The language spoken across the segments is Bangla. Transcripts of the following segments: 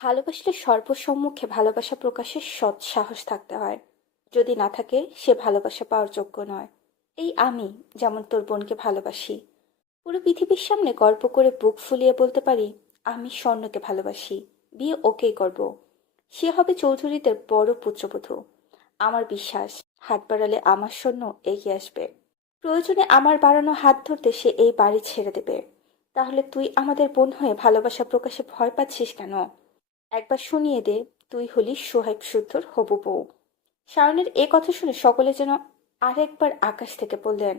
ভালোবাসলে সর্বসম্মুখে ভালোবাসা প্রকাশের সৎ সাহস থাকতে হয়। যদি না থাকে সে ভালোবাসা পাওয়ার যোগ্য নয়। এই আমি যেমন তোর বোনকে ভালোবাসি, পুরো পৃথিবীর সামনে গর্ব করে বুক ফুলিয়ে বলতে পারি, আমি স্বর্ণকে ভালোবাসি, বিয়ে ওকেই করব। সে হবে চৌধুরীদের বড় পুত্রবধূ। আমার বিশ্বাস, হাত বাড়ালে আমার স্বর্ণ এগিয়ে আসবে। প্রয়োজনে আমার বাড়ানো হাত ধরতে সে এই বাড়ি ছেড়ে দেবে। তাহলে তুই আমাদের বোন হয়ে ভালোবাসা প্রকাশে ভয় পাচ্ছিস কেন? একবার শুনিয়ে দে, তুই হলি সোহাইব শুদ্ধর হবু বউ। শাওনের এ কথা শুনে সকলে যেন আরেকবার আকাশ থেকে পড়লেন।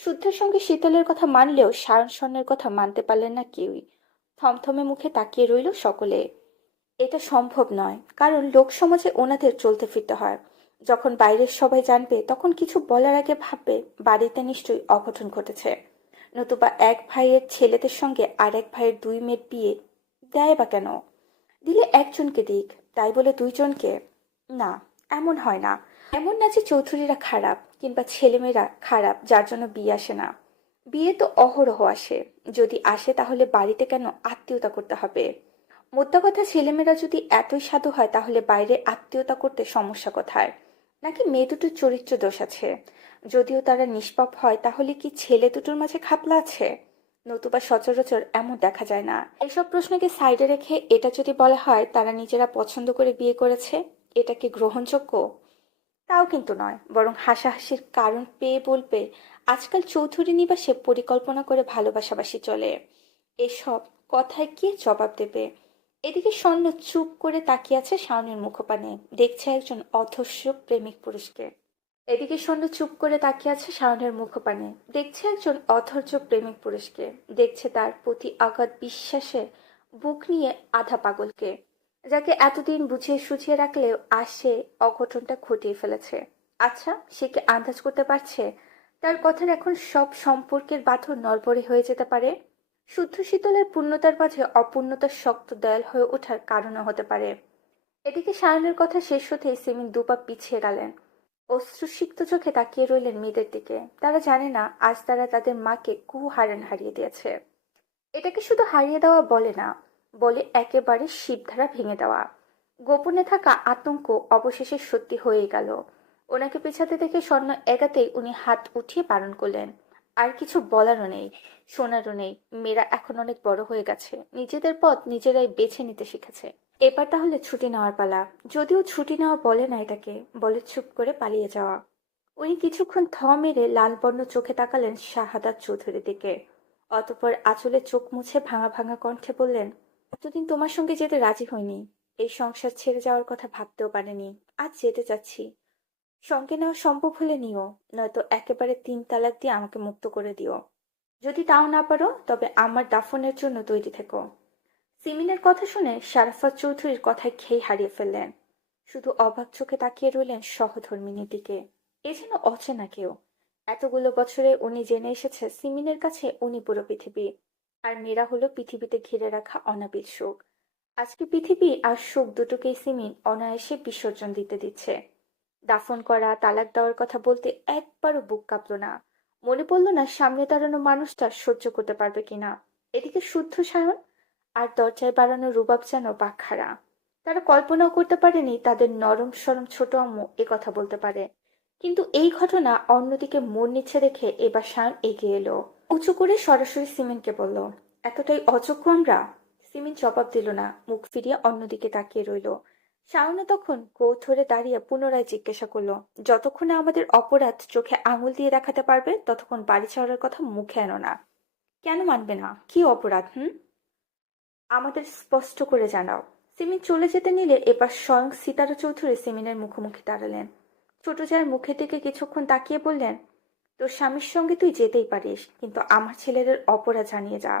শুদ্ধের সঙ্গে শীতলের কথা মানলেও সায়ন স্বর্ণের কথা মানতে পারলেন না কেউই। থমথমে মুখে তাকিয়ে রইল সকলে। এটা সম্ভব নয়, কারণ লোক সমাজে ওনাদের চলতে ফিরতে হয়। যখন বাইরের সবাই জানবে তখন কিছু বলার আগে ভাববে বাড়িতে নিশ্চয়ই অঘটন ঘটেছে। নতুবা এক ভাইয়ের ছেলেদের সঙ্গে আর এক ভাইয়ের দুই মেয়ের বিয়ে দেয় বা কেন? দিলে একজনকে দিক, তাই বলে দুইজনকে? না, এমন হয় না। এমন না যে চৌধুরীরা খারাপ কিংবা ছেলেমেয়েরা খারাপ যার জন্য বিয়ে আসে না। বিয়ে তো অহরহ আসে। যদি আসে তাহলে বাড়িতে কেন আত্মীয়তা করতে হবে? মোদ্দা কথা, ছেলেমেয়েরা যদি এতই সাধু হয় তাহলে বাইরে আত্মীয়তা করতে সমস্যা কোথায়? নাকি মেয়ে দুটোর চরিত্র দোষ আছে? যদিও তারা নিষ্পাপ হয় তাহলে কি ছেলে দুটোর মাঝে খাপলা আছে? নতুবা সচরাচর এমন দেখা যায় না। এসব প্রশ্নকে সাইডে রেখে এটা যদি বলা হয় তারা নিজেরা পছন্দ করে বিয়ে করেছে, এটা কি গ্রহণযোগ্য? তাও কিন্তু নয়, বরং হাসাহাসির কারণ পেয়ে বলবে, আজকাল চৌধুরী নিবাসে পরিকল্পনা করে ভালোবাসাবাসি চলে। এসব কথায় কে জবাব দেবে? এদিকে স্বর্ণ চুপ করে তাকিয়ে আছে শাওনের মুখপানে, দেখছে একজন অধর্ষ প্রেমিক পুরুষকে। এদিকে স্বর্ণ চুপ করে তাকিয়ে আছে শাওনের মুখপানে, দেখছে একজন অধৈর্য প্রেমিক পুরুষকে। দেখছে তার প্রতি অগাধ বিশ্বাসে বুক নিয়ে আধা পাগলকে, যাকে এতদিন বুঝিয়ে সুঝিয়ে রাখলেও আজ সে অঘটনটা ঘটিয়ে ফেলেছে। আচ্ছা, সে কি আন্দাজ করতে পারছে তার কথার এখন সব সম্পর্কের বাঁধন নড়বড়ে হয়ে যেতে পারে? শুদ্ধ শীতলের পূর্ণতার মাঝে অপূর্ণতার শক্ত দেয়াল হয়ে ওঠার কারণও হতে পারে। এদিকে সায়নের কথা শেষ হতেই সিমিন দুপা পিছিয়ে গেলেন। অশ্রুসিক্ত চোখে তাকিয়ে রইলেন মেয়েদের দিকে। তারা জানে না আজ তারা তাদের মাকে কুহারান হারিয়ে দিয়েছে। এটাকে শুধু হারিয়ে দেওয়া বলে না, বলে একেবারে শিবধারা ভেঙে দেওয়া। গোপনে থাকা আতঙ্ক অবশেষে সত্যি হয়ে গেল। ওনাকে পেছাতে দেখে স্বর্ণ এগাতেই উনি হাত উঠিয়ে বারণ করলেন। আর কিছু বলারও নেই, শোনারও নেই। মেয়েরা এখন অনেক বড় হয়ে গেছে, নিজেদের পথ নিজেরাই বেছে নিতে শিখেছে। এবার তাহলে ছুটি নেওয়ার পালা। যদিও ছুটি নেওয়া বলে না, এটাকে বলে চুপ করে পালিয়ে যাওয়া। উনি কিছুক্ষণ মেরে লাল বর্ণ চোখে তাকালেন শাহাদাত চৌধুরীর দিকে। অতঃপর আঁচলে চোখ মুছে ভাঙা ভাঙা কণ্ঠে বললেন, এতদিন তোমার সঙ্গে যেতে রাজি হইনি। এই সংসার ছেড়ে যাওয়ার কথা ভাবতেও পারিনি। আজ যেতে চাচ্ছি। সঙ্গে নেওয়া সম্ভব হলে নিও, নয়তো একেবারে 3 তালাক দিয়ে আমাকে মুক্ত করে দিও। যদি তাও না পারো তবে আমার দাফনের জন্য তৈরি থেকো। সিমিনের কথা শুনে শারাফাত চৌধুরীর কথায় খেই হারিয়ে ফেললেন। শুধু অবাক চোখে তাকিয়ে রইলেন সহধর্মিনীর দিকে। এ যেন অচেনা কেউ। এতগুলো বছরে উনি জেনে এসেছে সিমিনের কাছে উনি পুরো পৃথিবী। আর মেয়েরা হলো পৃথিবীতে ঘিরে রাখা অনাবিল সুখ। আজকে পৃথিবী আর সুখ দুটোকেই সিমিন অনায়াসে বিসর্জন দিতে দিচ্ছে। দাফন করা, তালাক দেওয়ার কথা বলতে একবারও বুক কাঁপল না। মনে পড়ল না সামনে দাঁড়ানো মানুষটা সহ্য করতে পারবে কিনা। এদিকে শুদ্ধ সায়ন আর দরজায় বাড়ানো রুবাব যেন বাকখারা। তারা কল্পনাও করতে পারেনি তাদের নরম সরম ছোট আম্মু এ কথা বলতে পারে। কিন্তু এই ঘটনা অন্যদিকে মোড় নিচ্ছে দেখে এবার সায়ন এগিয়ে এলো। উঁচু করে সরাসরি সিমেনকে বলল, এতটাই অযোগ্য আমরা? সিমেন জবাব দিল না, মুখ ফিরিয়ে অন্যদিকে তাকিয়ে রইল। শাওনা তখন গোঁ ধরে দাঁড়িয়ে পুনরায় জিজ্ঞাসা করলো, যতক্ষণে আমাদের অপরাধ চোখে আঙুল দিয়ে দেখাতে পারবে ততক্ষণ বাড়ি ছাড়ার কথা মুখে এনো না। কেন মানবে না? কি অপরাধ? আমাদের স্পষ্ট করে জানাও। সিমিন চলে যেতে নিলে এবার স্বয়ং সিতারা চৌধুরী সিমিনের মুখোমুখি দাঁড়ালেন। ছোট জায়ের মুখের দিকে কিছুক্ষণ তাকিয়ে বললেন, তোর স্বামীর সঙ্গে তুই যেতেই পারিস, কিন্তু আমার ছেলেদের অপরাধ জানিয়ে যা।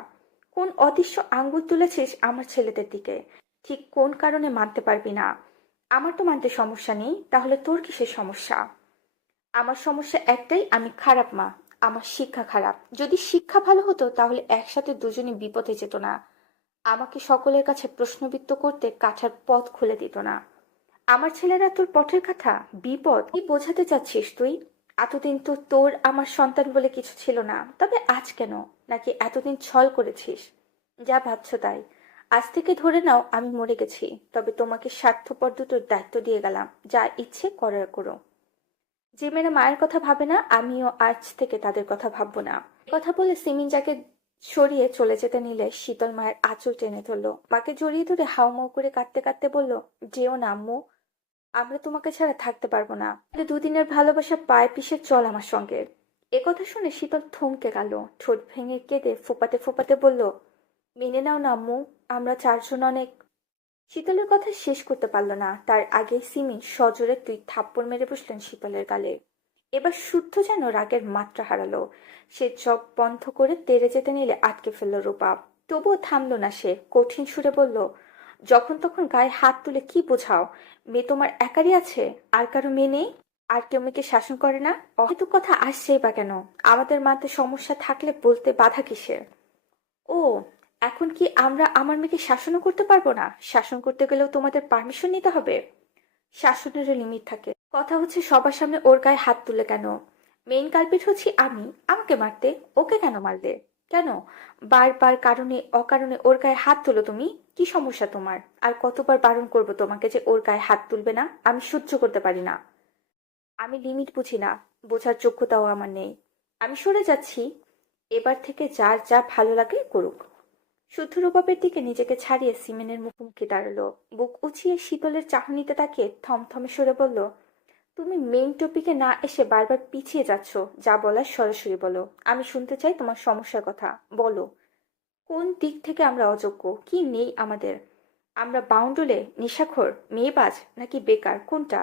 কোন অদৃশ্য আঙ্গুল তুলেছিস আমার ছেলেদের দিকে? ঠিক কোন কারণে মানতে পারবি না? আমার তো মানতে সমস্যা নেই, তাহলে তোর কিসের সমস্যা? আমার সমস্যা একটাই, আমি খারাপ মা। আমার শিক্ষা খারাপ। যদি শিক্ষা ভালো হতো তাহলে একসাথে দুজনে বিপদে যেত না। আমাকে সকলের কাছে প্রশ্নবিদ্ধ করতে কাঁঠার পথ খুলে দিত না। আমার ছেলেরা তোর পথের কাঁথা? বিপদ? কি বোঝাতে চাচ্ছিস তুই? এতদিন তো তোর আমার সন্তান বলে কিছু ছিল না, তবে আজ কেন? নাকি এতদিন ছল করেছিস? যা ভাবছ তাই। আজ থেকে ধরে নাও আমি মরে গেছি, তবে তোমাকে স্বার্থপর দুটোর দায়িত্ব দিয়ে গেলাম, যা ইচ্ছে করার করো। যে মেয়েরা মায়ের কথা ভাবে না, আমিও আজ থেকে তাদের কথা ভাববো না। কথা বলে সিমিন যাকে সরিয়ে চলে যেতে নিলে শীতল মায়ের আঁচল টেনে ধরলো, মাকে জড়িয়ে ধরে হাউমাউ করে কাঁদতে কাঁদতে বলল, যেও না আম্মু, আমরা তোমাকে ছাড়া থাকতে পারবো না। তাহলে দুদিনের ভালোবাসা পায়ে পিষে চল আমার সঙ্গে। একথা শুনে শীতল থমকে গেল, ঠোঁট ভেঙে কেঁদে ফোপাতে ফোপাতে বলল, মেনে নাও না আম্মু, আমরা চারজন অনেক। শীতলের কথা শেষ করতে পারল না, তার আগে সিমি সজোরে তুই থাপ্পড় মেরে বসলেন শীতলের গালে। এবার শুদ্ধ যেন রাগের মাত্রা হারালো। সে চোখ বন্ধ করে তেড়ে যেতে নিলে আটকে ফেলল রূপা। তবুও থামলো না সে, কঠিন সুরে বলল, যখন তখন গায়ে হাত তুলে কি বোঝাও? মেয়ে তোমার একারই আছে? আর কারো মেয়ে নেই? আর কেউ মেয়েকে শাসন করে না? অহেতুক কথা আসছেই বা কেন? আমাদের মাঝে সমস্যা থাকলে বলতে বাধা কিসের? ও, এখন কি আমরা আমার মেয়েকে শাসনও করতে পারবো না? শাসন করতে গেলেও তোমাদের পারমিশন নিতে হবে? শাসনেরও লিমিট থাকে। কথা হচ্ছে সবার সামনে ওর গায়ে হাত তুলে কেন? মেইন কালপিট হচ্ছি আমি, আমাকে মারতে। ওকে কেন মারলে? কেন বারবার কারণে অকারণে ওর গায়ে হাত তুলো তুমি? কি সমস্যা তোমার? আর কতবার বারণ করবো তোমাকে যে ওর গায়ে হাত তুলবে না? আমি সহ্য করতে পারি না। আমি লিমিট বুঝি না, বোঝার যোগ্যতাও আমার নেই। আমি সরে যাচ্ছি। এবার থেকে যার যা ভালো লাগে করুক। শুদ্ধ রূপের দিকে নিজেকে ছাড়িয়ে সিমেনের মুখোমুখি দাঁড়ালো, বুক উঁচিয়ে শীতলের চাহনিতে তাকিয়ে থমথমে সরে বলল, তুমি মেইন টপিকে না এসে বারবার পিছিয়ে যাচ্ছ। যা বলার সরাসরি বলো। আমি শুনতে চাই তোমার সমস্যার কথা। বলো, কোন দিক থেকে আমরা অযোগ্য? কি নেই আমাদের? আমরা বাউন্ডুলে, নেশাখোর, মেয়েবাজ, নাকি বেকার? কোনটা?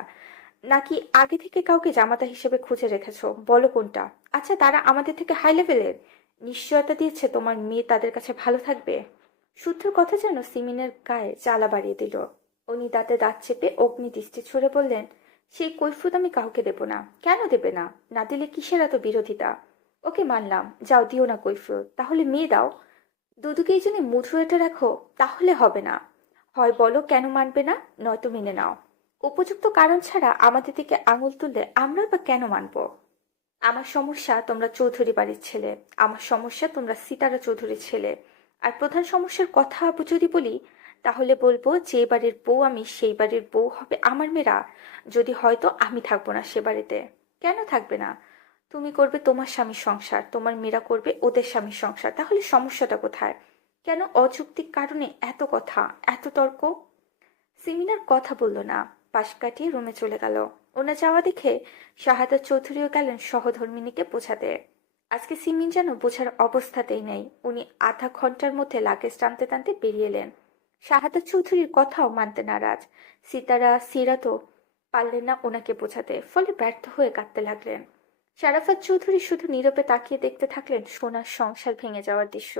নাকি আগে থেকে কাউকে জামাতা হিসেবে খুঁজে রেখেছো? বলো কোনটা? আচ্ছা, তারা আমাদের থেকে হাই লেভেলের? নিশ্চয়তা দিচ্ছে তোমার মেয়ে তাদের কাছে ভালো থাকবে? শুদ্ধর কথা যেন সিমিনের গায়ে জ্বালা বাড়িয়ে দিল। উনি দাঁতে দাঁত চেপে অগ্নি দৃষ্টি ছুড়ে বললেন, সেই কৈফিয়ত আমি কাউকে দেব না। কেন দেবে না? না দিলে কিসের এত বিরোধিতা? ওকে মানলাম, যাও দিও না কৈফিয়ত, তাহলে মেয়ে দাও। দুদুকেই যদি মুঠো এটা রাখো তাহলে হবে না। হয় বলো কেন মানবে না, নয়তো মেনে নাও। উপযুক্ত কারণ ছাড়া আমাদের দিকে আঙুল তুললে আমরা বা কেন মানবো? আমার সমস্যা তোমরা চৌধুরী বাড়ির ছেলে, আমার সমস্যা তোমরা সিতারা চৌধুরীর ছেলে। আর প্রধান সমস্যার কথা যদি বলি, তাহলে বলবো যে বাড়ির বউ আমি, সেই বাড়ির বউ হবে আমার মেয়েরা। যদি হয়তো আমি থাকবো না সে বাড়িতে। কেন থাকবে না? তুমি করবে তোমার স্বামীর সংসার, তোমার মেয়েরা করবে ওদের স্বামীর সংসার। তাহলে সমস্যাটা কোথায়? কেন অযৌক্তিক কারণে এত কথা, এত তর্ক? সিমিনার কথা বলল না, পাশ কাটিয়ে রুমে চলে গেল। ওনা যাওয়া দেখে শাহাদাত চৌধুরীও গেলেন সহধর্মিণীকে বোঝাতে। আজকে সিমিন যেন বোঝার অবস্থাতেই নেই। উনি আধা ঘন্টার মধ্যে লাগেজ টানতে টানতে বেরিয়ে এলেন। শাহাদাত চৌধুরীর কথাও মানতে নারাজ। সিতারা সিরাতও পারলেন না ওনাকে বোঝাতে, ফলে ব্যর্থ হয়ে কাঁদতে লাগলেন। শারাফাত চৌধুরী শুধু নীরবে তাকিয়ে দেখতে থাকলেন সোনার সংসার ভেঙে যাওয়ার দৃশ্য।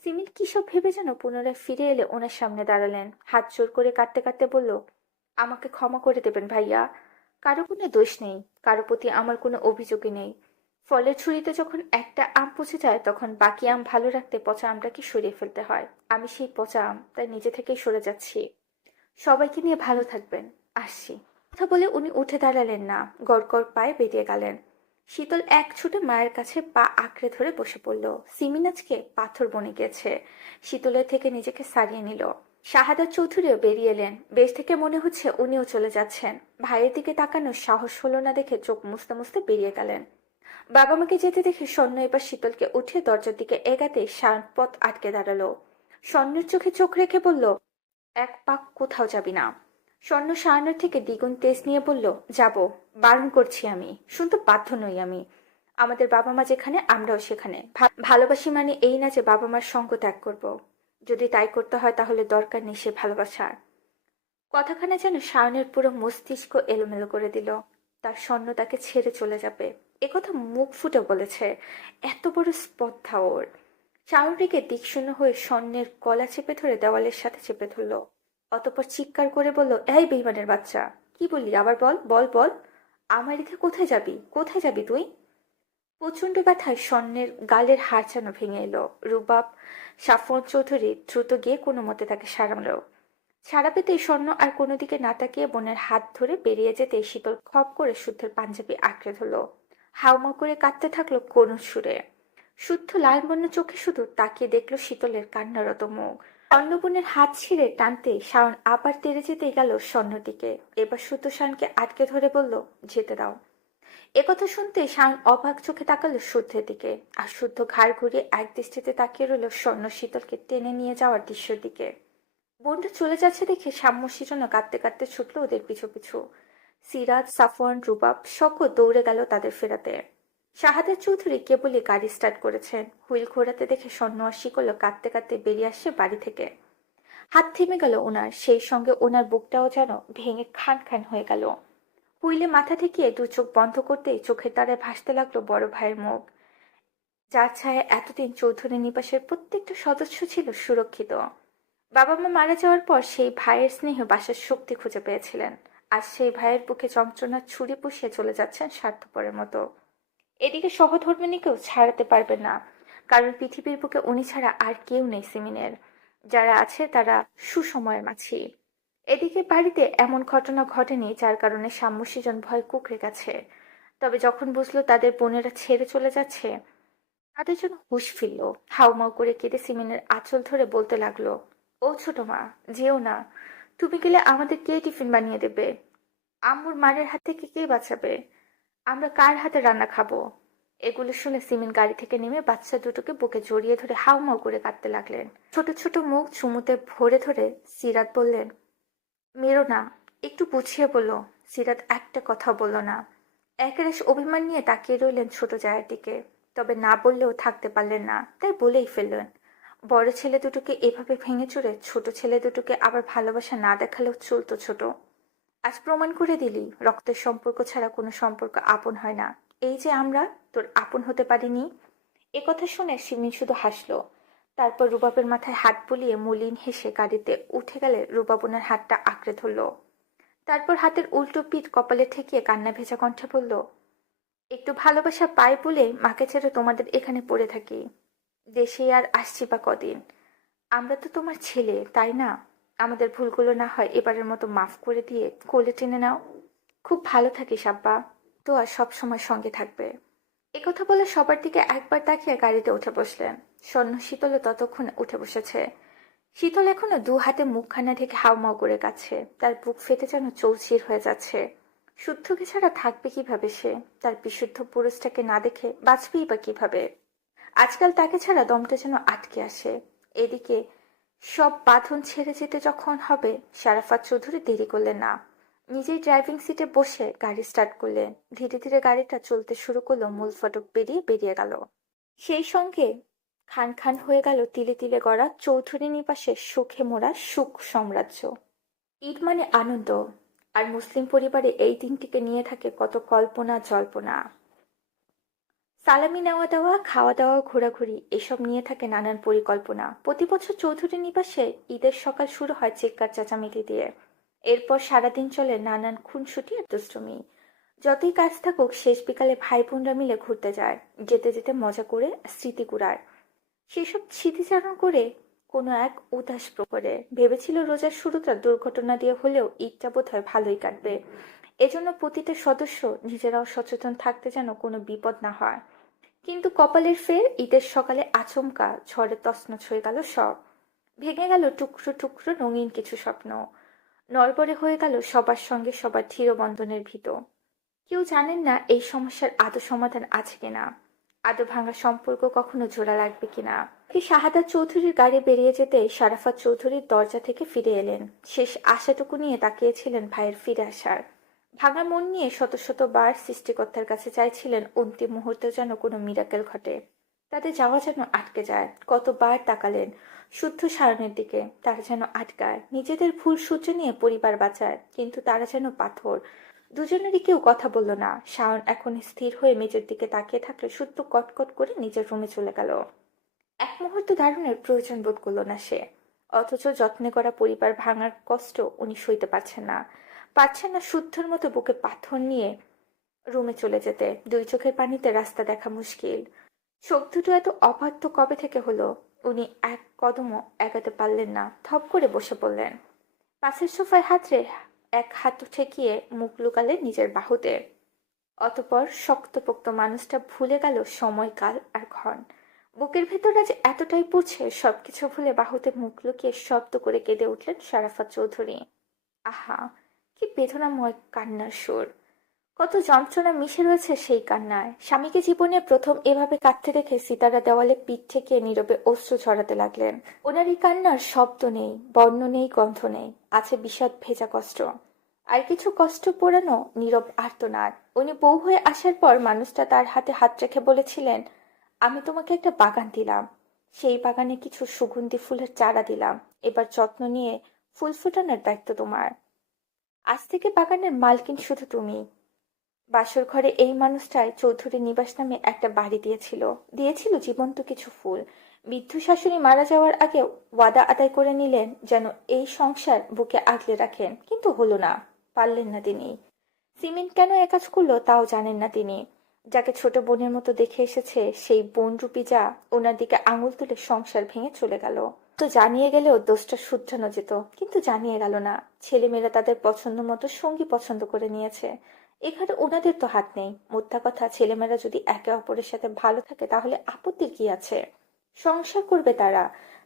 সিমিন কি সব ভেবে যেন পুনরায় ফিরে এলে ওনার সামনে দাঁড়ালেন, হাত জোর করে কাঁদতে কাঁদতে বলল, আমাকে ক্ষমা করে দেবেন ভাইয়া। কারো কোনো দোষ নেই, কারো প্রতি আমার কোনো অভিযোগই নেই। ফলের ছুরিতে যখন একটা আম পচে যায়, তখন বাকি আম ভালো রাখতে পচা আমটাকে সরিয়ে ফেলতে হয়। আমি সেই পচা আম, তাই নিজে থেকেই সরে যাচ্ছি। সবাইকে নিয়ে ভালো থাকবেন। আসছি। কথা বলে উনি উঠে দাঁড়ালেন না, গড়গড় পায়ে বেরিয়ে গেলেন। শীতল এক ছুটে মায়ের কাছে পা আঁকড়ে ধরে বসে পড়ল। সিমিন আজকে পাথর বনে গেছে। শীতলের থেকে নিজেকে সারিয়ে নিল। শাহাদাত চৌধুরীও বেরিয়ে এলেন। বেশ থেকে মনে হচ্ছে উনিও চলে যাচ্ছেন। ভাইয়ের দিকে তাকানোর সাহস হলো না দেখে চোখ মুছতে মুছতে বেরিয়ে গেলেন। বাবা মাকে যেতে দেখে স্বর্ণ এবার শীতলকে উঠে দরজার দিকে এগাতে সায়ন পথ আটকে দাঁড়ালো। স্বর্ণের চোখে চোখ রেখে বলল, এক পাক কোথাও যাবি না। স্বর্ণ সায়নের থেকে দ্বিগুণ তেজ নিয়ে বলল, যাব। বারণ করছি আমি, শুনতে বাধ্য নই আমি। আমাদের বাবা মা যেখানে আমরাও সেখানে। ভালোবাসি মানে এই না যে বাবা মার সঙ্গ ত্যাগ করব। যদি তাই করতে হয় তাহলে দরকার নেই সে ভালোবাসার। কথাখানা যেন সায়নের পুরো মস্তিষ্ক এলোমেলো করে দিল। তার স্বর্ণ তাকে ছেড়ে চলে যাবে, একথা মুখ ফুটে বলেছে। এত বড় স্পর্ধা ওর। সায়ন রেগে দিকশূন্য হয়ে স্বর্ণের গলা চেপে ধরে দেওয়ালের সাথে চেপে ধরল। অতঃপর চিৎকার করে বলল, এই বেইমানের বাচ্চা, কি বললি আবার বল, বল বল। আমার রেখে কোথায় যাবি? কোথায় যাবি তুই? প্রচন্ড ব্যথায় স্বর্ণের গালের হাড় যেন ভেঙে এলো। রুবাব সাফর চৌধুরী দ্রুত গিয়ে কোনো মতে তাকে সারালো। সারা পেতেই স্বর্ণ আর কোনো দিকে না তাকিয়ে বোনের হাত ধরে বেরিয়ে যেতে শীতল খপ করে শুদ্ধের পাঞ্জাবি আঁকড়ে ধরল। হাউমাউ করে কাঁদতে থাকলো করুণ সুরে। শুদ্ধ লাল বন্য চোখে শুধু তাকিয়ে দেখলো শীতলের কান্নারত মুখ। অন্নপূর্ণের হাত ছিঁড়ে টানতে শাওন আবার তেড়ে যেতেই গেল স্বর্ণর দিকে। এবার শুদ্ধ শাওনকে আটকে ধরে বলল, যেতে দাও। একথা শুনতে শাওন অবাক চোখে তাকালো শুদ্ধের দিকে, আর শুদ্ধ ঘাড় ঘুরিয়ে এক দৃষ্টিতে তাকিয়ে রইল স্বর্ণ শীতলকে টেনে নিয়ে যাওয়ার দৃশ্যের দিকে। বোনটা চলে যাচ্ছে দেখে সাম্যসী জন্য কাঁদতে কাঁদতে ছুটলো ওদের পিছু পিছু। সিরাজ, সাফওয়ান, রুবাব সকল দৌড়ে গেল তাদের ফেরাতে। শাহাদাত চৌধুরী কেবলই গাড়ি স্টার্ট করেছেন, হুইল ঘোরাতে দেখে স্বর্ণ আর শিকল কাঁদতে কাঁদতে বেরিয়ে আসছে বাড়ি থেকে। হাত থেমে গেল ওনার, সেই সঙ্গে ওনার বুকটাও যেন ভেঙে খান খান হয়ে গেল। হুইলে মাথা ঠেকিয়ে দু চোখ বন্ধ করতেই চোখের তারায় ভাসতে লাগলো বড় ভাইয়ের মুখ, যার ছায়া এতদিন চৌধুরী নিবাসের প্রত্যেকটা সদস্য ছিল সুরক্ষিত। বাবা মা মারা যাওয়ার পর সেই ভাইয়ের স্নেহ বাসার শক্তি খুঁজে পেয়েছিলেন, আর সেই ভাইয়ের বুকে যন্ত্রণার ছুরি পুষিয়ে চলে যাচ্ছেন স্বার্থপরের মতো। এদিকে সহধর্মিণীকেও ছাড়াতে পারবেন না, কারণ পৃথিবীর বুকে উনি ছাড়া আর কেউ নেই সিমিনের। যারা আছে তারা সুসময়ের মাঝি। এদিকে বাড়িতে এমন ঘটনা ঘটেনি যার কারণে সাম্যসীজন ভয় কুঁকড়ে গেছে। তবে যখন বুঝলো তাদের বোনেরা ছেড়ে চলে যাচ্ছে, তাদের জন্য হুঁশ ফিরল। হাউমাউ করে কেঁদে সিমিনের আঁচল ধরে বলতে লাগলো, ও ছোট মা, যেও না। তুমি গেলে আমাদের কে টিফিন বানিয়ে দেবে? আম্মুর মারের হাত থেকে কে বাঁচাবে? আমরা কার হাতে রান্না খাবো? এগুলো শুনে সিমিন গাড়ি থেকে নেমে বাচ্চা দুটোকে বুকে জড়িয়ে ধরে হাউমাউ করে কাঁদতে লাগলেন। ছোট ছোট মুখ চুমুতে ভরে ধরে সিরাত বললেন, মেরো না, একটু বুঝিয়ে বলো। সিরাত একটা কথা বলল না। একরাশ অভিমান নিয়ে তাকিয়ে রইলেন ছোট জায়ের দিকে। তবে না বললেও থাকতে পারলেন না, তাই বলেই ফেললেন। বড় ছেলে দুটোকে এভাবে ভেঙে চুরে ছোট ছেলে দুটোকে আবার ভালোবাসা না দেখালেও চলতো ছোট। আজ প্রমাণ করে দিলি রক্তের সম্পর্ক ছাড়া কোনো সম্পর্ক আপন হয় না। এই যে আমরা তোর আপন হতে পারিনি। একথা শুনে সিমি শুধু হাসলো। তারপর রুবাবের মাথায় হাত বুলিয়ে মলিন হেসে গাড়িতে উঠে গেলে রুবাব ওনার হাতটা আঁকড়ে ধরলো। তারপর হাতের উল্টো পিঠ কপালে ঠেকিয়ে কান্না ভেজা কণ্ঠে বলল, একটু ভালোবাসা পাই বলে মাকে ছেড়ে তোমাদের এখানে পড়ে থাকি। দেশে আর আসছি বা কদিন। আমরা তো তোমার ছেলে, তাই না? আমাদের ভুলগুলো না হয় এবারের মতো মাফ করে দিয়ে কোলে টেনে নাও। খুব ভালো থাকিস আব্বা, তো আর সব সময় সঙ্গে থাকবে। একথা বলে সবার দিকে একবার তাকিয়ে গাড়িতে উঠে বসলেন। স্বর্ণ শীতলও ততক্ষণ উঠে বসেছে। শীতল এখনো দু হাতে মুখখানা ঢেকে হাউমাউ করে কাছে, তার বুক ফেটে যেন চৌচির হয়ে যাচ্ছে। শুদ্ধকে ছাড়া থাকবে কিভাবে সে? তার বিশুদ্ধ পুরুষটাকে না দেখে বাঁচবেই বা কিভাবে? আজকাল তাকে ছাড়া দমটা যেন আটকে আসে। এদিকে সব বাঁধন ছেড়ে যেতে যখন হবে, শারাফাত চৌধুরী দেরি করলেন না। নিজেই ড্রাইভিং সিটে বসে গাড়ি স্টার্ট করলেন। ধীরে ধীরে গাড়িটা চলতে শুরু করলো, মূল ফটক বেরিয়ে বেরিয়ে গেল। সেই সঙ্গে খান খান হয়ে গেল তিলে তিলে গড়া চৌধুরী নিবাসের সুখে মোড়া সুখ সাম্রাজ্য। ঈদ মানে আনন্দ, আর মুসলিম পরিবারে এই দিনটিকে নিয়ে থাকে কত কল্পনা জল্পনা। সালামি নেওয়া দেওয়া, খাওয়া দাওয়া, ঘোরাঘুরি, এসব নিয়ে থাকে নানান পরিকল্পনা। প্রতি বছর চৌধুরী নিবাসে ঈদের সকাল শুরু হয় চিৎকার চেঁচামেচি দিয়ে। এরপর সারাদিন চলে নানান খুনসুটি আর দুষ্টুমি। যতই কাজ থাকুক, শেষ বিকালে ভাই বোনরা মিলে ঘুরতে যায়। যেতে যেতে মজা করে স্মৃতি কুড়ায়। সেসব স্মৃতিচারণ করে কোনো এক উদাস প্রহরে ভেবেছিল রোজার শুরুটা দুর্ঘটনা দিয়ে হলেও ঈদটা বোধহয় ভালোই কাটবে। এজন্য প্রতিটা সদস্য নিজেরাও সচেতন থাকতে যেন কোনো বিপদ না হয়। কিন্তু কপালের ফের, ঈদের সকালে আচমকা ঝড়ে তছনছ হয়ে গেল সব। ভেঙে গেল টুকরো টুকরো রঙিন কিছু স্বপ্ন। নড়বড়ে হয়ে গেল সবার সঙ্গে সবার চিরবন্ধনের ভিতর। কেউ জানেন না এই সমস্যার আদৌ সমাধান আছে কিনা, আদৌ ভাঙা সম্পর্ক কখনো জোড়া লাগবে কিনা। কি শাহাদাত চৌধুরীর গাড়ি বেরিয়ে যেতে শারাফাত চৌধুরীর দরজা থেকে ফিরে এলেন। শেষ আশাটুকু নিয়ে তাকিয়েছিলেন ভাইয়ের ফিরে আসার। ভাঙা মন নিয়ে শত শত বার সৃষ্টিকর্তার কাছে চাইছিলেন অন্তিম মুহূর্তেও যেন কোনো মিরাকেল ঘটে, তাদের যাওয়া যেন আটকে যায়। কতবার তাকালেন শুদ্ধ সায়নের দিকে, তারা যেন আটকায়। নিজেদের ভুল সূত্র নিয়ে পরিবার বাঁচায়, কিন্তু তারা যেন পাথর। দুজনেরই কেউ কথা বলল না। সায়ন এখন স্থির হয়ে মেজের দিকে তাকিয়ে থাকলে শুদ্ধ কটকট করে নিজের রুমে চলে গেল। এক মুহূর্ত দারুণের প্রয়োজন বোধ করল না সে। অথচ যত্নে করা পরিবার ভাঙার কষ্ট উনি সইতে পারছেন না। পারছেন না শুদ্ধর মতো বুকে পাথর নিয়ে রুমে চলে যেতে। দুই চোখের পানিতে রাস্তা দেখা মুশকিল। চোখ দুটো এত অবাধ্য কবে থেকে হলো? উনি এক কদমও এগাতে পারলেন না। থপ করে বসে পড়লেন। পাশের সোফায় হাতড়ে এক হাত ঠেকিয়ে মুখ লুকালেন নিজের বাহুতে। অতঃপর শক্তপোক্ত মানুষটা ভুলে গেল সময়, কাল আর ক্ষণ। বুকের ভেতর আজ এতটাই পড়ছে সবকিছু ভুলে বাহুতে মুখ লুকিয়ে শব্দ করে কেঁদে উঠলেন শারাফাত চৌধুরী। আহা, কি বেদনাময় কান্নার সুর! কত যন্ত্রণা মিশে রয়েছে সেই কান্নায়। স্বামীকে জীবনে প্রথম এভাবে কাঁদতে দেখে সিতারা দেওয়ালে পিঠ ঠেকিয়ে নীরবে অশ্রু ঝরাতে লাগলেন। ওনার এই কান্নার শব্দ নেই, বর্ণ নেই, গন্ধ নেই, আছে বিষাদ ভেজা কষ্ট। আর কিছু কষ্ট পোড়ানো নীরব আর্তনাদ। উনি বউ হয়ে আসার পর মানুষটা তার হাতে হাত রেখে বলেছিলেন, আমি তোমাকে একটা বাগান দিলাম, সেই বাগানে কিছু সুগন্ধি ফুলের চারা দিলাম, এবার যত্ন নিয়ে ফুল ফোটানোর দায়িত্ব তোমার। আজ থেকে বাগানের মালকিন শুধু তুমি। বাসর ঘরে এই মানুষটাই চৌধুরী নিবাস নামে একটা বাড়ি দিয়েছিল, দিয়েছিল জীবন্ত কিছু ফুল। বৃদ্ধ শাশুড়ি মারা যাওয়ার আগে ওয়াদা আদায় করে নিলেন যেন এই সংসার বুকে আগলে রাখেন, কিন্তু হলো না, পারলেন না তিনি। সিমেন্ট কেন একাজ করলো তাও জানেন না তিনি। যাকে ছোট বোনের মতো দেখে এসেছে সেই বোনরূপী যা ওনার দিকে আঙুল তুলে সংসার ভেঙে চলে গেল। তো জানিয়ে গেলেও দোষটা শুধরানো যেত, কিন্তু জানিয়ে গেল না। ছেলেমেয়েরা তাদের পছন্দ মতো সঙ্গী পছন্দ করে নিয়েছে, এখানে ওনাদের তো হাত নেই। মোদ্দা কথা, ছেলেমেয়েরা যদি একে অপরের সাথে ভালো থাকে তাহলে আপত্তির কি আছে? সংসার করবে তারা,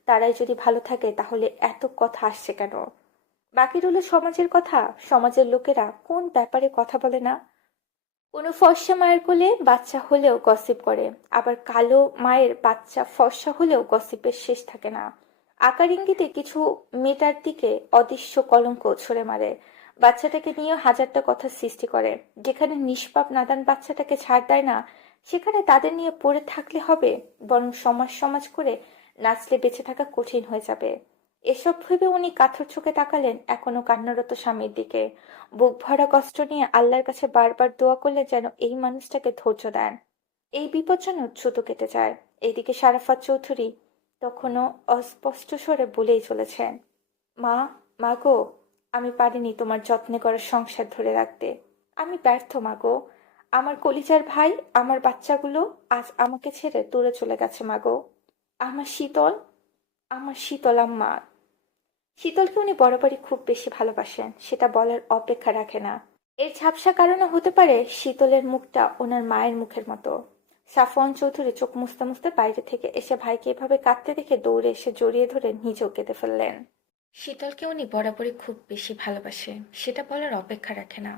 তারাই যদি ভালো থাকে তাহলে এত কথা আসছে কেন? বাকি রইল সমাজের কথা। সমাজের লোকেরা কোন ব্যাপারে কথা বলে না? কোনো ফর্সা মায়ের কোলে বাচ্চা হলেও গসিপ করে, আবার কালো মায়ের বাচ্চা ফর্সা হলেও গসিপের শেষ থাকে না। আকার ইঙ্গিতে কিছু মেয়েটার দিকে অদৃশ্য কলঙ্ক ছড়ে মারে। বাচ্চাটাকে নিয়ে হাজারটা কথা সৃষ্টি করে। যেখানে নিষ্পাপ নাদান বাচ্চাটাকে ছাড় দেয় না, সেখানে তাদের নিয়ে পড়ে থাকলে হবে, বরং সমাজ সমাজ করে নাচলে বেঁচে থাকা কঠিন হয়ে যাবে। এসব ভেবে উনি কাতর চোখে তাকালেন এখনো কান্নারত স্বামীর দিকে। বুক ভরা কষ্ট নিয়ে আল্লাহর কাছে বারবার দোয়া করলে যেন এই মানুষটাকে ধৈর্য দেন, এই বিপদ যেন দ্রুত কেটে যায়। এইদিকে শারাফাত চৌধুরী তখনও অস্পষ্ট স্বরে বলেই চলেছেন, মা, মা গো, আমি পারিনি তোমার যত্নে করা সংসার ধরে রাখতে। আমি ব্যর্থ মা গো। আমার কলিজার ভাই, আমার বাচ্চাগুলো আজ আমাকে ছেড়ে দূরে চলে গেছে মা গো। আমার শীতল, আমার শীতল আম্মা। শীতলকে উনি বরাবরই খুব বেশি ভালোবাসেন, সেটা বলার অপেক্ষা রাখে না। এর ঝাপসা কারণে হতে পারে শীতলের মুখটা ওনার মায়ের মুখের মতো। সাফওয়ান চৌধুরী চোখ মুছতে মুছতে বাইরে থেকে এসে ভাইকে এভাবে কাঁদতে দেখে দৌড়ে এসে জড়িয়ে ধরে নিজেও কেঁদে ফেললেন। শীতলকে উনি বরাবরই খুব বেশি ভালোবাসে, সেটা বলার অপেক্ষা রাখে না।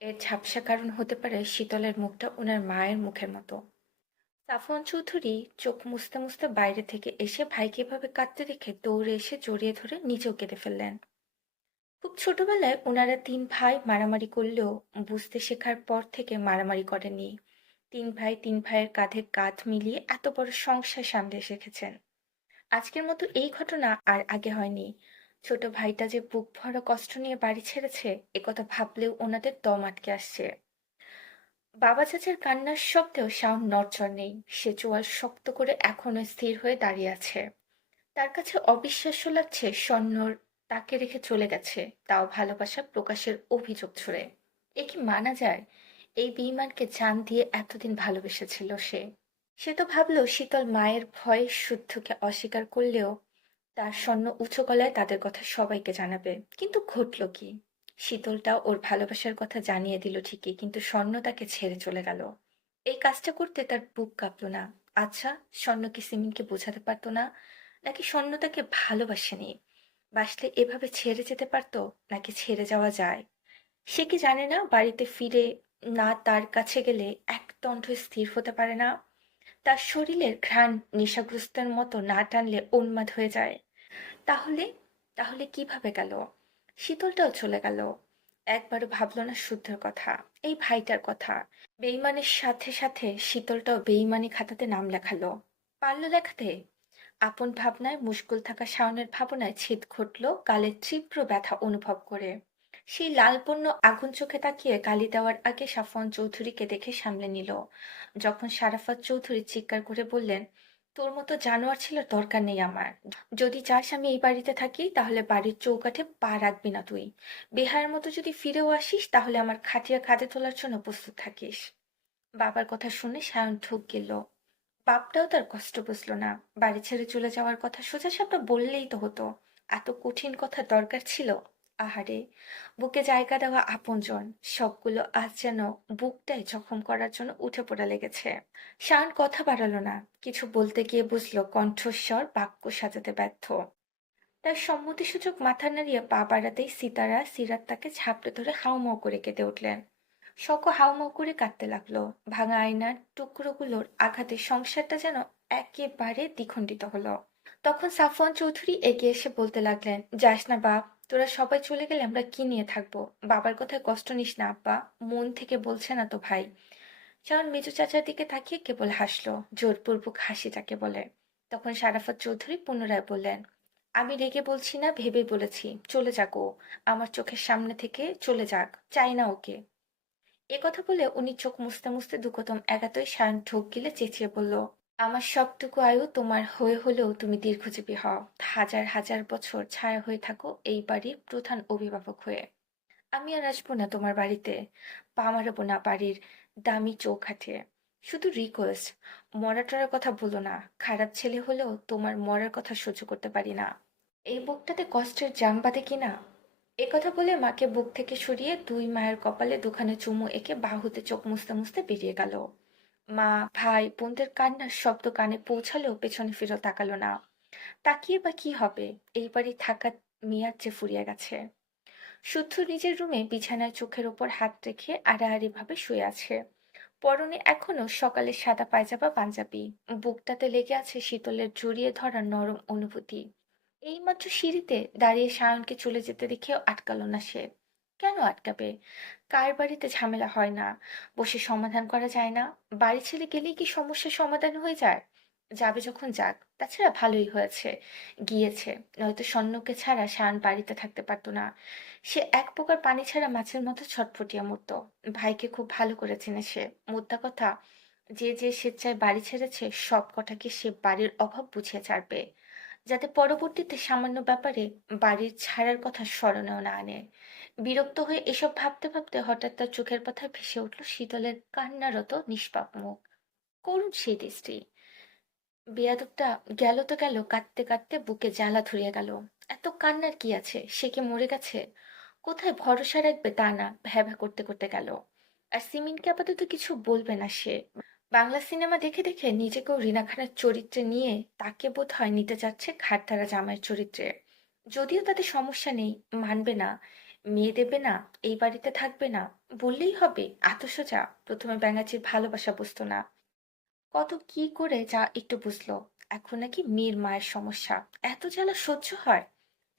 এর ঝাপসা কারণ হতে পারে শীতলের মুখটা ওনার মায়ের মুখের মতো। সাফওয়ান চৌধুরী চোখ মুছতে মুছতে বাইরে থেকে এসে ভাইকে এভাবে কাঁদতে দেখে দৌড়ে এসে জড়িয়ে ধরে নিজেও কেঁদে ফেললেন। খুব ছোটবেলায় ওনারা তিন ভাই মারামারি করলেও বুঝতে শেখার পর থেকে মারামারি করেননি। তিন ভাই তিন ভাইয়ের কাঁধে কাঁধ মিলিয়ে এত বড় সংসার সামলে শিখেছেন। আজকের মতো এই ঘটনা আর আগে হয়নি। ছোট ভাইটা যে বুক ভরা কষ্ট নিয়ে বাড়ি ছেড়েছে, একথা ভাবলেও ওনাদের দম আটকে আসছে। বাবা চাচার কান্নার শব্দেও শাওন নড়চড় নেই। সে চোয়াল শক্ত করে এখনো স্থির হয়ে দাঁড়িয়ে আছে। তার কাছে অবিশ্বাস্য লাগছে স্বর্ণর তাকে রেখে চলে গেছে, তাও ভালোবাসা প্রকাশের অভিযোগ ছুড়ে। এ কি মানা যায়? এই বেঈমানকে জান দিয়ে এতদিন ভালোবেসেছিল সে। সে তো ভাবলো শীতল মায়ের ভয়ে শুদ্ধকে অস্বীকার করলেও তার স্বর্ণ উঁচু গলায় তাদের কথা সবাইকে জানাবে। কিন্তু ঘটল কি? শীতলটাও ওর ভালোবাসার কথা জানিয়ে দিল ঠিকই, কিন্তু স্বর্ণ তাকে ছেড়ে চলে গেল। এই কাজটা করতে তার বুক কাঁপলো না। আচ্ছা, স্বর্ণ কি সিমিনকে বোঝাতে পারতো না? নাকি স্বর্ণ তাকে ভালোবাসেনি? বাসলে এভাবে ছেড়ে যেতে পারতো, নাকি ছেড়ে যাওয়া যায়? সে কি জানে না বাড়িতে ফিরে না তার কাছে গেলে একদণ্ড স্থির হতে পারে না? তার শরীরের ঘ্রাণ নেশাগ্রস্তের মতো না টানলে উন্মাদ হয়ে যায়। তাহলে তাহলে কিভাবে গেল? শীতলটাও চলে গেল। একবারও ভাবলো না শুদ্ধর কথা, এই ভাইটার কথা। বেইমানের সাথে সাথে শীতলটাও বেইমানি খাতাতে নাম লেখালো। পারল লেখাতে? আপন ভাবনায় মুশকুল থাকা শাওনের ভাবনায় ছেদ ঘটল গালের তীব্র ব্যথা অনুভব করে। সেই লালপূর্ণ আগুন চোখে তাকিয়ে গালি দেওয়ার আগে সাফওয়ান চৌধুরীকে দেখে সামলে নিল। যখন সারাফাত চৌধুরী চিৎকার করে বললেন, তোর মতো জানোয়ার ছেলের দরকার নেই আমার। যদি চাস আমি এই বাড়িতে থাকি তাহলে বাড়ির চৌকাঠে পা রাখবি না তুই। বেহার মতো যদি ফিরেও আসিস তাহলে আমার খাটিয়া কাঁধে তোলার জন্য প্রস্তুত থাকিস। বাবার কথা শুনে সায়ন ঢুক গেল। বাপটাও তার কষ্ট বুঝলো না। বাড়ি ছেড়ে চলে যাওয়ার কথা সোজাসাপটা বললেই তো হতো। এত কঠিন কথা দরকার ছিল? আহারে, বুকে জায়গা দেওয়া আপনজন সবগুলো আজ যেন বুকটাই জখম করার জন্য উঠে পড়ে লেগেছে। শান কথা বাড়ালো না। কিছু বলতে গিয়ে বুঝলো কণ্ঠস্বর বাক্য সাজাতে ব্যর্থ। তার সম্মতিসূচক মাথা নাড়িয়ে পা বাড়াতেই সিতারা সিরাত তাকে ঝাপটে ধরে হাউমাউ করে কেঁদে উঠলেন। শখ হাউমাউ করে কাঁদতে লাগলো। ভাঙা আয়নার টুকরোগুলোর আঘাতে সংসারটা যেন একেবারে দ্বিখণ্ডিত হলো। তখন সাফওয়ান চৌধুরী এগিয়ে এসে বলতে লাগলেন, যাস না বাপ, তোরা সবাই চলে গেলে আমরা কি নিয়ে থাকবো? বাবার কথায় কষ্ট নিস না আব্বা, মন থেকে বলছে না তো ভাই। শাওন মেজো চাচার দিকে তাকিয়ে কেবল হাসলো, জোরপূর্বক হাসি যাকে বলে। তখন সারাফত চৌধুরী পুনরায় বললেন, আমি রেগে বলছি না, ভেবে বলেছি, চলে যাক ও, আমার চোখের সামনে থেকে চলে যাক, চাই না ওকে। এ কথা বলে উনি চোখ মুছতে মুছতে দুকদম এগাতই সায়ন ঢোক গিলে চেঁচিয়ে বলল, আমার সবটুকু আয়ু তোমার হয়ে হলেও তুমি দীর্ঘজীবী হও, হাজার হাজার বছর ছায়া হয়ে থাকো এই বাড়ির প্রধান অভিভাবক হয়ে। আমি আর আসবো না তোমার বাড়িতে, পা মারাবো না বাড়ির দামি চৌখাটে। শুধু রিকোয়েস্ট, মরা টরার কথা বলো না, খারাপ ছেলে হলেও তোমার মরার কথা সহ্য করতে পারি না। এই বুকটাতে কষ্টের জাম বাঁধে কিনা। এ কথা বলে মাকে বুক থেকে সরিয়ে দুই মায়ের কপালে দুখানে চুমু এঁকে বাহুতে চোখ মুছতে মুছতে বেরিয়ে গেল। মা, ভাই, বোনদের কান্নার শব্দ কানে পৌঁছালেও পেছনে ফিরে তাকালো না। তাকিয়ে বা কি হবে, এই বাড়ি থাকার মেয়াদ যে ফুরিয়ে গেছে। শুদ্ধ নিজের রুমে বিছানায় চোখের ওপর হাত রেখে আড়াআড়ি ভাবে শুয়ে আছে। পরনে এখনো সকালের সাদা পায়জামা পাঞ্জাবি। বুকটাতে লেগে আছে শীতলের জড়িয়ে ধরা নরম অনুভূতি। এইমাত্র সিঁড়িতে দাঁড়িয়ে সায়নকে চলে যেতে দেখেও আটকালো না সে। কেন আটকাবে? কার বাড়িতে ঝামেলা হয় না, বসে সমাধান করা যায় না? বাড়ি ছেড়ে গেলেই কি সমস্যার সমাধান হয়ে যায়? যাবে যখন যাক, তাছাড়া ভালোই হয়েছে গিয়েছে, নয়তো স্বর্ণকে ছাড়া শান বাড়িতে থাকতে পারতো না। সে এক প্রকার পানি ছাড়া মাছের মতো ছটফটিয়ে মরতো। ভাইকে খুব ভালো করে চেনে সে। মোদ্দা কথা, যে যে স্বেচ্ছায় বাড়ি ছেড়েছে সব কটাকে সে বাড়ির অভাব বুঝিয়ে ছাড়বে, যাতে পরবর্তীতে সামান্য ব্যাপারে বাড়ির ছাড়ার কথা স্মরণেও না আনে। বিরক্ত হয়ে এসব ভাবতে ভাবতে হঠাৎ তার চোখের পাতায় ভেসে উঠল শীতলের কান্নারত নিষ্পাপ মুখ, করুণ সেই দৃষ্টি। বেয়াদবটা গেল তো গেল, কাঁদতে কাঁদতে বুকে জ্বালা ধরিয়ে গেল। এত কান্নার কি আছে, সে কি মরে গেছে? কোথায় ভরসা রাখবে তা না, ভ্যাভা করতে করতে গেল। আর সিমিনকে আপাতত কিছু বলবে না সে। বাংলা সিনেমা দেখে দেখে নিজেকেও রিনা খানের চরিত্রে নিয়ে তাকে বোধ হয় নিতে যাচ্ছে ঘাটতারা জামাইয়ের চরিত্রে। যদিও তাতে সমস্যা নেই, মানবে না, মেয়ে দেবে না, এই বাড়িতে থাকবে না, বললেই হবে, এত সোজা। প্রথমে ব্যাঙাচির ভালোবাসা বুঝতো না, কত কি করে যা একটু বুঝলো। এখন নাকি মেয়ের মায়ের সমস্যা, এত জ্বালা সহ্য হয়?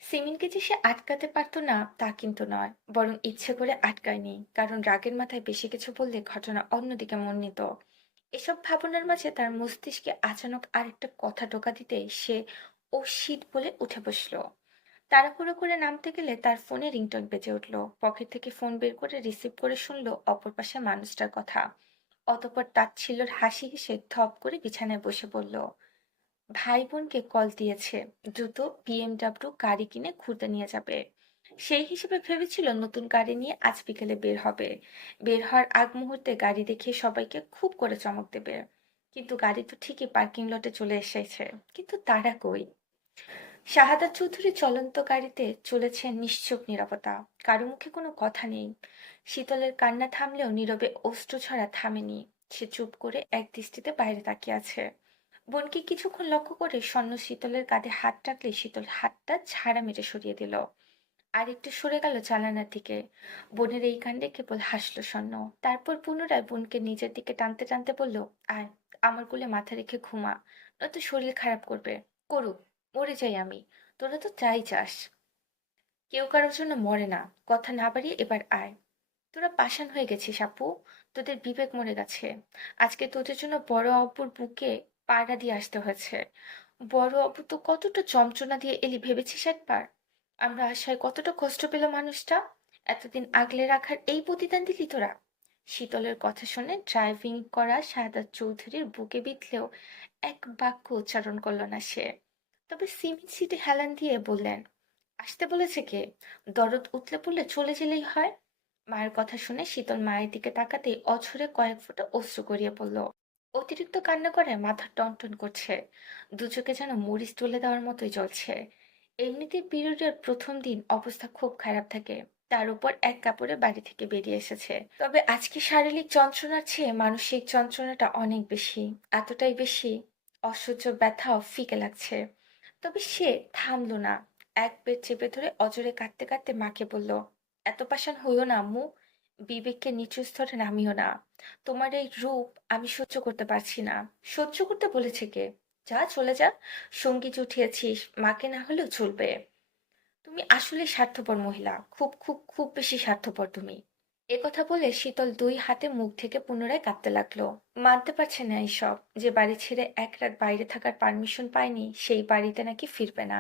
সিমিনকে যে সে আটকাতে পারতো না তা কিন্তু নয়, বরং ইচ্ছে করে আটকায়নি, কারণ রাগের মাথায় বেশি কিছু বললে ঘটনা অন্যদিকে মন নিত। এসব ভাবনার মাঝে তার মস্তিষ্কে আচানক আরেকটা কথা ঢোকা দিতেই সে ও শিট বলে উঠে বসলো। তাড়াহুড়ো করে নামতে গেলে তার ফোনে রিংটোন বেজে উঠলো। পকেট থেকে ফোন বের করে রিসিভ করে শুনলো অপর পাশে মানুষটার কথা। অতঃপর তাচ্ছিল্যের হাসি হেসে ধপ করে বিছানায় বসে পড়ল। ভাই বোনকে কল দিয়েছে, দ্রুত বিএমডব্লিউ গাড়ি কিনে ঘুরতে নিয়ে যাবে। সেই হিসেবে ভেবেছিল নতুন গাড়ি নিয়ে আজ বিকেলে বের হবে। বের হওয়ার আগ মুহূর্তে গাড়ি দেখিয়ে সবাইকে খুব করে চমক দেবে। কিন্তু গাড়ি তো ঠিকই পার্কিং লটে চলে এসেছে, কিন্তু তারা কই? শাহাদাত চৌধুরী চলন্ত গাড়িতে চলেছে নিশ্চুপ নীরবতা, কারো মুখে কোনো কথা নেই। শীতলের কান্না থামলেও নীরবে অশ্রুঝরা থামেনি। সে চুপ করে এক দৃষ্টিতে বাইরে তাকিয়ে আছে। বোনকে কিছুক্ষণ লক্ষ্য করে স্বর্ণ শীতলের কাঁধে হাত রাখলে শীতল হাতটা ঝাড়া মেরে সরিয়ে দিল। আর একটু সরে গেল জানালার দিকে। বোনের এই কাণ্ডে কেবল হাসলো স্বর্ণ। তারপর পুনরায় বোনকে নিজের দিকে টানতে টানতে বলল, আয়, আমার কোলে মাথা রেখে ঘুমা, নয়তো শরীর খারাপ করবে। করুক, মরে যাই আমি, তোরা তো চাই চাস। কেউ কারোর জন্য মরে না। কথা না বাড়িয়ে এবার আয়। তোরা পাষাণ হয়ে গেছিস আপু, তোদের বিবেক মরে গেছে। আজকে তোদের জন্য বড় অপুর বুকে পাড়া দিয়ে আসতে হয়েছে। বড় অপু তো কতটা যন্ত্রণা দিয়ে এলি ভেবেছিস একবার? আমরা আশায় কতটা কষ্ট পেল মানুষটা, এতদিন আগলে রাখার এই প্রতিদান দিলি তোরা। শীতলের কথা শুনে ড্রাইভিং করা শাহাদাত চৌধুরীর বুকে বিঁধলেও এক বাক্য উচ্চারণ করলো না সে। তবে সিমির সিটে হেলান দিয়ে বললেন, আসতে বলেছে কে? দরদ উতলে পড়লে চলে গেলেই হয়। মায়ের কথা শুনে শীতল মায়ের দিকে তাকাতেই অঝরে কয়েক ফোঁটা অশ্রু গড়িয়ে পড়ল। অতিরিক্ত কান্না করে মাথা টনটন করছে, দু চোখে যেন মরিচ তুলে দেওয়ার মতোই জ্বলছে। এমনিতেই পিরিয়ডের প্রথম দিন অবস্থা খুব খারাপ থাকে, তার উপর এক কাপড়ে বাড়ি থেকে বেরিয়ে এসেছে। তবে আজকে শারীরিক যন্ত্রণার চেয়ে মানসিক যন্ত্রণাটা অনেক বেশি, এতটাই বেশি অসহ্য ব্যথা ও ফিকে লাগছে। তবে সে থামলো না, এক পেট চেপে ধরে অজরে কাঁদতে কাঁদতে মাকে বলল, এত পাষাণ হইও না আম্মু, বিবেককে নিচু স্তরে নামিও না। তোমার এই রূপ আমি সহ্য করতে পারছি না। সহ্য করতে বলেছে কে? যা চলে যা, সঙ্গী জুটিয়েছিস, মাকে না হলেও চলবে। তুমি আসলে স্বার্থপর মহিলা, খুব খুব খুব বেশি স্বার্থপর তুমি। একথা বলে শীতল দুই হাতে মুখ থেকে পুনরায় কাঁদতে লাগলো। মানতে পারছে না এইসব, যে বাড়ি ছেড়ে এক রাত বাইরে থাকার পারমিশন পায়নি সেই বাড়িতে নাকি ফিরবে না।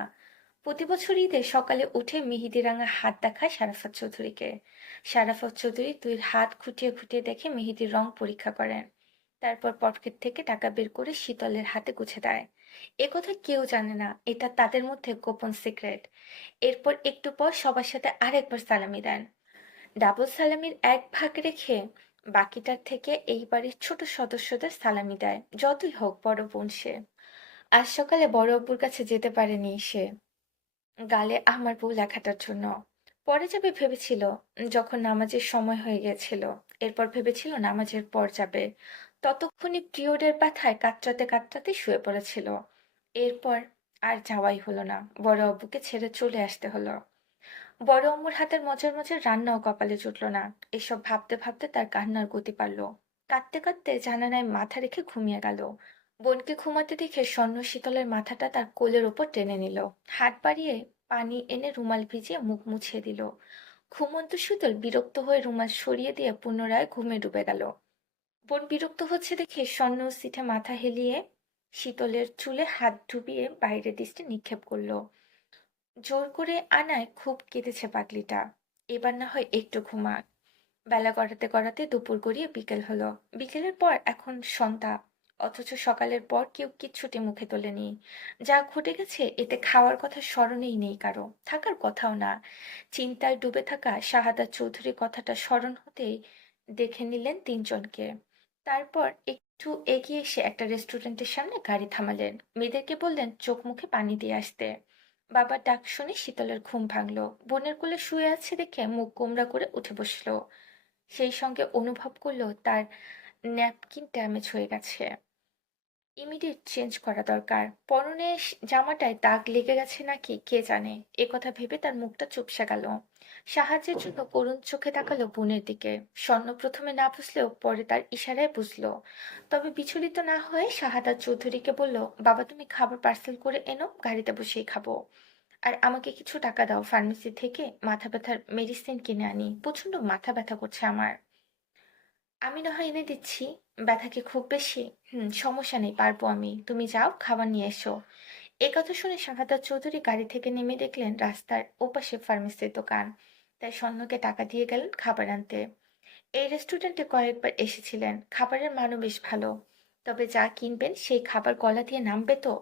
প্রতি বছর ঈদে সকালে উঠে মেহেদি রাঙা হাত দেখায় সারাফাত চৌধুরীকে। সারাফাত চৌধুরী দুই হাত খুঁটিয়ে খুঁটিয়ে দেখে মেহেদির রং পরীক্ষা করেন। তারপর পকেট থেকে টাকা বের করে শীতলের হাতে গুছে দেয়। একথা কেউ জানে না, এটা তাদের মধ্যে গোপন সিক্রেট। এরপর একটু পর সবার সাথে আরেকবার সালামি দেন। ডাবল সালামির এক ভাগ রেখে বাকিটার থেকে এই বাড়ির ছোট সদস্যদের সালামি দেয়, যতই হোক বড় বোন সে। আজ সকালে বড় অপুর কাছে যেতে পারেনি সে, গালে আমার বউ লেখাটার জন্য। পরে যাবে ভেবেছিল, যখন নামাজের সময় হয়ে গেছিল। এরপর ভেবেছিল নামাজের পর যাবে। ততক্ষণে পিরিয়ডের ব্যথায় কাতরাতে কাতরাতে শুয়ে পড়েছিল। এরপর আর যাওয়াই হলো না, বড় আব্বুকে ছেড়ে চলে আসতে হলো। বড় আম্মুর হাতের মজার মজার রান্নাও কপালে জুটল না। এসব ভাবতে ভাবতে তার কান্নার গতি বাড়ল। কাঁদতে কাঁদতে জানালায় মাথা রেখে ঘুমিয়ে গেল। বোনকে ঘুমাতে দেখে স্বর্ণ শীতলের মাথাটা তার কোলের ওপর টেনে নিল। হাত বাড়িয়ে পানি এনে রুমাল ভিজিয়ে মুখ মুছিয়ে দিল। ঘুমন্ত শীতল বিরক্ত হয়ে রুমাল সরিয়ে দিয়ে পুনরায় ঘুমে ডুবে গেল। বোন বিরক্ত হচ্ছে দেখে স্বর্ণ সিটে মাথা হেলিয়ে শীতলের চুলে হাত ডুবিয়ে বাইরের দৃষ্টি নিক্ষেপ করলো। জোর করে আনায় খুব কেঁদেছে পাগলিটা। এবার না হয় একটু ঘুমাক। বেলা গড়াতে গড়াতে দুপুর গড়িয়ে বিকেল হলো। বিকেলের পর এখন সন্ধ্যা, অথচ সকালের পর কেউ কিচ্ছুটি মুখে তোলেনি। যা ঘটে গেছে এতে খাওয়ার কথা স্মরণেই নেই কারো, থাকার কথাও না। চিন্তায় ডুবে থাকা শাহাদাত চৌধুরী কথাটা স্মরণ হতেই দেখে নিলেন তিনজনকে। তারপর একটু এগিয়ে এসে একটা রেস্টুরেন্টের সামনে গাড়ি থামালেন, মেয়েদেরকে বললেন চোখ মুখে পানি দিয়ে আসতে। বাবার ডাক শুনে শীতলের ঘুম ভাঙলো। বোনের কোলে শুয়ে আছে দেখে মুখ গোমড়া করে উঠে বসলো। সেই সঙ্গে অনুভব করলো তার ন্যাপকিন ড্যামেজ হয়ে গেছে, ইমিডিয়েট চেঞ্জ করা দরকার। পরনে জামাটায় দাগ লেগে গেছে নাকি কে জানে। একথা ভেবে তার মুখটা চুপসে গেল। সাহায্যের জন্য করুণ চোখে তাকালো বোনের দিকে। স্বর্ণ প্রথমে না বুঝলেও পরে তার ইশারায় বুঝলো। তবে বিচলিত না হয়ে শাহাদাত চৌধুরীকে বলল, বাবা তুমি খাবার পার্সেল করে এনো, গাড়িতে বসেই খাবো। আর আমাকে কিছু টাকা দাও, ফার্মেসি থেকে মাথা ব্যথার মেডিসিন কিনে আনি, প্রচন্ড মাথা ব্যথা করছে আমার। আমি না হয় এনে দিচ্ছি। ব্যথা কি খুব বেশি? সমস্যা নেই, পারবো আমি, তুমি যাও খাবার নিয়ে এসো। এ কথা শুনে শাহাদাত চৌধুরী গাড়ি থেকে নেমে দেখলেন রাস্তার ওপাশে ফার্মেসির দোকান। তাই স্বর্ণকে টাকা দিয়ে গেলেন খাবার আনতে। এই রেস্টুরেন্টে কয়েকবার এসেছিলেন, খাবারের মানও বেশ ভালো। তবে যা কিনবেন সেই খাবার গলা দিয়ে নামবে তো?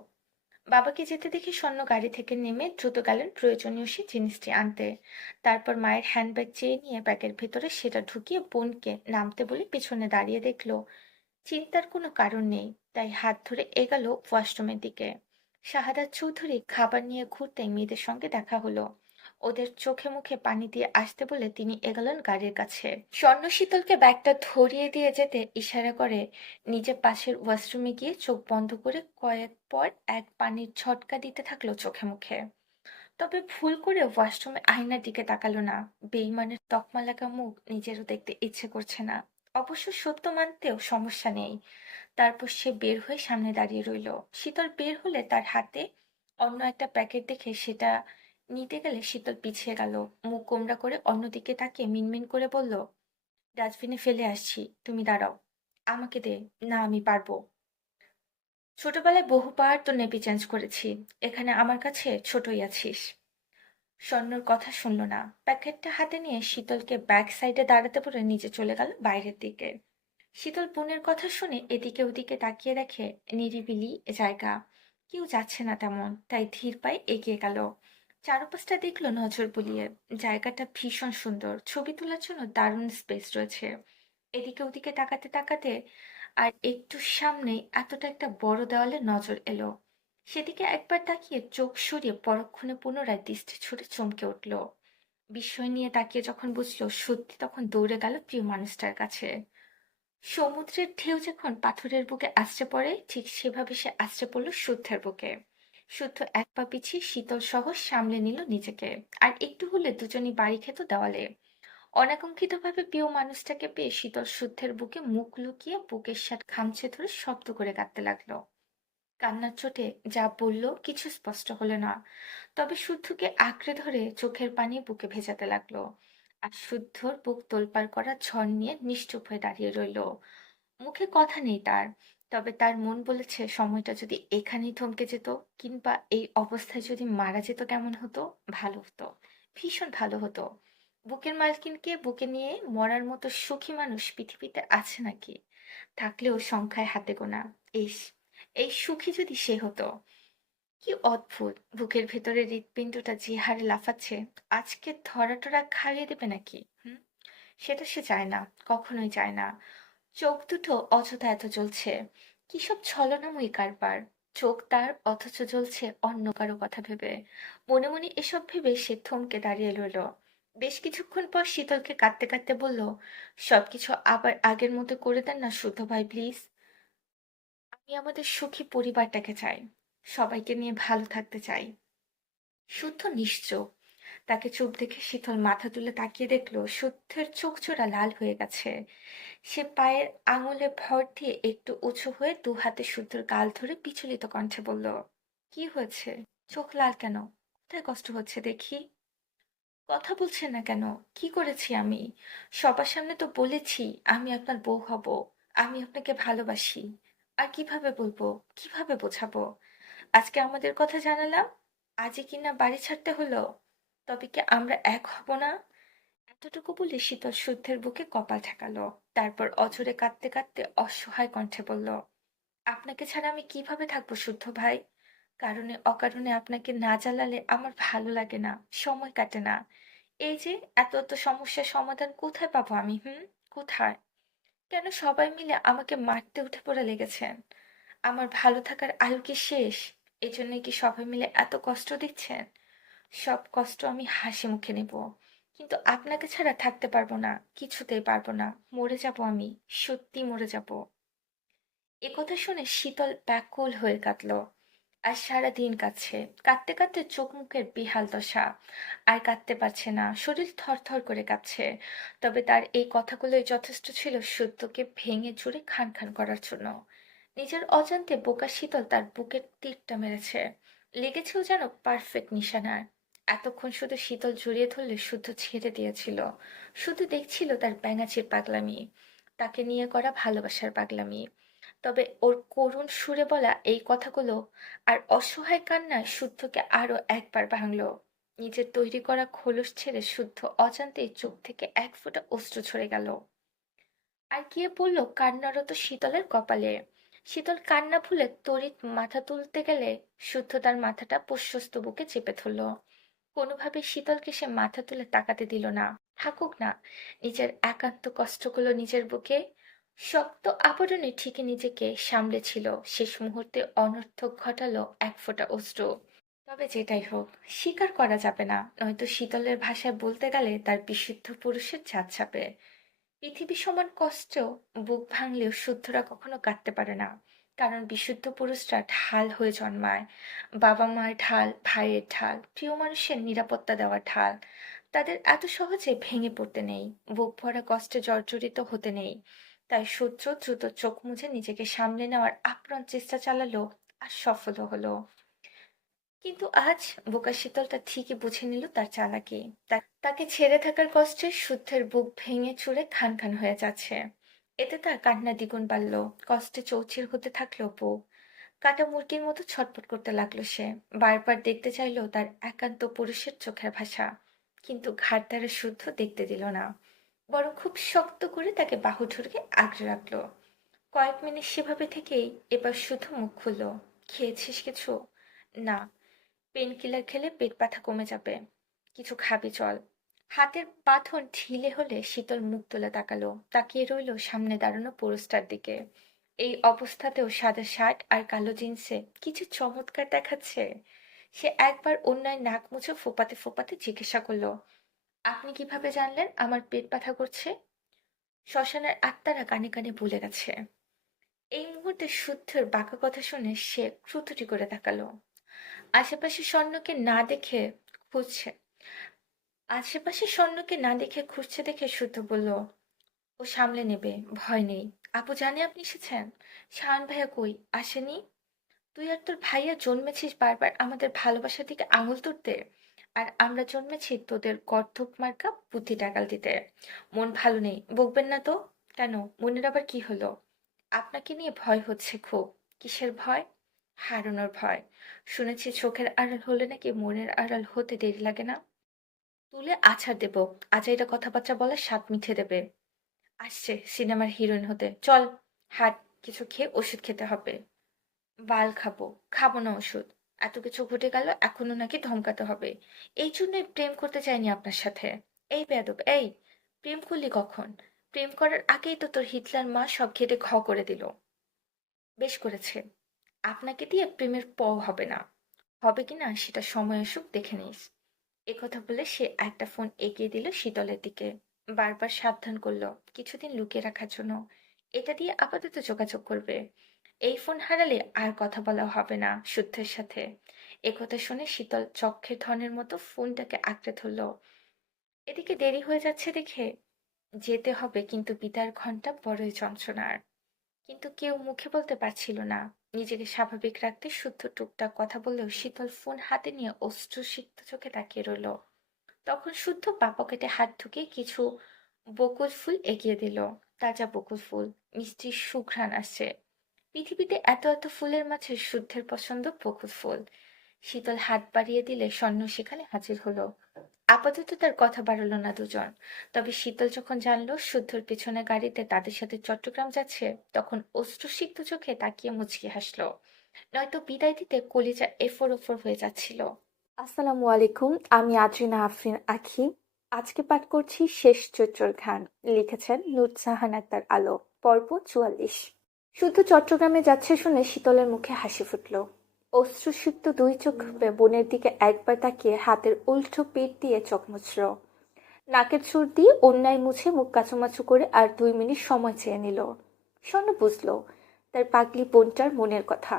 বাবাকে যেতে দেখে স্বর্ণ গাড়ি থেকে নেমে দ্রুত গেলেন প্রয়োজনীয় সে জিনিসটি আনতে। তারপর মায়ের হ্যান্ডব্যাগ চেয়ে নিয়ে ব্যাগের ভেতরে সেটা ঢুকিয়ে বোনকে নামতে বলে পিছনে দাঁড়িয়ে দেখলো চিন্তার কোনো কারণ নেই, তাই হাত ধরে এগালো ওয়াশরুমের দিকে। শাহাদাত চৌধুরী খাবার নিয়ে ঘুরতেই মেয়েদের সঙ্গে দেখা হলো। ওদের চোখে মুখে পানি দিয়ে আসতে বলে তিনি এগোলেন গাড়ির কাছে। স্বর্ণ শীতলকে ব্যাগটা ধরিয়ে দিয়ে যেতে ইশারা করে নিজে পাশের ওয়াশরুমে গিয়ে চোখ বন্ধ করে কয়েক পর এক পানির ঝটকা দিতে থাকলো চোখে মুখে। তবে ভুল করে ওয়াশরুমে আয়নার দিকে তাকালো না। বেইমানের তকমা লাগা মুখ নিজেরও দেখতে ইচ্ছে করছে না। অবশ্য সত্য মানতেও সমস্যা নেই। তারপর সে বের হয়ে সামনে দাঁড়িয়ে রইল। শীতল বের হলে তার হাতে অন্য একটা প্যাকেট দেখে সেটা নিতে গেলে শীতল পিছিয়ে গেল। মুখ গোমড়া করে অন্যদিকে তাকিয়ে মিনমিন করে বলল, ডাস্টবিনে ফেলে আসছি, তুমি দাঁড়াও। আমাকে দে। না আমি পারবো। ছোটবেলায় বহুবার তো নেপি চেঞ্জ করেছি, এখানে আমার কাছে ছোটই আছিস। স্বর্ণর কথা শুনল না। প্যাকেটটা হাতে নিয়ে শীতলকে ব্যাক সাইডে দাঁড়াতে বলে নিচে চলে গেল বাইরের দিকে। শীতল বোনের কথা শুনে এদিকে ওদিকে তাকিয়ে দেখে নিরিবিলি জায়গা, কেউ যাচ্ছে না তেমন, তাই ধীর পায়ে এগিয়ে গেল। চারপাশটা দেখলো নজর বুলিয়ে। জায়গাটা ভীষণ সুন্দর, ছবি তোলার জন্য দারুণ স্পেস রয়েছে। এদিকে ওদিকে তাকাতে তাকাতে আর একটু সামনে এতটা একটা বড় দেওয়ালে নজর এলো। সেদিকে একবার তাকিয়ে চোখ সরিয়ে পরক্ষণে পুনরায় দৃষ্টি ছুড়ে চমকে উঠল। বিস্ময় নিয়ে তাকিয়ে যখন বুঝলো সত্যি, তখন দৌড়ে গেল প্রিয় মানুষটার কাছে। সমুদ্রের ঢেউ যখন পাথরের বুকে আছড়ে পড়ে, ঠিক সেভাবে সে আছড়ে পড়ল শুদ্ধের বুকে। শুদ্ধ এক পা পিছিয়ে শীতল সহজ সামলে নিল নিজেকে। আর একটু হলে দুজনই বাড়ি খেত দেওয়ালে। অনাকাঙ্ক্ষিতভাবে প্রিয় মানুষটাকে পেয়ে শীতল শুদ্ধের বুকে মুখ লুকিয়ে বুকের সাথে খামচে ধরে শব্দ করে কাঁদতে লাগলো। কান্নার চোটে যা বলল কিছু স্পষ্ট হলো না, তবে শুদ্ধকে আঁকড়ে ধরে চোখের পানি বুকে ভেজাতে লাগলো। আর শুদ্ধর বুক তোলপাড় করা ঝড় নিয়ে নিশ্চুপ হয়ে দাঁড়িয়ে রইল। মুখে কথা নেই তার, তবে তার মন বলেছে সময়টা যদি এখানেই থমকে যেত, কিংবা এই অবস্থায় যদি মারা যেত কেমন হতো। ভালো হতো, ভীষণ ভালো হতো। বুকের মালকিনকে বুকে নিয়ে মরার মতো সুখী মানুষ পৃথিবীতে আছে নাকি? থাকলেও সংখ্যায় হাতে গোনা। ইস, এই সুখী যদি সে হতো! কি অদ্ভুত, বুকের ভেতরে হৃৎপিণ্ডটা যে হারে লাফাচ্ছে, আজকে ধরাটরা খাইয়ে দেবে নাকি? হুম, সেটা সে চায় না, কখনোই চায় না। চোখ দুটো অযথা এত জ্বলছে, কি সব ছলনাময়ী কারবার। চোখ তার, অথচ জ্বলছে অন্য কারো কথা ভেবে। মনে মনে এসব ভেবে সে থমকে দাঁড়িয়ে রইল। বেশ কিছুক্ষণ পর শীতলকে কাঁদতে কাঁদতে বলল, সবকিছু আবার আগের মতো করে দেন না শুদ্ধ ভাই, প্লিজ। আমি আমাদের সুখী পরিবারটাকে চাই, সবাইকে নিয়ে ভালো থাকতে চাই। শুদ্ধ নিশ্চুপ। তাকে চুপ দেখে শীতল মাথা তুলে তাকিয়ে দেখলো শুদ্ধের চোখ জোড়া লাল হয়ে গেছে। সে পায়ের আঙুলে ভর দিয়ে একটু উঁচু হয়ে দু হাতে শুদ্ধর গাল ধরে বিচলিত কণ্ঠে বলল, কি হয়েছে? চোখ লাল কেন? কোথায় কষ্ট হচ্ছে দেখি? কথা বলছেন না কেন? কি করেছি আমি? সবার সামনে তো বলেছি আমি আপনার বউ হব, আমি আপনাকে ভালোবাসি। আর কিভাবে বলবো, কিভাবে বোঝাবো? আজকে আমাদের কথা জানালাম, আজই কিনা বাড়ি ছাড়তে হলো। তবে কি আমরা এক হব না? এতটুকু বলে শীতল শুদ্ধের বুকে কপাল ঠেকালো। তারপর অঝরে কাঁদতে কাঁদতে অসহায় কণ্ঠে বলল, আপনাকে ছাড়া আমি কিভাবে থাকবো শুদ্ধ ভাই? কারণে অকারণে আপনাকে না জ্বালালে আমার ভালো লাগে না, সময় কাটে না। এই যে এত এত সমস্যার সমাধান কোথায় পাবো আমি? কোথায়? কেন সবাই মিলে আমাকে মারতে উঠে পড়ে লেগেছেন? আমার ভালো থাকার আয়ু কি শেষ? এজন্যই কি সবাই মিলে এত কষ্ট দিচ্ছেন? সব কষ্ট আমি হাসি মুখে নেব, কিন্তু আপনাকে ছাড়া থাকতে পারবো না, কিছুতেই পারবো না। মরে যাব আমি, সত্যি মরে যাব। একথা শুনে শীতল ব্যাকুল হয়ে কাঁদলো। আর সারা দিন কাঁদছে। কাঁদতে কাঁদতে চোখ মুখের বেহাল দশা। আর কাঁদতে পারছে না, শরীর থরথর করে কাঁপছে। তবে তার এই কথাগুলোই যথেষ্ট ছিল সত্যকে ভেঙে চুরে খান খান করার জন্য। নিজের অজান্তে বোকা শীতল তার বুকের তীরটা মেরেছে। লেগেছেও যেন পারফেক্ট নিশানায়। এতক্ষণ শুধু শীতল জড়িয়ে ধরলে শুদ্ধ ছেড়ে দিয়েছিল। শুধু দেখছিল তার ব্যাঙাচির পাগলামি, তাকে নিয়ে করা ভালোবাসার পাগলামি। তবে ওর করুণ সুরে বলা এই কথাগুলো আর অসহায় কান্নায় শুদ্ধকে আরো একবার ভাঙলো। নিজের তৈরি করা খোলস ছেড়ে শুদ্ধ অজান্তেই চোখ থেকে এক ফোঁটা অশ্রু ঝরে গেল। আর গিয়ে পড়ল কান্নারত শীতলের কপালে। শীতল কান্না ভুলে তড়িৎ মাথা তুলতে গেলে শুদ্ধ তার মাথাটা প্রশস্ত বুকে চেপে ধরল। কোনোভাবে শীতলকে সে মাথা তুলে তাকাতে দিল না। থাকুক না, নিজের একান্ত কষ্টগুলো নিজের বুকে। শক্ত আবরণে ঠিকই নিজেকে সামলেছিল, শেষ মুহূর্তে অনর্থক ঘটালো এক ফোঁটা অশ্রু। তবে যেটাই হোক, স্বীকার করা যাবে না, নয়তো শীতলের ভাষায় বলতে গেলে তার বিশুদ্ধ পুরুষের ছাদ চাপে। পৃথিবী সমান কষ্ট বুক ভাঙলেও শুদ্ধরা কখনো কাঁদতে পারে না। কারণ বিশুদ্ধ পুরুষরা ঢাল হয়ে জন্মায়। বাবা মার ঢাল, ভাইয়ের ঢাল, প্রিয় মানুষের নিরাপত্তা দেওয়ার ঢাল। তাদের এত সহজে ভেঙে পড়তে নেই, বুক ভরা কষ্টে জর্জরিত হতে নেই। তাই সূর্য দ্রুত চোখ মুছে নিজেকে সামলে নেওয়ার আপ্রাণ চেষ্টা চালালো, আর সফল হলো। কিন্তু আজ বোকা শীতলটা ঠিকই বুঝে নিল তার চালাকি। তাকে ছেড়ে থাকার কষ্টে শুদ্ধের বুক ভেঙে চুরে খান খান হয়ে যাচ্ছে। এতে তার কান্না দ্বিগুণ বাড়ল। কষ্টে চৌচির হতে থাকলো বুক। কাটা মুরগির মতো ছটফট করতে লাগলো সে। বারবার দেখতে চাইলো তার একান্ত পুরুষের চোখের ভাষা, কিন্তু ঘাড় ধারে শুদ্ধ দেখতে দিল না। বরং খুব শক্ত করে তাকে বাহু ধরে আগলে রাখলো। কয়েক মিনিট সেভাবে থেকেই এবার শুধু মুখ খুলল, খেয়েছিস কিছু? না। পেন কিলার খেলে পেট ব্যথা কমে যাবে। কিছু খাবি চল। হাতের বাঁধন ঢিলে হলে শীতল মুখ তুলে তাকালো, তাকিয়ে রইল সামনে দাঁড়ানো পুরুষটার দিকে। এই অবস্থাতেও সাদা শার্ট আর কালো জিন্সে কিছু চমৎকার দেখাচ্ছে। সে একবার অন্যায় নাক মুছে ফোপাতে ফোপাতে জিজ্ঞাসা করলো, আপনি কিভাবে জানলেন আমার পেট ব্যথা করছে? শ্মশানের আত্মারা কানে কানে বলে গেছে। এই মুহূর্তে শুদ্ধর বাঁকা কথা শুনে সে ক্রুতুটি করে তাকালো। আশেপাশে স্বর্ণকে না দেখে খুঁজছে আশেপাশে স্বর্ণকে না দেখে খুঁজছে দেখে শুদ্ধ বলল, ও সামলে নেবে, ভয় নেই। আপু জানে আপনি এসেছেন। শাওন ভাইয়া কই আসেনি? তুই আর তোর ভাইয়া জন্মেছিস বারবার আমাদের ভালোবাসার দিকে আঙুল তুলতে, আর আমরা জন্মেছি তোদের গর্ধব মার্কা বুদ্ধি টাকাল দিতে। মন ভালো নেই, বকবেন না তো। কেন, মনের আবার কি হলো? আপনাকে নিয়ে ভয় হচ্ছে খুব। কিসের ভয়? হারানোর ভয়। শুনেছি চোখের আড়াল হলে নাকি মনের আড়াল হতে দেরি লাগে না। তুলে আছাড় দেব, আজাইরা কথাবার্তা বলে স্বাদ মিঠে দেবে। আসছে সিনেমার হিরোইন হতে, চল হাট। কিছু খেয়ে ওষুধ খেতে হবে। বাল খাবো। খাবো না ওষুধ। এত কিছু ঘটে গেল, এখনো নাকি ধমকাতে হবে। এই জন্যই প্রেম করতে চাইনি আপনার সাথে। এই বেয়াদব, এই প্রেম করলি কখন? প্রেম করার আগেই তো তোর হিটলার মা সব ঘেটে ঘ করে দিল। বেশ করেছে। আপনাকে দিয়ে প্রেমের প হবে না। হবে কিনা সেটা সময় আসুক, দেখে নিস। একথা বলে সে একটা ফোন এগিয়ে দিল শীতলের দিকে। বারবার সাবধান করলো কিছুদিন লুকিয়ে রাখার জন্য। এটা দিয়ে আপাতত যোগাযোগ করবে। এই ফোন হারালে আর কথা বলা হবে না শুদ্ধের সাথে। একথা শুনে শীতল চক্ষের ধনের মতো ফোনটাকে আঁকড়ে ধরলো। এদিকে দেরি হয়ে যাচ্ছে দেখে যেতে হবে, কিন্তু বিদার ঘন্টা বড়ই যন্ত্রণার। কিন্তু কেউ মুখে বলতে পারছিল না। নিজেকে স্বাভাবিক রাখতে শুদ্ধ টুকটাক কথা বললেও শীতল ফোন হাতে নিয়ে অশ্রুসিক্ত চোখে তাকিয়ে রইল। তখন শুদ্ধ পা পকেটে হাত ঢুকিয়ে কিছু বকুল ফুল এগিয়ে দিল। তাজা বকুল ফুল, মিষ্টি সুঘ্রাণ আসছে। পৃথিবীতে এত এত ফুলের মাঝে শুদ্ধের পছন্দ বকুল ফুল। শীতল হাত বাড়িয়ে দিলে স্বর্ণ সেখানে হাজির হলো। আপাতত তার কথা বাড়ালো না দুজন। তবে শীতল যখন জানলো শুদ্ধর পিছনে গাড়িতে তাদের সাথে চট্টগ্রাম যাচ্ছে, তখন অশ্রুসিক্ত চোখে তাকিয়ে মুচকি হাসলো। নয়তো বিদায় দিতে কলিজা এফোর ওফোর হয়ে যাচ্ছিল। আসসালামু আলাইকুম, আমি আদ্রিনা আফরিন আখি। আজকে পাঠ করছি শেষ চৈত্রর ঘ্রাণ। লিখেছেন নুরজাহান আক্তার আলো। পর্ব ৪৪। শুধু চট্টগ্রামে যাচ্ছে শুনে শীতলের মুখে হাসি ফুটল। অশ্রুসিক্ত দুই চোখ বোনের দিকে একবার তাকিয়ে হাতের উল্টো পিঠ দিয়ে চোখ মুছল। নাকের চুল দিয়ে অন্যায় মুছে মুখ কাচুমাচু করে আর ২ মিনিট সময় চেয়ে নিল। স্বর্ণ বুঝল তার পাগলি বোনটার মনের কথা।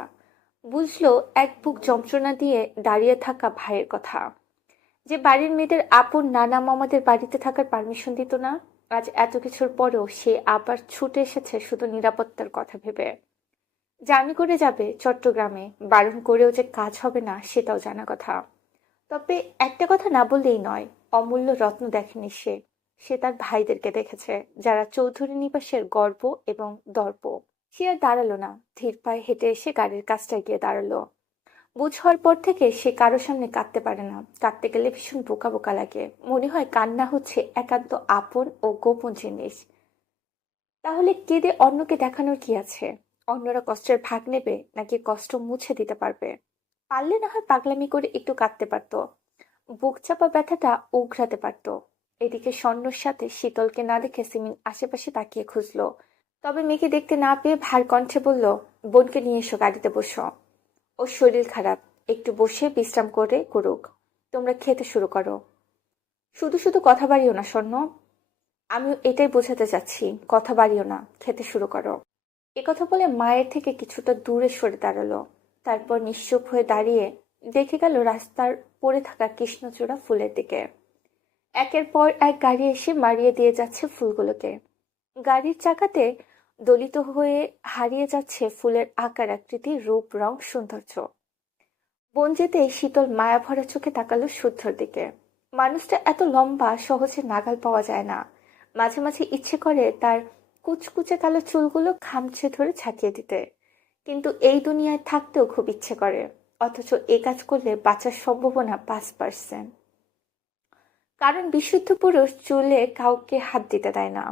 বুঝলো এক বুক যন্ত্রণা দিয়ে দাঁড়িয়ে থাকা ভাইয়ের কথা, যে বাড়ির মেয়েদের আপন নানা মামাদের বাড়িতে থাকার পারমিশন দিত না। আজ এত কিছুর পরেও সে আবার ছুটে এসেছে শুধু নিরাপত্তার কথা ভেবে। জার্নি করে যাবে চট্টগ্রামে, বারণ করেও যে কাজ হবে না সেটাও জানা কথা। তবে একটা কথা না বললেই নয়, অমূল্য রত্ন দেখেনি সে। সে তার ভাইদেরকে দেখেছে, যারা চৌধুরী নিবাসের গর্ব এবং দর্প। সে আর দাঁড়ালো না, ধীর পায়ে হেঁটে এসে গাড়ির কাছটায় গিয়ে দাঁড়ালো। বুঝ হওয়ার পর থেকে সে কারোর সামনে কাঁদতে পারে না। কাঁদতে গেলে ভীষণ বোকা বোকা লাগে, মনে হয় কান্না হচ্ছে একান্ত আপন ও গোপন জিনিস। তাহলে কেঁদে অন্যকে দেখানোর কি আছে? অন্যরা কষ্টের ভাগ নেবে নাকি কষ্ট মুছে দিতে পারবে? পারলে না হয় পাগলামি করে একটু কাঁদতে পারতো, বুক চাপা ব্যথাটা উগরাতে পারতো। এদিকে স্বর্ণর সাথে শীতলকে না দেখে সিমিন আশেপাশে তাকিয়ে খুঁজলো। তবে মেয়েকে দেখতে না পেয়ে ভার কণ্ঠে বলল, বোনকে নিয়ে এসো, গাড়িতে বসো। ওর শরীর খারাপ, একটু বসে বিশ্রাম করে করুক। তোমরা খেতে শুরু করো। শুধু শুধু কথা বাড়িও না স্বর্ণ। আমিও এটাই বোঝাতে চাচ্ছি, কথা বাড়িও না, খেতে শুরু করো। একথা বলে মায়ের থেকে কিছুটা দূরে সরে দাঁড়ালো। তারপর নিশ্চুপ হয়ে দাঁড়িয়ে দেখে গেল রাস্তার পড়ে থাকা কৃষ্ণচূড়া ফুলের দিকে। একের পর এক গাড়ি এসে মারিয়ে দিয়ে যাচ্ছে ফুলগুলোকে। গাড়ির চাকাতে দলিত হয়ে হারিয়ে যাচ্ছে ফুলের আকার আকৃতি, রূপ, রং, সৌন্দর্য। বন যেতেই শীতল মায়াভরা চোখে তাকালো শুদ্ধর দিকে। মানুষটা এত লম্বা, সহজে নাগাল পাওয়া যায় না। মাঝে মাঝে ইচ্ছে করে তার কুচকুচে কালো চুলগুলো খামচে ধরে ছাকিয়ে দিতে, কিন্তু এই দুনিয়ায় থাকতেও খুব ইচ্ছে করে। অথচ এ কাজ করলে বাঁচার সম্ভাবনা ৫%। কারণ বিশুদ্ধ পুরুষ চুলে কাউকে হাত দিতে দেয় না,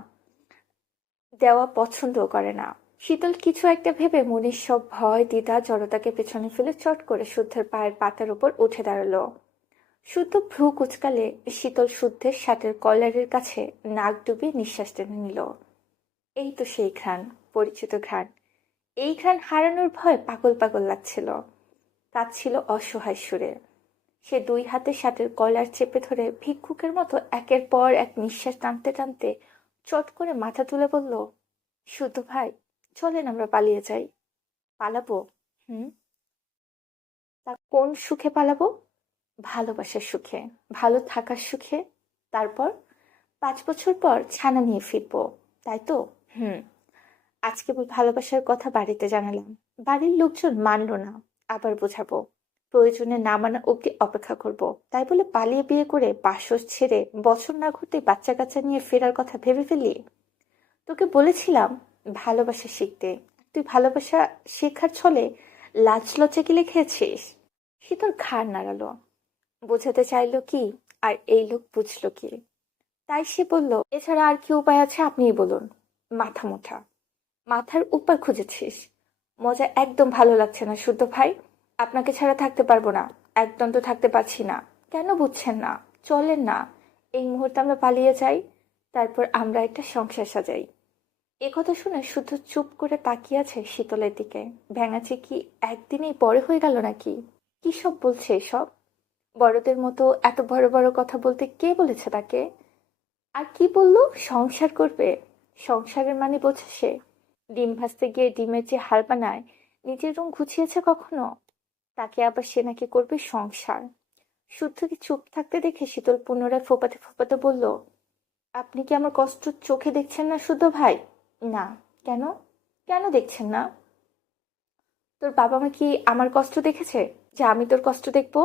দেওয়া পছন্দও করে না। শীতল কিছু একটা ভেবে মনের সব ভয়, দ্বিধা, জড়তাকে পেছনে ফেলে চট করে শুদ্ধের পায়ের পাতার উপর উঠে দাঁড়ালো। শুদ্ধ ভ্রু কুচকালে শীতল শুদ্ধের শার্টের কলারের কাছে নাক ডুবিয়ে নিঃশ্বাস টেনে নিল। এই তো সেই ঘ্রাণ, পরিচিত ঘ্রাণ। এই ঘ্রাণ হারানোর ভয় পাগল পাগল লাগছিল। কাঁদছিল অসহায় সুরে। সে দুই হাতে শার্টের কলার চেপে ধরে ভিক্ষুকের মতো একের পর এক নিঃশ্বাস টানতে টানতে চট করে মাথা তুলে বলল, শুদ্ধ ভাই, চলেন আমরা পালিয়ে যাই। পালাবো? হুম। তা কোন সুখে পালাবো? ভালোবাসার সুখে, ভালো থাকার সুখে। তারপর 5 বছর পর ছানা নিয়ে ফিরবো, তাই তো? হুম। আজ কেবল ভালোবাসার কথা বাড়িতে জানালাম, বাড়ির লোকজন মানলো না। আবার বোঝাবো, প্রয়োজনে না মানা অব্দি অপেক্ষা করব। তাই বলে পালিয়ে বিয়ে করে বাসর ছেড়ে বছর না ঘুরতে বাচ্চা কাচ্চা নিয়ে ফেরার কথা ভেবে ফেলি? তোকে বলেছিলাম ভালোবাসা শিখতে, তুই ভালোবাসা শেখার ছলে লাজ লজ্জা গিলে খেয়েছিস। সে তোর ঘাড় নাড়ালো, বোঝাতে চাইলো কি, আর এই লোক বুঝলো কি? তাই সে বলল, এছাড়া আর কি উপায় আছে আপনিই বলুন। মাথা মোটা। মাথার উপর খুঁজেছিস? মজা একদম ভালো লাগছে না শুদ্ধ ভাই। আপনাকে ছাড়া থাকতে পারবো না, একদম তো থাকতে পারছি না। কেন বুঝছেন না? চলেন না, এই মুহূর্তে আমরা পালিয়ে যাই, তারপর আমরা একটা সংসার সাজাই। এ কথা শুনে শুধু চুপ করে তাকিয়ে আছে শীতলের দিকে। ভেঙাচি কি একদিনেই বড় হয়ে গেল নাকি? কি সব বলছে এসব? বড়দের মতো এত বড় বড় কথা বলতে কে বলেছে তাকে? আর কি বললো, সংসার করবে? সংসারের মানে বোঝে সে? ডিম ভাজতে গিয়ে ডিমের যে হাল বানায়, নিজের রুম গুছিয়েছে কখনো? তাকে আবার সে নাকি করবে সংসার? শুদ্ধকে চুপ থাকতে দেখে শীতল পুনরায় ফোপাতে ফোপাতে বলল, আপনি কি আমার কষ্ট চোখে দেখছেন না শুদ্ধ ভাই? না। কেন? কেন দেখছেন না? তোর বাবা মা কি আমার কষ্ট দেখেছে যে আমি তোর কষ্ট দেখবো?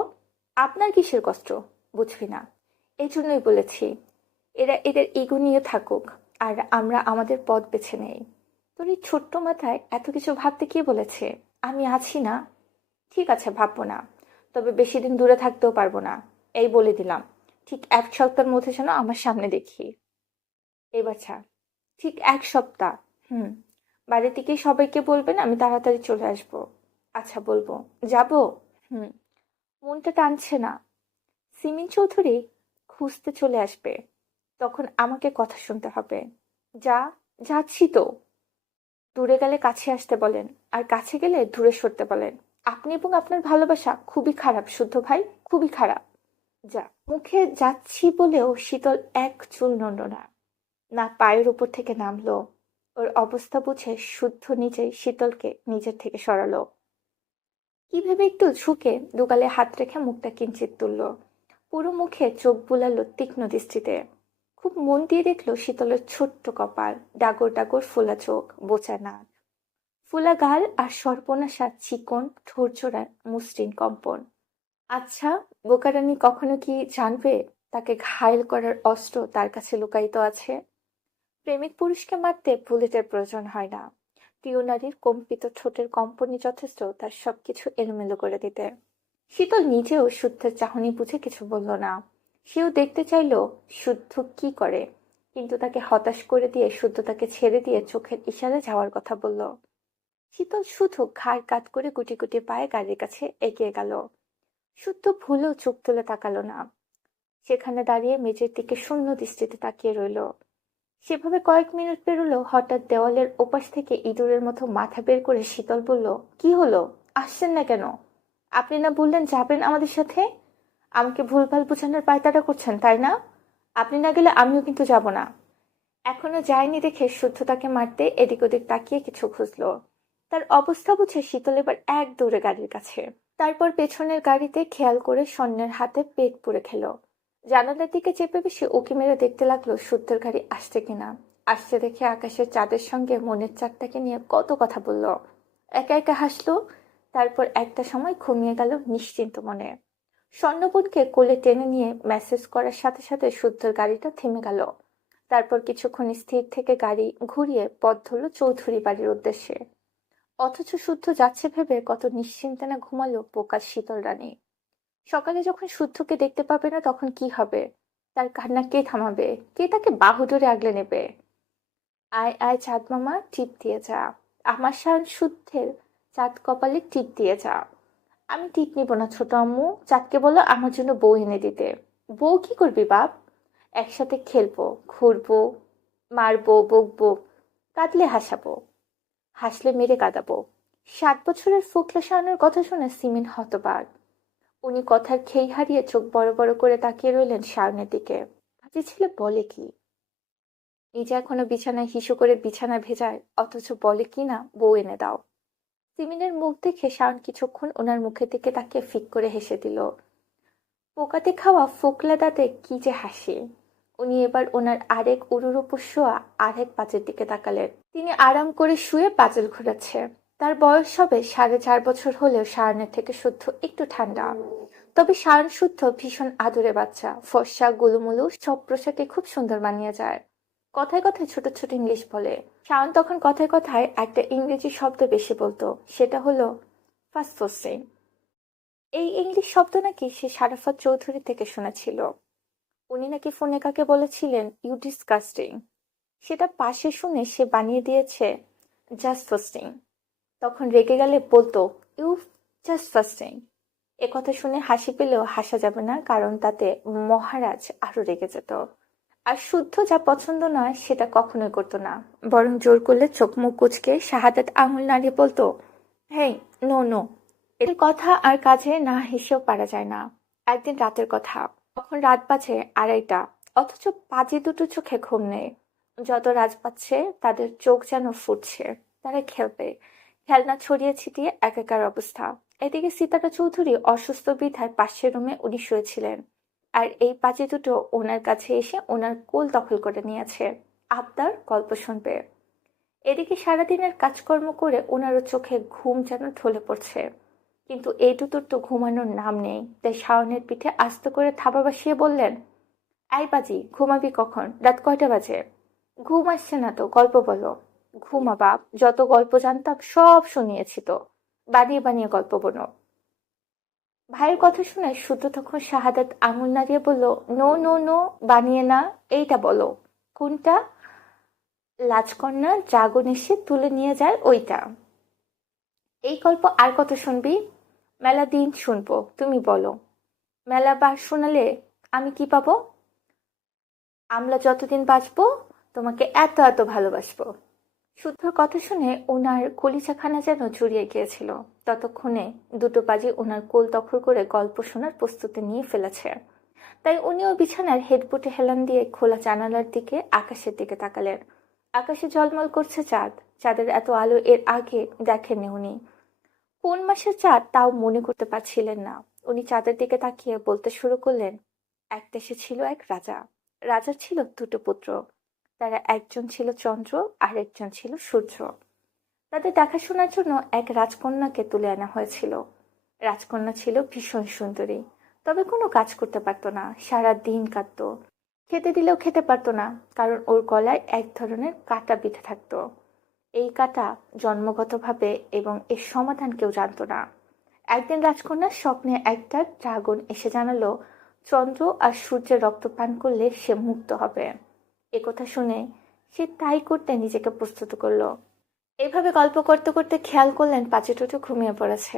আপনার কিসের কষ্ট? বুঝবি না। এই জন্যই বলেছি, এরা এদের ইগো নিয়ে থাকুক, আর আমরা আমাদের পথ বেছে নেই। তোর এই ছোট্ট মাথায় এত কিছু ভাবতে কে বলেছে? আমি আছি না। ঠিক আছে, ভাববো না, তবে বেশি দিন দূরে থাকতেও পারবো না, এই বলে দিলাম। ঠিক 1 সপ্তাহের মধ্যে যেন আমার সামনে দেখি। এবার ছাড়। ঠিক 1 সপ্তাহ। হুম। বাড়ি থেকে সবাইকে বলবেন আমি তাড়াতাড়ি চলে আসবো। আচ্ছা, বলবো। যাবো? হুম। মনটা টানছে না। সিমিন চৌধুরী খুঁজতে চলে আসবে, তখন আমাকে কথা শুনতে হবে। যা, যাচ্ছি তো। দূরে গেলে কাছে আসতে বলেন, আর কাছে গেলে দূরে সরতে বলেন। আপনি এবং আপনার ভালোবাসা খুবই খারাপ শুদ্ধ ভাই, খুবই খারাপ। যা। মুখে যাচ্ছি বলেও শীতল এক চুল নড়ল না। না পায়ের উপর থেকে নামলো। ওর অবস্থা বুঝে শুদ্ধ নিজেই শীতলকে নিজের থেকে সরালো। কি ভেবে একটু ঝুঁকে দুগালে হাত রেখে মুখটা কিঞ্চিত তুলল। পুরো মুখে চোখ বুলালো তীক্ষ্ণ দৃষ্টিতে। খুব মন দিয়ে দেখলো শীতলের ছোট্ট কপাল, ডাগর ডাগর ফোলা চোখ, বোচা নাক, ফোলা গাল, আর সর্বনাশা চিকন ঠোরজোড়ার মসৃণ কম্পন। আচ্ছা, বোকারানী কখনো কি জানবে তাকে ঘায়েল করার অস্ত্র তার কাছে লুকায়িত আছে? প্রেমিক পুরুষকে মারতে বুলেটের প্রয়োজন হয় না। প্রিয় নারীর কম্পিত ঠোঁটের কম্পনই যথেষ্ট তার সবকিছু এলোমেলো করে দিতে। শীতল নিজেও শুদ্ধের চাহনি বুঝে কিছু বলল না। সেও দেখতে চাইলো শুদ্ধ কি করে, কিন্তু তাকে হতাশ করে দিয়ে শুদ্ধ তাকে ছেড়ে দিয়ে চোখের ইশারায় যাওয়ার কথা বলল। শীতল শুধু ঘাড় কাত করে গুটি গুটি পায়ে গাড়ির কাছে এগিয়ে গেল। শুদ্ধ ভুলেও চোখ তুলে তাকালো না। সেখানে দাঁড়িয়ে মেঝের দিকে শূন্য দৃষ্টিতে তাকিয়ে রইল। সেভাবে কয়েক মিনিট পেরোলো, হঠাৎ দেওয়ালের ওপাশ থেকে ইঁদুরের মতো মাথা বের করে শীতল বলল, কি হলো? আসছেন না কেন? আপনি না বললেন যাবেন আমাদের সাথে? আমাকে ভুলভাল বোঝানোর পায়তারা করছেন, তাই না? আপনি না গেলে আমিও কিন্তু যাব না। এখনো যায়নি দেখে শুদ্ধ তাকে মারতে এদিক ওদিক তাকিয়ে কিছু খুঁজলো। তার অবস্থা বুঝে শীতল এবার এক দৌড়ে গাড়ির কাছে। তারপর পেছনের গাড়িতে খেয়াল করে স্বর্ণের হাতে পেট পুড়ে খেলো। জানালার দিকে চেপে বেশি উঁকি মেরে দেখতে লাগলো শুদ্ধের গাড়ি আসছে কিনা। আসছে দেখে আকাশের চাঁদের সঙ্গে মনের চাঁদটাকে নিয়ে কত কথা বলল। একা একা হাসলো। তারপর একটা সময় ঘুমিয়ে গেল নিশ্চিন্ত মনে। স্বর্ণবোনকে কোলে টেনে নিয়ে মেসেজ করার সাথে সাথে শুদ্ধর গাড়িটা থেমে গেল। তারপর কিছুক্ষণ স্থির থেকে গাড়ি ঘুরিয়ে পথ ধরল চৌধুরী বাড়ির উদ্দেশ্যে। অথচ শুদ্ধ যাচ্ছে ভেবে কত নিশ্চিন্তে না ঘুমালো বোকা শীতল রানী। সকালে যখন শুদ্ধকে দেখতে পাবে না তখন কি হবে? তার কান্না কে থামাবে? কে তাকে বাহু ধরে আগলে নেবে? আয় আয় চাঁদ মামা, টিপ দিয়ে যা। আমার শান শুদ্ধের চাঁদ কপালে টিপ দিয়ে যা। আমি টিপ নিব না ছোট আম্মু, চাঁদকে বলো আমার জন্য বউ এনে দিতে। বউ কি করবি বাপ? একসাথে খেলবো, ঘুরবো, মারবো, বকবো, কাঁদলে হাসাবো। হাসলে মেরে কাঁদাবো। 7 বছরের ফোকলা শাওনের কথা শুনে সিমিন হতবাক। উনি কথার খেই হারিয়ে চোখ বড় বড় করে তাকিয়ে রইলেন শাওনের দিকে। কাজে ছেলে বলে কি? নিজে এখনো বিছানায় হিসু করে বিছানা ভেজায়, অথচ বলে কি না বউ এনে দাও। সিমিনের মুখ দেখে শাওন কিছুক্ষণ ওনার মুখের দিকে তাকিয়ে ফিক করে হেসে দিল। পোকাতে খাওয়া ফোকলা দাঁতে কি যে হাসি। উনি এবার ওনার আরেক উরুর উপর শোয়া আরেক পাঁচের দিকে তাকালেন। তিনি আরাম করে শুয়ে পাজল ঘোরাচ্ছে। তার বয়স হবে 4.5 বছর হলেও শায়নের থেকে শুদ্ধ একটু ঠান্ডা। তবে শায়ন শুদ্ধ ভীষণ আদুরে বাচ্চা, ফর্সা গুলুমুলু, সব পোশাকে খুব সুন্দর মানিয়ে যায়। কথায় কথায় ছোট ছোট ইংলিশ বলে। শায়ন তখন কথায় কথায় একটা ইংরেজি শব্দ বেশি বলতো, সেটা হলো ফাসফোসে। এই ইংলিশ শব্দ নাকি সে সারাফত চৌধুরী থেকে শুনেছিল। উনি নাকি ফোনে কাকে বলেছিলেন ইউ ডিসকাস্টিং। সেটা পাশে শুনে সে বানিয়ে দিয়েছে জাস্ট ফাস্টিং। তখন রেগে গেলে বলতো ইউ জাস্ট ফাস্টিং। এ কথা শুনে হাসি পেলেও হাসা যাবে না, কারণ তাতে মহারাজ আরো রেগে যেত। আর শুদ্ধ যা পছন্দ নয় সেটা কখনোই করতো না, বরং জোর করলে চোখ মুখ কুচকে শাহাদাত আঙুল নাড়িয়ে বলতো, হেই, নো নো। এর কথা আর কাজে না হেসেও পারা যায় না। একদিন রাতের কথা, তখন রাত বাজে 2:30, অথচ পাজি দুটো চোখে ঘুম নেই। যত রাত পাচ্ছে তাদের চোখ যেন ফুটছে। তারা খেলবে, খেলনা ছড়িয়ে ছিটিয়ে একাকার অবস্থা। এদিকে সিতারা চৌধুরী অসুস্থ বিধায় পাশের রুমে উনি শুয়েছিলেন। আর এই পাজি দুটো ওনার কাছে এসে ওনার কোল দখল করে নিয়েছে, আবদার গল্প শুনবে। এদিকে সারাদিনের কাজকর্ম করে ওনারও চোখে ঘুম যেন ঢলে পড়ছে। কিন্তু এই দুটোর তো ঘুমানোর নাম নেই, তাই শাওনের পিঠে আস্ত করে থাবা বসিয়ে বললেন, এই পাজি, ঘুমাবি কখন? রাত কয়টা বাজে? ঘুম আসছে না তো, গল্প বলো। ঘুমা বাপ, যত গল্প জানতাম সব শুনিয়েছি তো, বানিয়ে বানিয়ে গল্প বলো। ভাইয়ের কথা শুনে শুদ্ধ তখন শাহাদাত আঙুল নাড়িয়ে বলল, নো নো নো, বানিয়ে না, এইটা বলো। কোনটা? লাজকন্যা ড্রাগন এসে তুলে নিয়ে যায় ওইটা। এই গল্প আর কত শুনবি? মেলা দিন শুনবো, তুমি বলো। মেলা বার শোনালে আমি কি পাবো? আমরা যতদিন বাঁচবো তোমাকে এত এত ভালোবাসবো। শুদ্ধর কথা শুনে ওনার কলিজাখানা যেন জুড়িয়ে গিয়েছিল। ততক্ষণে দুটো বাজি ওনার কোল দখল করে গল্প শোনার প্রস্তুতি নিয়ে ফেলেছে। তাই উনিও বিছানার হেডবুটে হেলান দিয়ে খোলা জানালার দিকে আকাশের দিকে তাকালেন। আকাশে ঝলমল করছে চাঁদ। চাঁদের এত আলো এর আগে দেখেননি উনি। কোন মাসের চাঁদ তাও মনে করতে পারছিলেন না। উনি চাঁদের দিকে তাকিয়ে বলতে শুরু করলেন, এক দেশে ছিল এক রাজা। রাজার ছিল দুটো পুত্র। তারা একজন ছিল চন্দ্র আর একজন ছিল সূর্য। তাদের দেখাশোনার জন্য এক রাজকন্যাকে তুলে আনা হয়েছিল। রাজকন্যা ছিল ভীষণ সুন্দরী, তবে কোনো কাজ করতে পারতো না, সারা দিন কাঁদতো। খেতে দিলেও খেতে পারতো না, কারণ ওর গলায় এক ধরনের কাঁটা বিঁধে থাকতো। এই কাঁটা জন্মগতভাবে, এবং এর সমাধান কেউ জানতো না। একদিন রাজকন্যার স্বপ্নে একটা ড্রাগন এসে জানালো চন্দ্র আর সূর্যের রক্ত পান করলে সে মুক্ত হবে। একথা শুনে সে তাই করতে নিজেকে প্রস্তুত করলো। এভাবে গল্প করতে করতে খেয়াল করলেন পাঁচে টুটু ঘুমিয়ে পড়েছে।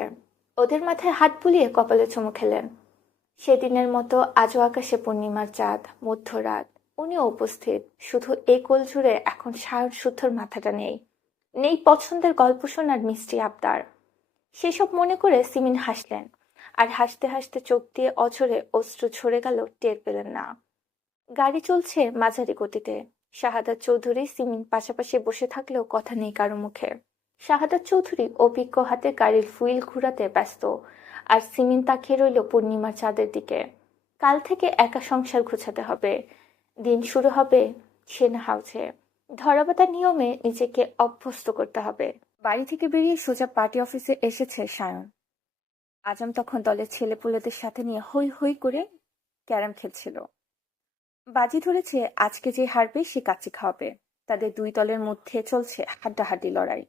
ওদের মাথায় হাত বুলিয়ে কপালে চুমু খেলেন। সেদিনের মতো আজও আকাশে পূর্ণিমার চাঁদ, মধ্যরাত। উনিও উপস্থিত, শুধু এই কোল জুড়ে এখন সায়ন শুদ্ধর মাথাটা নেই। নেই পছন্দের গল্প শোনার মিষ্টি আবদার। সেসব মনে করে সিমিন হাসলেন। আর হাসতে হাসতে চোখ দিয়ে অঝরে অশ্রু ঝরে গেল টের পেলেন না। গাড়ি চলছে মাঝারি গতিতে। শাহাদাত চৌধুরী সিমিন পাশাপাশি বসে থাকলেও কথা নেই কারো মুখে। শাহাদাত চৌধুরী অভিজ্ঞ হাতে গাড়ির হুইল ঘুরাতে ব্যস্ত, আর সিমিন তাকিয়ে রইল পূর্ণিমার চাঁদের দিকে। কাল থেকে একা সংসার গুছাতে হবে। দিন শুরু হবে সেনা হাউসে। ধরাবাঁধা নিয়মে নিজেকে অভ্যস্ত করতে হবে। বাড়ি থেকে বেরিয়ে সোজা পার্টি অফিসে এসেছে সায়ন। আজম তখন দলের ছেলেপুলেদের সাথে নিয়ে হৈ হৈ করে ক্যারাম খেলছিল। বাজি ধরেছে আজকে যে হারবে সে কাচ্চি খাওয়াবে। তাদের দুই দলের মধ্যে চলছে হাড্ডাহাড্ডি লড়াই।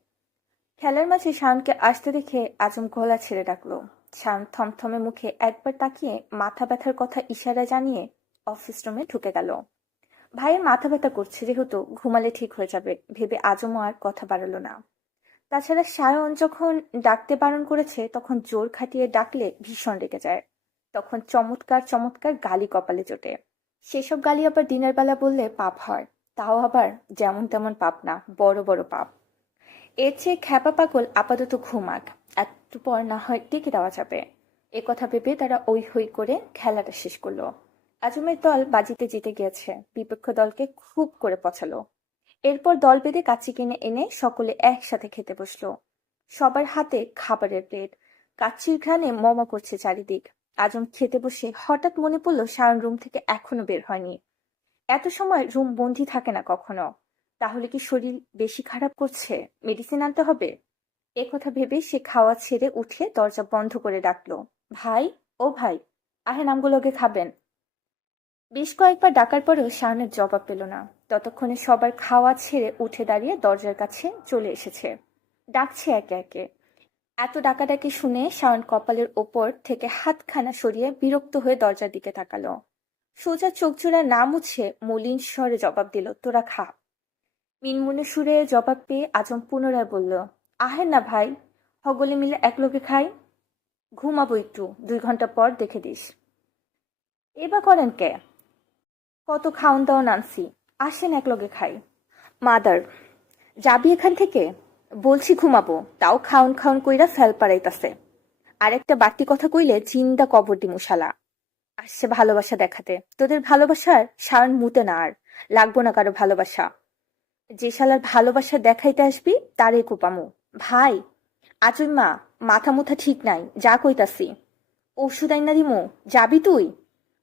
খেলার মাঝে শাওনকে আসতে দেখে আজম গলা ছেড়ে ডাকলো। শাওন থমথমে মুখে একবার তাকিয়ে মাথা ব্যথার কথা ইশারা জানিয়ে অফিস রুমে ঢুকে গেল। ভাইয়ের মাথা ব্যথা করছে যেহেতু ঘুমালে ঠিক হয়ে যাবে ভেবে আজমও আর কথা বাড়ালো না। তাছাড়া সায়ন যখন ডাকতে বারণ করেছে তখন জোর খাটিয়ে ডাকলে ভীষণ রেগে যায়। তখন চমৎকার চমৎকার গালি কপালে জোটে। সেসব গালি আবার দিনের বেলা বললে পাপ হয়, তাও আবার যেমন তেমন পাপ না, বড় বড় পাপ। এর চেয়ে খ্যাপা পাগল আপাতত ঘুমাক, একটু পর না হয় টিকে দেওয়া যাবে। এ কথা ভেবে তারা হৈ হৈ করে খেলাটা শেষ করলো। আজমের দল বাজিতে জিতে গিয়েছে, বিপক্ষ দলকে খুব করে পচালো। এরপর দল বেঁধে কাচ্চি কিনে এনে সকলে একসাথে খেতে বসলো। সবার হাতে খাবারের প্লেট, কাচ্চির ঘ্রাণে মমা করছে চারিদিক। আজম খেতে বসে হঠাৎ মনে পড়লো সায়ন রুম থেকে এখনো বের হয়নি। এত সময় রুম বন্দি থাকে না কখনো। তাহলে কি শরীর বেশি খারাপ করছে, মেডিসিন আনতে হবে? একথা ভেবে সে খাওয়া ছেড়ে উঠে দরজা বন্ধ করে ডাকলো, ভাই, ও ভাই, আহে নামগুলোকে খাবেন। বেশ কয়েকবার ডাকার পরেও শাওনের জবাব পেল না। ততক্ষণে সবার খাওয়া ছেড়ে উঠে দাঁড়িয়ে দরজার কাছে চলে এসেছে, ডাকছে একে একে। এত ডাকাডাকি শুনে শাওন কপালের ওপর থেকে হাতখানা সরিয়ে বিরক্ত হয়ে দরজার দিকে তাকালো। সোজা চোখজোড়া না মুছে মলিন স্বরে জবাব দিল, তোরা খা। মিনমুনে সুরে জবাব পেয়ে আজম পুনরায় বলল, আহেন না ভাই, সকলে মিলে এক লোকে খাই। ঘুমাবো একটু, 2 ঘন্টা পর দেখে দিস। এবার করেন কে? কত খাওন দাওন আনছি, আসেন এক লগে খাই। মাদার, যাবি এখান থেকে? বলছি ঘুমাবো, তাও খাউন খাউন কইরা ফেল পাড়াইতাছে। আর একটা বাড়তি কথা কইলে জিন্দা কবর দিমু শালা। আসছে ভালোবাসা দেখাতে, তোদের ভালোবাসার শাওন মুতে না আর, লাগবো না কারো ভালোবাসা। যে শালার ভালোবাসা দেখাইতে আসবি তারে কোপামু। ভাই, আজই মা, মাথা মুথা ঠিক নাই, যা কইতাছি। ওষুধ আইনা দিমু, যাবি তুই?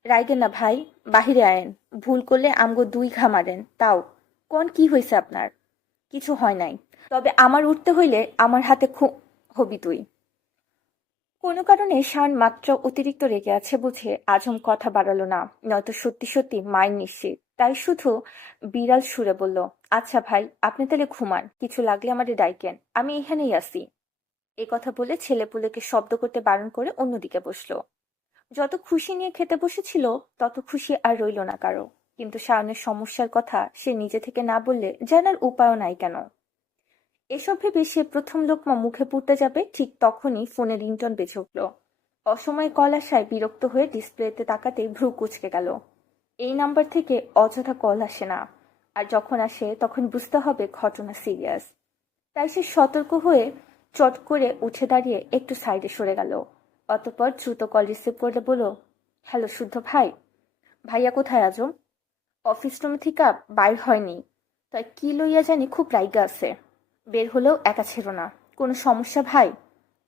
রাইগেন না ভাই, বাহিরে আয়েন। ভুল করলে আমগো 2 ঘা মারেন, তাও। কোন কি হয়েছে আপনার? কিছু হয় নাই, তবে আমার উঠতে হইলে আমার হাতে হবি তুই। কোনো কারণে শান মাত্র অতিরিক্ত রেগে আছে বুঝে আজম কথা বাড়ালো না, নয়তো সত্যি সত্যি মাইন নিশ্চিত। তাই শুধু বিড়াল সুরে বলল, আচ্ছা ভাই, আপনি তাহলে ঘুমান, কিছু লাগলে আমারে ডাইকেন, আমি এখানেই আছি। এ কথা বলে ছেলেপুলেকে শব্দ করতে বারণ করে অন্যদিকে বসলো। যত খুশি নিয়ে খেতে বসেছিল তত খুশি আর রইল না কারো। কিন্তু শাওনের সমস্যার কথা সে নিজে থেকে না বললে জানার উপায়ও নাই কেন। এসব ভেবে সে প্রথম লোকমা মুখে পুরতে যাবে, ঠিক তখনই ফোনে রিংটন বেজে উঠল। অসময়ে কল আসায় বিরক্ত হয়ে ডিসপ্লেতে তাকাতে ভ্রু কুঁচকে গেল। এই নাম্বার থেকে অযথা কল আসে না, আর যখন আসে তখন বুঝতে হবে ঘটনা সিরিয়াস। তাই সে সতর্ক হয়ে চট করে উঠে দাঁড়িয়ে একটু সাইডে সরে গেল। অতঃপর দ্রুত কল রিসিভ করলে বলল, হ্যালো শুদ্ধ ভাই। ভাইয়া কোথায় আজম? অফিস রুম থেকে বাইর হয়নি, তাই কি লইয়া জানি খুব রাইগা আছে। বের হলেও একা ছিল না। কোনো সমস্যা ভাই?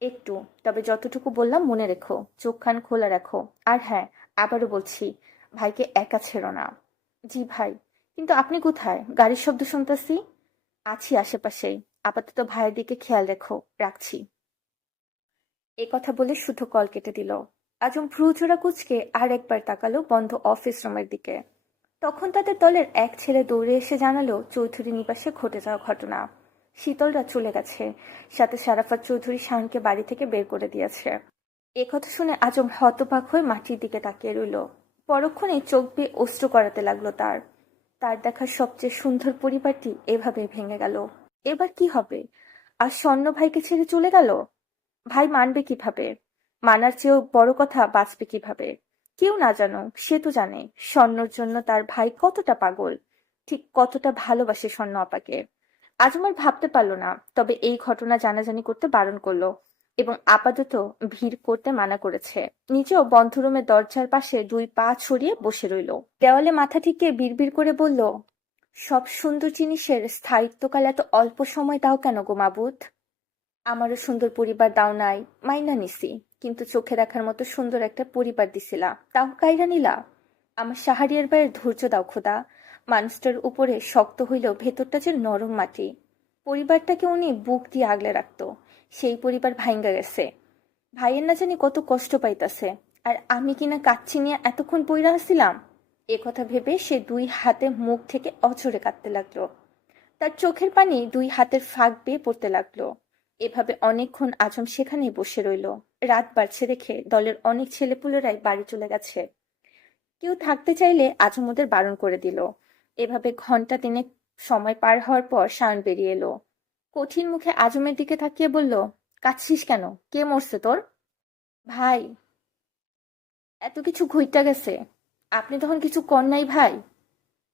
একটু, তবে যতটুকু বললাম মনে রেখো, চোখ কান খোলা রাখো। আর হ্যাঁ, আবারও বলছি, ভাইকে একা ছেড়ো না। জি ভাই, কিন্তু আপনি কোথায়? গাড়ির শব্দ শুনতেছি। আছি আশেপাশেই, আপাতত ভাইয়ের দিকে খেয়াল রেখো, রাখছি। এ কথা বলে শুধু কল কেটে দিল। আজম ভ্রুজোড়া কুঁচকে আর একবার তাকালো বন্ধ অফিস রুমের দিকে। তখন তাদের দলের এক ছেলে দৌড়ে এসে জানালো চৌধুরী নিবাসে ঘটে যাওয়া ঘটনা। শীতলরা চলে গেছে, সাথে সারাফাত চৌধুরী শানকে বাড়ি থেকে বের করে দিয়েছে। এ কথা শুনে আজম হতবাক হয়ে মাটির দিকে তাকিয়ে রইল। পরক্ষণে চোখ বেয়ে অশ্রু করাতে লাগলো তার। তার দেখা সবচেয়ে সুন্দর পরিবারটি এভাবে ভেঙে গেল। এবার কি হবে? আর স্বর্ণ ভাইকে ছেড়ে চলে গেল। ভাই মানবে কিভাবে? মানার চেয়েও বড় কথা, বাঁচবে কিভাবে? কেউ না জানুক, সে তো জানে স্বর্ণর জন্য তার ভাই কতটা পাগল, ঠিক কতটা ভালোবাসে স্বর্ণ আপাকে। আজম আর ভাবতে পারলো না, তবে এই ঘটনা জানাজানি করতে বারণ করলো এবং আপাতত ভিড় করতে মানা করেছে। নিজেও বন্ধ রুমের দরজার পাশে 2 পা ছড়িয়ে বসে রইল। দেওয়ালে মাথা ঠেকিয়ে বিড়বিড় করে বলল, সব সুন্দর জিনিসের স্থায়িত্বকাল এত অল্প সময় দাও কেন গো মাবুদ? আমারও সুন্দর পরিবার দাও নাই, মাইনা নিছি, কিন্তু চোখে দেখার মতো সুন্দর একটা পরিবার দিছিলা, তাও কাইরা নিলা। আমার সাহারিয়ার বাইরের ধৈর্য দাও খোদা। মানুষটার উপরে শক্ত হইলেও ভেতরটা যে নরম মাটি। পরিবারটাকে উনি বুক দিয়ে আগলে রাখতো, সেই পরিবার ভাইঙ্গা গেছে। ভাইয়ের না জানি কত কষ্ট পাইতাছে, আর আমি কিনা কাচ্চি নিয়ে এতক্ষণ পইরা আসছিলাম। এ কথা ভেবে সে 2 হাতে মুখ থেকে অঝরে কাঁদতে লাগলো। তার চোখের পানি 2 হাতের ফাঁক বেয়ে পড়তে লাগলো। এভাবে অনেকক্ষণ আজম সেখানেই বসে রইল। রাত বাড়ছে দেখে দলের অনেক ছেলেপুলেরাই বাড়ি চলে গেছে। কেউ থাকতে চাইলে আজম ওদের বারণ করে দিল। এভাবে ঘন্টা 3 সময় পার হওয়ার পর শায়ন বেরিয়ে এলো। কঠিন মুখে আজমের দিকে তাকিয়ে বলল, কাঁদছিস কেন? কে মরছে তোর? ভাই, এত কিছু ঘইটা গেছে, আপনি তখন কিছু কর নাই ভাই?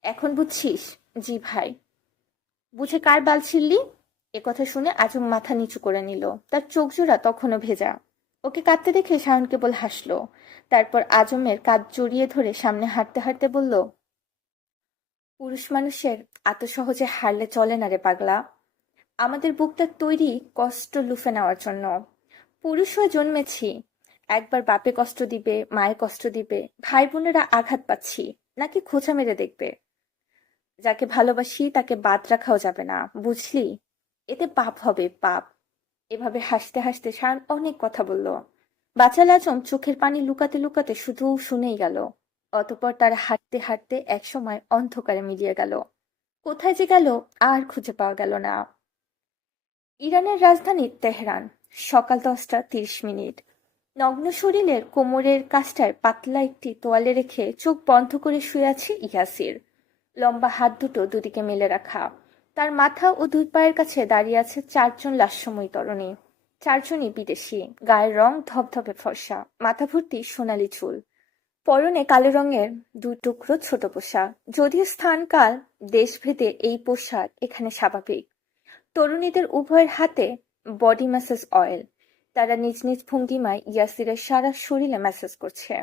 এখন বুঝছিস? জি ভাই। বুঝে কার বাল ছিড়লি? একথা শুনে আজম মাথা নিচু করে নিল। তার চোখ জোড়া তখনও ভেজা। ওকে কাঁদতে দেখে সায়ন কেবল হাসলো। তারপর আজমের কাঁধ জড়িয়ে ধরে সামনে হাঁটতে হাঁটতে বলল, পুরুষ মানুষের এত সহজে হারলে চলে না রে পাগলা। আমাদের বুকটা তৈরি কষ্ট লুফে নেওয়ার জন্য। পুরুষ হয়ে জন্মেছি, একবার বাপে কষ্ট দিবে, মায়ে কষ্ট দিবে, ভাই বোনেরা আঘাত পাচ্ছি, নাকি খোঁচা মেরে দেখবে? যাকে ভালোবাসি তাকে বাদ রাখাও যাবে না, বুঝলি? এতে পাপ হবে, পাপ। এভাবে হাসতে হাসতে শায়ন অনেক কথা বলল। বাচাল আজম চোখের পানি লুকাতে লুকাতে শুধু শুনেই গেল। অতঃপর তারা হাঁটতে হাঁটতে একসময় অন্ধকারে মিলিয়ে গেল। কোথায় যে গেল আর খুঁজে পাওয়া গেল না। ইরানের রাজধানী তেহরান। সকাল 10টা 30 মিনিট। নগ্ন শরীরের কোমরের কাছটায় পাতলা একটি তোয়ালে রেখে চোখ বন্ধ করে শুয়ে আছে ইয়াসির। লম্বা হাত দুটো দুদিকে মেলে রাখা। তার মাথা ও দুই পায়ের কাছে দাঁড়িয়ে আছে 4জন লাস্যময়ী তরুণী। 4জনই বিদেশি। গায়ের রং ধবধবে ফর্সা, মাথা ভর্তি সোনালি চুল। পরনে কালো রঙের 2 টুকরো ছোট পোশাক। যদিও স্থানকাল দেশভেদে এই পোশাক এখানে স্বাভাবিক। তরুণীদের উভয়ের হাতে বডি ম্যাসাজ অয়েল। তারা নিজ নিজ ভঙ্গিমায় ইয়াসিরের সারা শরীরে ম্যাসাজ করছে।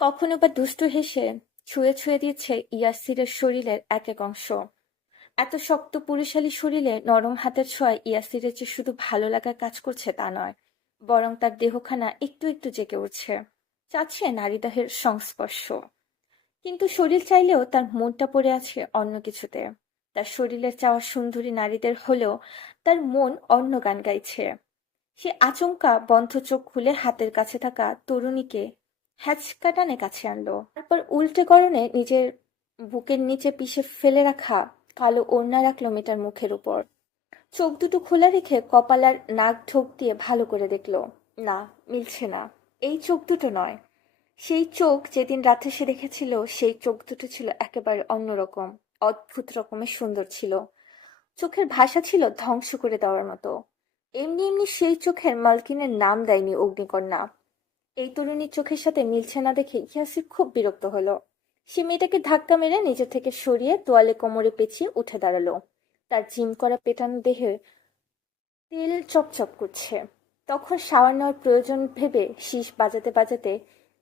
কখনো বা দুষ্টু হেসে ছুঁয়ে ছুঁয়ে দিচ্ছে ইয়াসিরের শরীরের এক এক অংশ। এত শক্ত পুরুষালী শরীরে নরম হাতের ছোঁয়ায় ইয়াসিরের যে শুধু ভালো লাগার কাজ করছে তা নয়, বরং তার দেহখানা একটু একটু জেগে উঠছে, চাচ্ছে নারীদেহের সংস্পর্শ। কিন্তু শরীর চাইলেও তার মনটা পড়ে আছে অন্য কিছুতে। তার শরীরের চাওয়া সুন্দরী নারীদের হলেও তার মন অন্য গান গাইছে। সে আচমকা বন্ধ চোখ খুলে হাতের কাছে থাকা তরুণীকে হ্যাচকা টানে কাছে আনলো। তারপর উল্টে গড়নে নিজের বুকের নিচে পিষে ফেলে রাখা কালো ওড়না রাখলো মেয়েটার মুখের উপর। চোখ দুটো খোলা রেখে কপাল আর নাক ঢোক দিয়ে ভালো করে দেখলো। না, মিলছে না। এই চোখ দুটো নয়। সেই চোখ যেদিন রাতে সে দেখেছিল, সেই চোখ দুটো ছিল একেবারে অন্যরকম, অদ্ভুত রকমের সুন্দর ছিল। চোখের ভাষা ছিল ধ্বংস করে দেওয়ার মতো। এমনি এমনি সেই চোখের মালকিনের নাম দেয়নি অগ্নিকন্যা। এই তরুণীর চোখের সাথে মিলছে না দেখে ইয়াসির খুব বিরক্ত হলো। সে মেয়েটাকে ধাক্কা মেরে নিজে থেকে সরিয়ে তোয়ালে কোমরে পেঁচিয়ে উঠে দাঁড়ালো। তার জিম করা পেটানো দেহে তেল চপচপ করছে। তখন শাওয়ার নেওয়ার প্রয়োজন ভেবে শীষ বাজাতে বাজাতে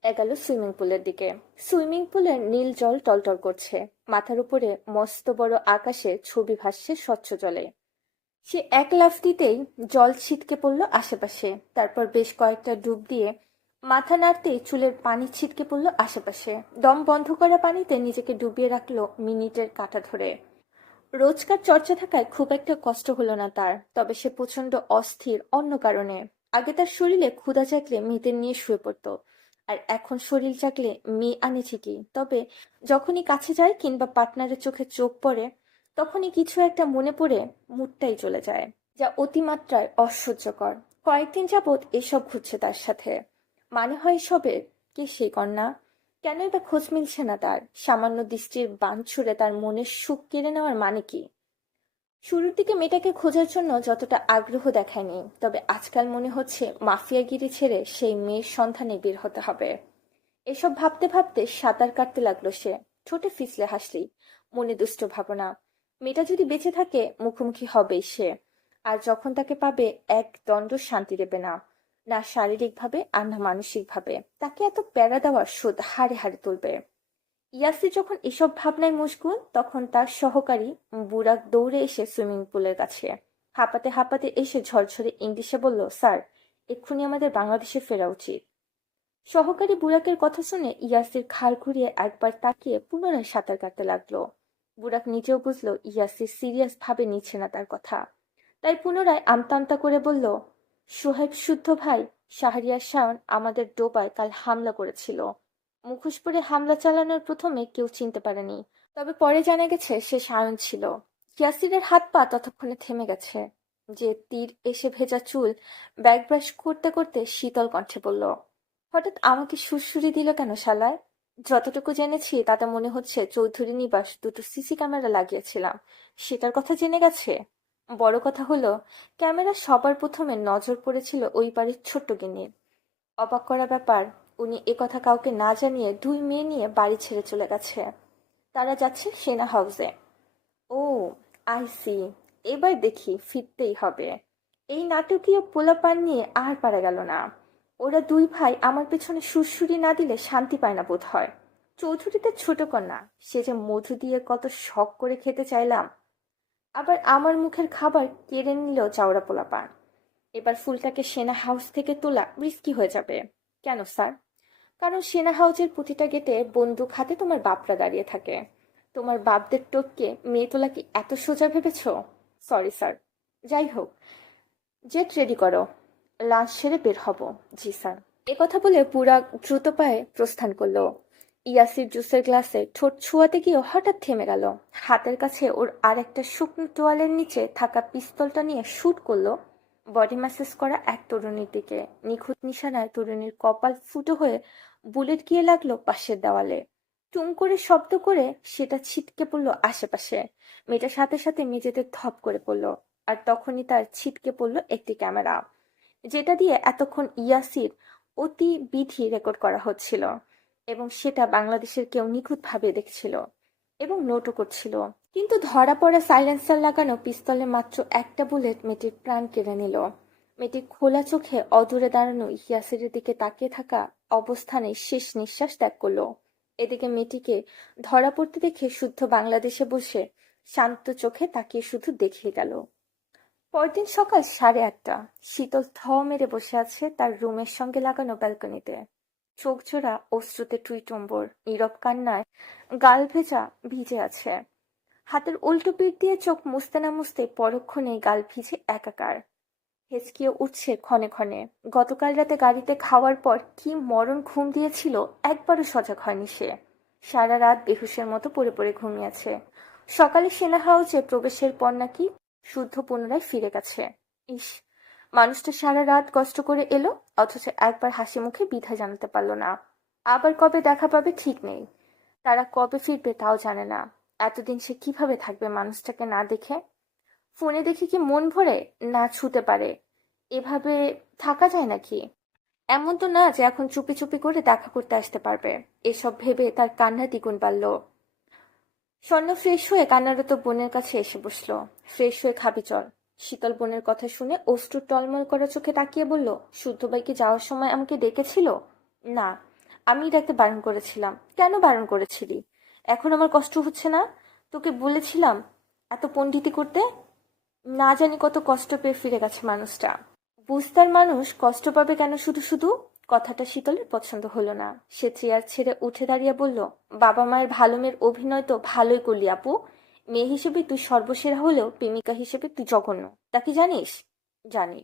এগেল সুইমিং পুলের দিকে। সুইমিং পুলের নীল জল টলটল করছে। মাথার উপরে মস্ত বড় আকাশে ছবি ভাসছে স্বচ্ছ জলে। সে এক লাফ দিতেই জল ছিটকে পড়ল আশেপাশে। তারপর বেশ কয়েকটা ডুব দিয়ে মাথা নাড়তেই চুলের পানি ছিটকে পড়ল আশেপাশে। দম বন্ধ করা পানিতে নিজেকে ডুবিয়ে রাখলো মিনিটের কাঁটা ধরে। রোজকার চর্চা থাকায় খুব একটা কষ্ট হলো না তার। তবে সে প্রচন্ড অস্থির অন্য কারণে। আগে তার শরীরে ক্ষুধা জাগলে মেয়েদের নিয়ে শুয়ে পড়তো, আর এখন শরীর জাগলে মেয়ে আনে ঠিকই, তবে যখনই কাছে যায় কিংবা পার্টনারের চোখে চোখ পড়ে তখনই কিছু একটা মনে পড়ে মুডটাই চলে যায়, যা অতিমাত্রায় অসহ্যকর। কয়েকদিন যাবৎ এসব ঘুরছে তার সাথে। মানে হয় এসবের? কে সেই কন্যা? কেনই বা খোঁজ মিলছে না তার? সামান্য দৃষ্টির বাণ ছুড়ে তার মনের সুখ কেড়ে নেওয়ার মানে কি? শুরুর দিকে মেয়েটাকে খোঁজার জন্য যতটা আগ্রহ দেখায়নি, তবে আজকাল মনে হচ্ছে মাফিয়াগিরি ছেড়ে সেই মেয়ের সন্ধানে বের হতে হবে। এসব ভাবতে ভাবতে সাঁতার কাটতে লাগলো সে। ঠোঁটে ফিসলে হাসলি, মনে দুষ্ট ভাবনা। মেয়েটা যদি বেঁচে থাকে মুখোমুখি হবেই সে। আর যখন তাকে পাবে এক দণ্ড শান্তি দেবে না, না শারীরিকভাবে আর না মানসিকভাবে। তাকে এত প্যারা দেওয়ার শোধ হাড়ে হাড়ে তুলবে। ইয়াসির যখন এসব ভাবনায় মশগুল, তখন তার সহকারী বুরাক দৌড়ে এসে সুইমিং পুলের কাছে হাঁপাতে হাঁপাতে এসে ঝরঝরে ইংলিশে বলল, স্যার, এক্ষুনি আমাদের বাংলাদেশে ফেরা উচিত। সহকারী বুরাকের কথা শুনে ইয়াসির ঘাড় ঘুরিয়ে একবার তাকিয়ে পুনরায় সাঁতার কাটতে লাগলো। বুরাক নিজেও বুঝলো ইয়াসির সিরিয়াস ভাবে নিচ্ছে না তার কথা, তাই পুনরায় আমতা আমতা করে বলল, সোহেব শুদ্ধ ভাই, শাহরিয়ার শাওন আমাদের ডোবায় কাল হামলা করেছিল। মুখোশ পরে হামলা চালানোর প্রথমে কেউ চিনতে পারেনি, তবে পরে জানা গেছে সে শাওন ছিল। ইয়াসিরের হাত পা ততক্ষণে থেমে গেছে। যে তীর এসে ভেজা চুল ব্যাগ ব্রাশ করতে করতে শীতল কণ্ঠে বলল, হঠাৎ আমাকে সুড়সুড়ি দিল কেন শালায়? যতটুকু জেনেছি তাতে মনে হচ্ছে চৌধুরী নিবাস 2টো সিসি ক্যামেরা লাগিয়েছিলাম, সেটার কথা জেনে গেছে। বড় কথা হলো, ক্যামেরা সবার প্রথমে নজর পড়েছিল ওই বাড়ির ছোট্ট গিন্নির। অবাক করা ব্যাপার, উনি একথা কাউকে না জানিয়ে 2 মেয়ে নিয়ে বাড়ি ছেড়ে চলে গেছে। তারা যাচ্ছে সেনা হাউসে। ও, আই সি। এবার দেখি ফিরতেই হবে। এই নাটকীয় পোলাপান নিয়ে আর পারা গেল না। ওরা দুই ভাই আমার পেছনে সুড়সুড়ি না দিলে শান্তি পায় না বোধ হয়। চৌধুরীদের ছোট কন্যা, সে যে মধু দিয়ে কত শখ করে খেতে চাইলাম, আবার আমার মুখের খাবার কেড়ে নিল চাওড়া পোলাপান। এবার ফুলটাকে সেনা হাউস থেকে তোলা রিস্কি হয়ে যাবে। কেন স্যার? কারণ সেনা হাউসের প্রতিটা গেটে বন্দুক হাতে তোমার বাপরা দাঁড়িয়ে থাকে। তোমার বাপদের টোপকে মেয়ে তোলা কি এত সোজা ভেবেছ? Sorry sir. যাই হোক, জেট রেডি করো, লাঞ্চ সেরে বের হব। জি স্যার। কথা বলে পুরা দ্রুত পায়ে প্রস্থান করলো। ইয়াসির জুসের গ্লাসে ঠোঁট ছোঁয়াতে গিয়ে হঠাৎ থেমে গেল। হাতের কাছে ওর আর একটা শুকনো তোয়ালের নিচে থাকা পিস্তলটা নিয়ে শুট করলো বডি ম্যাসেজ করা এক তরুণীর দিকে। নিখুঁত নিশানায় তরুণীর কপাল ফুটো হয়ে বুলেট গিয়ে লাগলো পাশের দেওয়ালে। টুম করে শব্দ করে সেটা ছিটকে পড়লো আশেপাশে। মেয়েটার সাথে সাথে মেঝেতে ধপ করে পড়লো। আর তখনই তার ছিটকে পড়লো একটি ক্যামেরা, যেটা দিয়ে এতক্ষণ ইয়াসির অতি বিধি রেকর্ড করা হচ্ছিল, এবং সেটা বাংলাদেশের কেউ নিখুঁতভাবে দেখছিল এবং নোটও করছিল। কিন্তু ধরা পড়া সাইলেন্সার লাগানো পিস্তলে মাত্র একটা বুলেট মেয়েটির প্রাণ কেড়ে নিল। মেয়েটি খোলা চোখে অদূরে দাঁড়ানো ইয়াসিরের দিকে তাকিয়ে থাকা অবস্থানে শেষ নিঃশ্বাস ত্যাগ করলো। এদিকে মেয়েটিকে ধরা পড়তে দেখে শুদ্ধ বাংলাদেশে বসে শান্ত চোখে তাকিয়ে শুধু দেখিয়ে গেল। পরদিন সকাল 8:30। শীতল থ মেরে বসে আছে তার রুমের সঙ্গে লাগানো ব্যালকনিতে। চোখ জোড়া অশ্রুতে টুইটম্বর, নীরব কান্নায় গাল ভেজা ভিজে আছে। হাতের উল্টো পিঠ দিয়ে চোখ মুছতে না মুছতে পরক্ষণেই গাল ভিজে একাকার। হেঁচকিয়ে উঠছে ক্ষণে ক্ষণে। গতকাল রাতে গাড়িতে খাওয়ার পর কি মরণ ঘুম দিয়েছিল, একবারও সজাগ হয়নি সে। সারা রাত বেহুশের মতো পড়ে পড়ে ঘুমিয়েছে। সকালে সেনা হাউসে প্রবেশের পর নাকি শুদ্ধ পুনরায় ফিরে গেছে। ইস, মানুষটা সারা রাত কষ্ট করে এলো, অথচ একবার হাসি মুখে বিদায় জানাতে পারলো না। আবার কবে দেখা পাবে ঠিক নেই। তারা কবে ফিরবে তাও জানে না। এতদিন সে কিভাবে থাকবে মানুষটাকে না দেখে? ফোনে দেখে কি মন ভরে? না ছুতে পারে? এভাবে থাকা যায় নাকি? এমন তো না যে এখন চুপি চুপি করে দেখা করতে আসতে পারবে। এসব ভেবে তার কান্না দ্বিগুণ বাড়ল। স্বর্ণ ফ্রেশ হয়ে কান্নারত বোনের কাছে এসে বসলো। ফ্রেশ হয়ে খাবি চল। শীতল বোনের কথা শুনে অশ্রু টলমল করা চোখে তাকিয়ে বলল, শুদ্ধ ভাইকে যাওয়ার সময় আমাকে ডেকেছিল? না, আমি ডাকতে বারণ করেছিলাম। কেন বারণ করেছিলি? এখন আমার কষ্ট হচ্ছে না? তোকে বলেছিলাম এত পণ্ডিতি করতে। না জানি কত কষ্ট পেয়ে ফিরে গেছে মানুষটা। বুঝতার মানুষ কষ্ট পাবে কেন শুধু শুধু? কথাটা শীতলের পছন্দ হলো না। সে চেয়ার ছেড়ে উঠে দাঁড়িয়ে বলল, বাবা মায়ের ভালো মেয়ের অভিনয় তো ভালোই করলি আপু। মেয়ে হিসেবে তুই সর্বসেরা হলেও প্রেমিকা হিসেবে তুই জঘন্য। তা কি জানিস? জানি।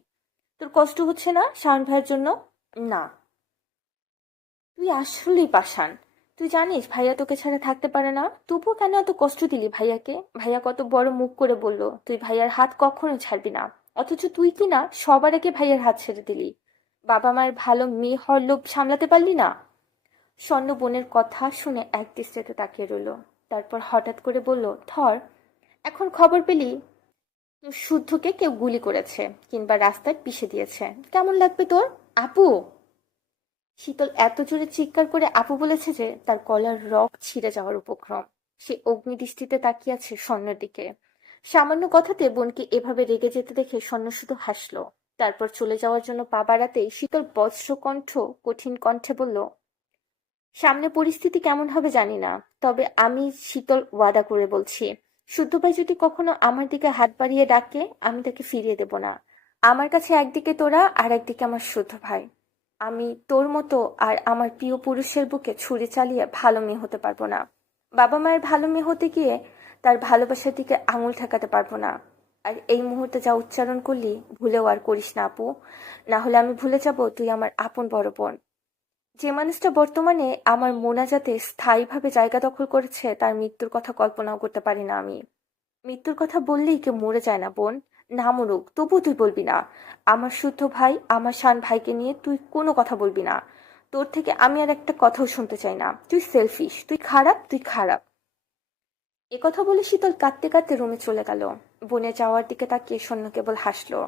তোর কষ্ট হচ্ছে না শাওন ভাইয়ের জন্য? না। তুই আসলেই পাষাণ। তুই জানিস ভাইয়া তোকে ছাড়া থাকতে পারে না, তবুও কেন এত কষ্ট দিলি ভাইয়াকে? ভাইয়া কত বড় মুখ করে বলল তুই ভাইয়ার হাত কখনো ছাড়বি না, অথচ তুই কি না সবার আগে ভাইয়ার হাত ছেড়ে দিলি। বাবা মায়ের ভালো মেয়ে হওয়ার লোভ সামলাতে পারলি না। স্বর্ণ বোনের কথা শুনে এক দৃষ্টিতে তাকিয়ে রইল। তারপর হঠাৎ করে বলল, ধর, এখন খবর পেলি তোর শুদ্ধকে কেউ গুলি করেছে কিংবা রাস্তায় পিষে দিয়েছে, কেমন লাগবে তোর? আপু! শীতল এত জোরে চিৎকার করে আপু বলেছে যে তার গলার রগ ছিঁড়ে যাওয়ার উপক্রম। সে অগ্নিদৃষ্টিতে তাকিয়ে আছে স্বর্ণের দিকে। সামান্য কথাতে বোনকে এভাবে রেগে যেতে দেখে স্বর্ণ শুধু হাসলো। তারপর চলে যাওয়ার জন্য পা বাড়াতেই শীতল বজ্র কণ্ঠ কঠিন কণ্ঠে বলল, সামনে পরিস্থিতি কেমন হবে জানি না, তবে আমি শীতল ওয়াদা করে বলছি, শুদ্ধ ভাই যদি কখনো আমার দিকে হাত বাড়িয়ে ডাকে আমি তাকে ফিরিয়ে দেব না। আমার কাছে একদিকে তোরা আর একদিকে আমার শুদ্ধ ভাই। আমি তোর মতো আর আমার প্রিয় পুরুষের বুকে ছুরি চালিয়ে ভালো মেয়ে হতে পারবো না। বাবা মায়ের ভালো মেয়ে হতে গিয়ে তার ভালোবাসার দিকে আঙুল ঠেকাতে পারবো না। আর এই মুহূর্তে যা উচ্চারণ করলি ভুলেও আর করিস না আপু, না হলে আমি ভুলে যাব তুই আমার আপন বড় বোন। যে মানুষটা বর্তমানে আমার মোনাজাতে স্থায়ীভাবে জায়গা দখল করেছে তার মৃত্যুর কথা কল্পনাও করতে পারি না আমি। মৃত্যুর কথা বললেই কেউ মরে যায় না বোন। না মরুক, তবু তুই বলবি না। আমার শুদ্ধ ভাই, আমার শান ভাইকে নিয়ে তুই কোনো কথা বলবি না। তোর থেকে আমি আর একটা কথাও শুনতে চাই না। তুই সেলফিশ, তুই খারাপ, তুই খারাপ। কথা বলে শীতল কাঁদতে কাঁদতে রুমে চলে গেল। বোনের যাওয়ার দিকে তাকিয়ে শূন্য কেবল হাসলো।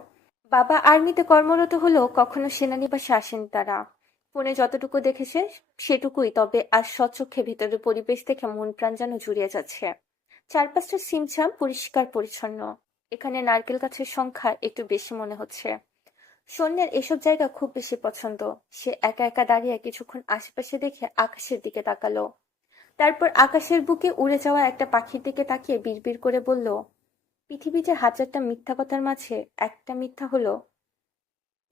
বাবা আর্মিতে কর্মরত হলেও কখনো সেনানিবাসে আসেনি তারা। ফোনে যতটুকু দেখেছে সেটুকুই, তবে আজ স্বচক্ষে ভেতরের পরিবেশ দেখে মন প্রাণ যেন জুড়িয়ে যাচ্ছে। চারপাশটা ছিমছাম, পরিষ্কার পরিচ্ছন্ন। এখানে নারকেল গাছের সংখ্যা একটু বেশি মনে হচ্ছে। সন্ধ্যার এসব জায়গা খুব বেশি পছন্দ। সে একা একা দাঁড়িয়ে কিছুক্ষণ আশেপাশে দেখে আকাশের দিকে তাকালো। তারপর আকাশের বুকে উড়ে যাওয়া একটা পাখির দিকে তাকিয়ে বিড়বিড় করে বলল, পৃথিবীতে হাজারটা মিথ্যা কথার মাঝে একটা মিথ্যা হলো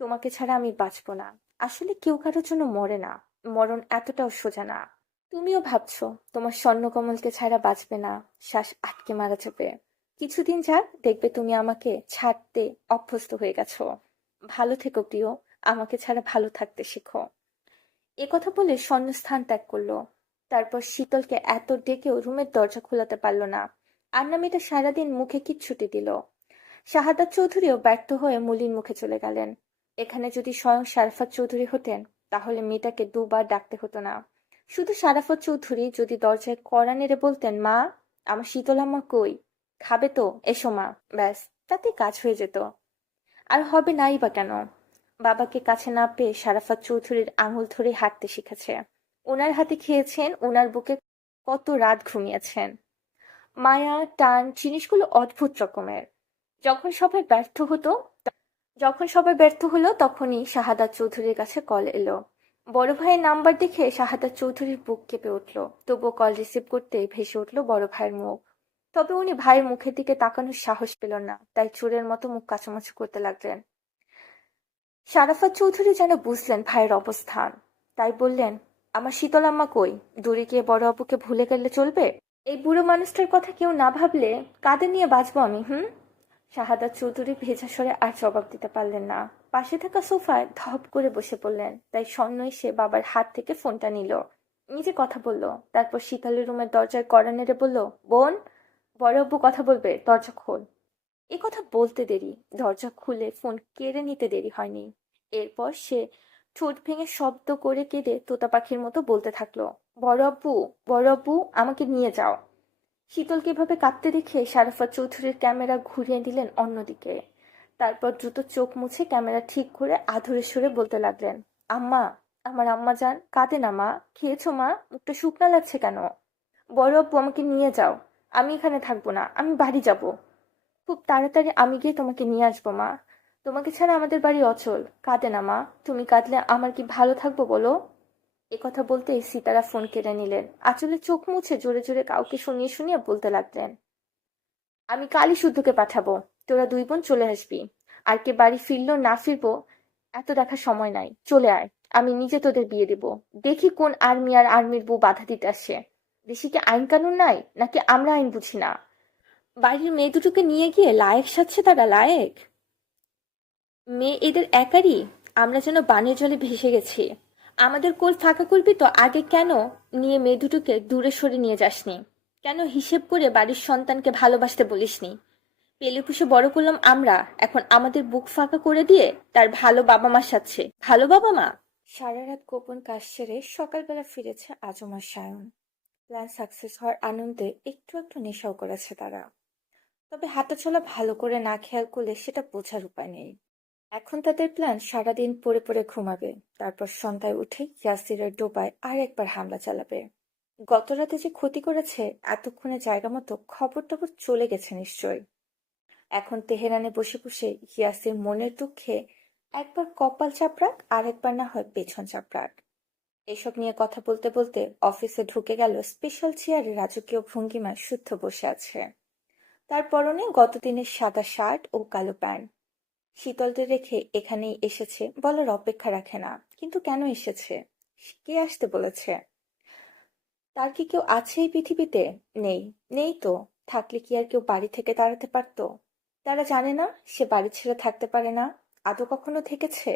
তোমাকে ছাড়া আমি বাঁচবো না। আসলে কেউ কারোর জন্য মরে না, মরণ এতটাও সোজা না। তুমিও ভাবছো তোমার স্বর্ণকমলকে ছাড়া বাঁচবে না, শ্বাস আটকে মারা যাবে। কিছুদিন যাক, দেখবে তুমি আমাকে ছাড়তে অভ্যস্ত হয়ে গেছো। ভালো থেকো প্রিয়, আমাকে ছাড়া ভালো থাকতে শেখো। এ কথা বলে স্বর্ণ স্থান ত্যাগ করলো। তারপর শীতলকে এত ডেকেও রুমের দরজা খোলাতে পারলো না। আন্না মেয়েটা সারাদিন মুখে কিচ্ছুটি দিল। শাহাদাত চৌধুরীও ব্যর্থ হয়ে মলিন মুখে চলে গেলেন। এখানে যদি স্বয়ং শারাফাত চৌধুরী হতেন, তাহলে মেয়েটাকে দুবার ডাকতে হতো না। শুধু শারাফত চৌধুরী যদি দরজায় কড়া নেড়ে বলতেন, মা, আমার শীতল আম্মা কই, খাবে তো, এসো মা, ব্যাস, তাতে কাজ হয়ে যেত। আর হবে নাই বা কেন? বাবাকে কাছে না পেয়ে শারাফাত চৌধুরীর আঙুল ধরে হাঁটতে শিখেছে। ওনার হাতে খেয়েছেন, ওনার বুকে কত রাত ঘুমিয়েছেন। মায়া, টান জিনিসগুলো অদ্ভুত রকমের। যখন সবাই ব্যর্থ হতো যখন সবাই ব্যর্থ হলো তখনই শাহাদাত চৌধুরীর কাছে কল এলো। বড় ভাইয়ের নাম্বার দেখে শাহাদাত চৌধুরীর বুক কেঁপে উঠল। তবুও কল রিসিভ করতেই ভেসে উঠল বড় ভাইয়ের মুখ। তবে উনি ভাইয়ের মুখের দিকে তাকানোর সাহস পেল না, তাই চোরের মতো মুখ কাচুমাচু করতে লাগলেন। শারাফাত চৌধুরী যেন বুঝলেন ভাইয়ের অবস্থান, তাই বললেন, আমার শীতল আম্মা কই? দূরে গিয়ে বড় আপুকে ভুলে গেলে চলবে? এই বুড়ো মানুষটার কথা কেউ না ভাবলে কাদের নিয়ে বাঁচবো আমি, হুম? শাহাদাত চৌধুরী ভেজা স্বরে আর জবাব দিতে পারলেন না। পাশে থাকা সোফায় ধপ করে বসে পড়লেন। তাই স্বর্ণ এসে বাবার হাত থেকে ফোনটা নিল, নিজে কথা বলল। তারপর শীতলের রুমের দরজায় কড়া নেড়ে বলল, বোন, বড় আব্বু কথা বলবে, দরজা খোল। এ কথা বলতে দেরি, দরজা খুলে ফোন কেড়ে নিতে দেরি হয়নি। এরপর সে ঠোঁট ভেঙে শব্দ করে কেঁদে তোতা পাখির মতো বলতে থাকলো, বড় আব্বু, বড় আব্বু, আমাকে নিয়ে যাও। শীতলকে এভাবে কাঁদতে দেখে শারাফাত চৌধুরীর ক্যামেরা ঘুরিয়ে দিলেন অন্যদিকে। তারপর দ্রুত চোখ মুছে ক্যামেরা ঠিক করে আধুরে সুরে বলতে লাগলেন, আম্মা, আমার আম্মা যান, কাঁদে না মা, খেয়েছো মা, মুখটা শুকনা লাগছে কেন? বড় আব্বু, আমাকে নিয়ে যাও, আমি এখানে থাকবো না, আমি বাড়ি যাব। খুব তাড়াতাড়ি আমি গিয়ে তোমাকে নিয়ে আসবো মা, তোমাকে ছাড়া আমাদের বাড়ি অচল। কাঁদে না মা, তুমি কাঁদলে আমার কি ভালো থাকবো বলো? একথা বলতেই সিতারা ফোন কেড়ে নিলেন। আঁচলে চোখ মুছে জোরে জোরে কাউকে শুনিয়ে শুনিয়ে বলতে লাগলেন, আমি কালই শুদ্ধকে পাঠাবো, তোরা দুই বোন চলে আসবি। আর কে বাড়ি ফিরলো না ফিরবো এত দেখার সময় নাই, চলে আয়, আমি নিজে তোদের বিয়ে দেব। দেখি কোন আর্মি আর আর্মির বউ বাধা দিতে আসে। দেশে কি আইন কানুন নাই, নাকি আমরা আইন বুঝি না? বাড়ির মেয়ে দুটোকে নিয়ে গিয়ে লায়েক সাজছে তারা, লায়েক? মেয়ে এদের একারই, আমরা যেন বানের জলে ভেসে গেছি। আমাদের কোল ফাঁকা করবি তো আগে কেন নিয়ে মেয়ে দুটোকে দূরে সরে নিয়ে যাসনি? কেন হিসেব করে বাড়ির সন্তানকে ভালোবাসতে বলিসনি? পেলে পুষে বড় করলাম আমরা, এখন আমাদের বুক ফাঁকা করে দিয়ে তার ভালো বাবা মা সাথে, ভালো বাবা মা? সারা রাত গোপন কাজ সেরে সকালবেলা ফিরেছে আজম আর সায়ন। প্ল্যান সাকসেস হওয়ার আনন্দে একটু একটু নেশাও করেছে তারা। তবে হাঁটাচলা ভালো করে না খেয়াল করলে সেটা বোঝার উপায় নেই। এখন তাদের প্ল্যান সারাদিন পড়ে পড়ে ঘুমাবে, তারপর সন্ধ্যায় উঠে ইয়াসিরের ডোবায় আর একবার হামলা চালাবে। গত রাতে যে ক্ষতি করেছে, এতক্ষণে জায়গা মতো খবর টবর চলে গেছে নিশ্চয়। এখন তেহরানে বসে বসে ইয়াসির মনের দুঃখে একবার কপাল চাপড়াক, আর একবার না হয় পেছন চাপড়াক। এসব নিয়ে কথা বলতে বলতে অফিসে ঢুকে গেল। স্পেশাল চেয়ারে রাজকীয় ভঙ্গিমায় শুদ্ধ বসে আছে। তার পরনে গতদিনের সাদা শার্ট ও কালো প্যান্ট। শীতলদের রেখে এখানেই এসেছে বলার অপেক্ষা রাখে না, কিন্তু কেন এসেছে, কে আসতে বলেছে? তার কি কেউ আছে এই পৃথিবীতে? নেই। নেই তো, থাকলে কি আর কেউ বাড়ি থেকে তাড়াতে পারতো? তারা জানে না সে বাড়ি ছেড়ে থাকতে পারে না। আদৌ কখনো থেকেছে?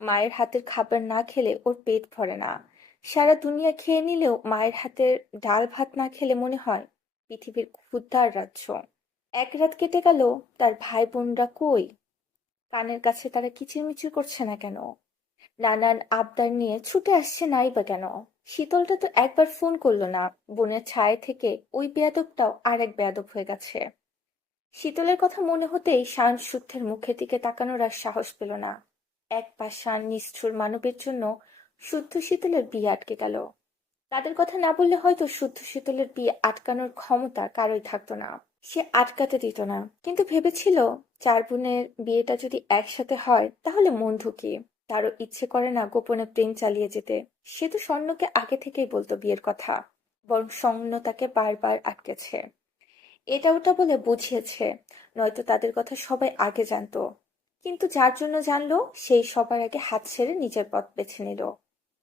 মায়ের হাতের খাবার না খেলে ওর পেট ভরে না। সারা দুনিয়া খেয়ে নিলেও মায়ের হাতের ডাল ভাত না খেলে মনে হয় পৃথিবীর ক্ষুধার রাজ্য। এক রাত কেটে গেল, তার ভাই বোনরা কই? কানের কাছে তারা কিচিরমিচির করছে না কেন? নানান আবদার নিয়ে ছুটে আসছে নাই বা কেন? শীতলটা তো একবার ফোন করলো না। বোনের ছায়া থেকে ওই বেয়াদবটাও আরেক বেয়াদব হয়ে গেছে। শীতলের কথা মনে হতেই শান শুদ্ধের মুখের দিকে তাকানোর আর সাহস পেল না। এক পাষাণ নিষ্ঠুর মানবের জন্য শুদ্ধ শীতলের বিয়ে আটকে গেল। তাদের কথা না বললে হয়তো শুদ্ধ শীতলের বিয়ে আটকানোর ক্ষমতা কারোই থাকতো না। সে আটকাতে দিত না, কিন্তু ভেবেছিল 4 বোনের বিয়েটা যদি একসাথে হয় তাহলে মন ঢুকি। তারও ইচ্ছে করে না গোপনে প্রেম চালিয়ে যেতে। সে তো স্বর্ণকে আগে থেকেই বলতো বিয়ের কথা, বরং স্বর্ণ তাকে বারবার আটকেছে, এটা ওটা বলে বুঝিয়েছে, নয়তো তাদের কথা সবাই আগে জানতো। কিন্তু যার জন্য জানলো সেই সবার আগে হাত ছেড়ে নিজের পথ বেছে নিল।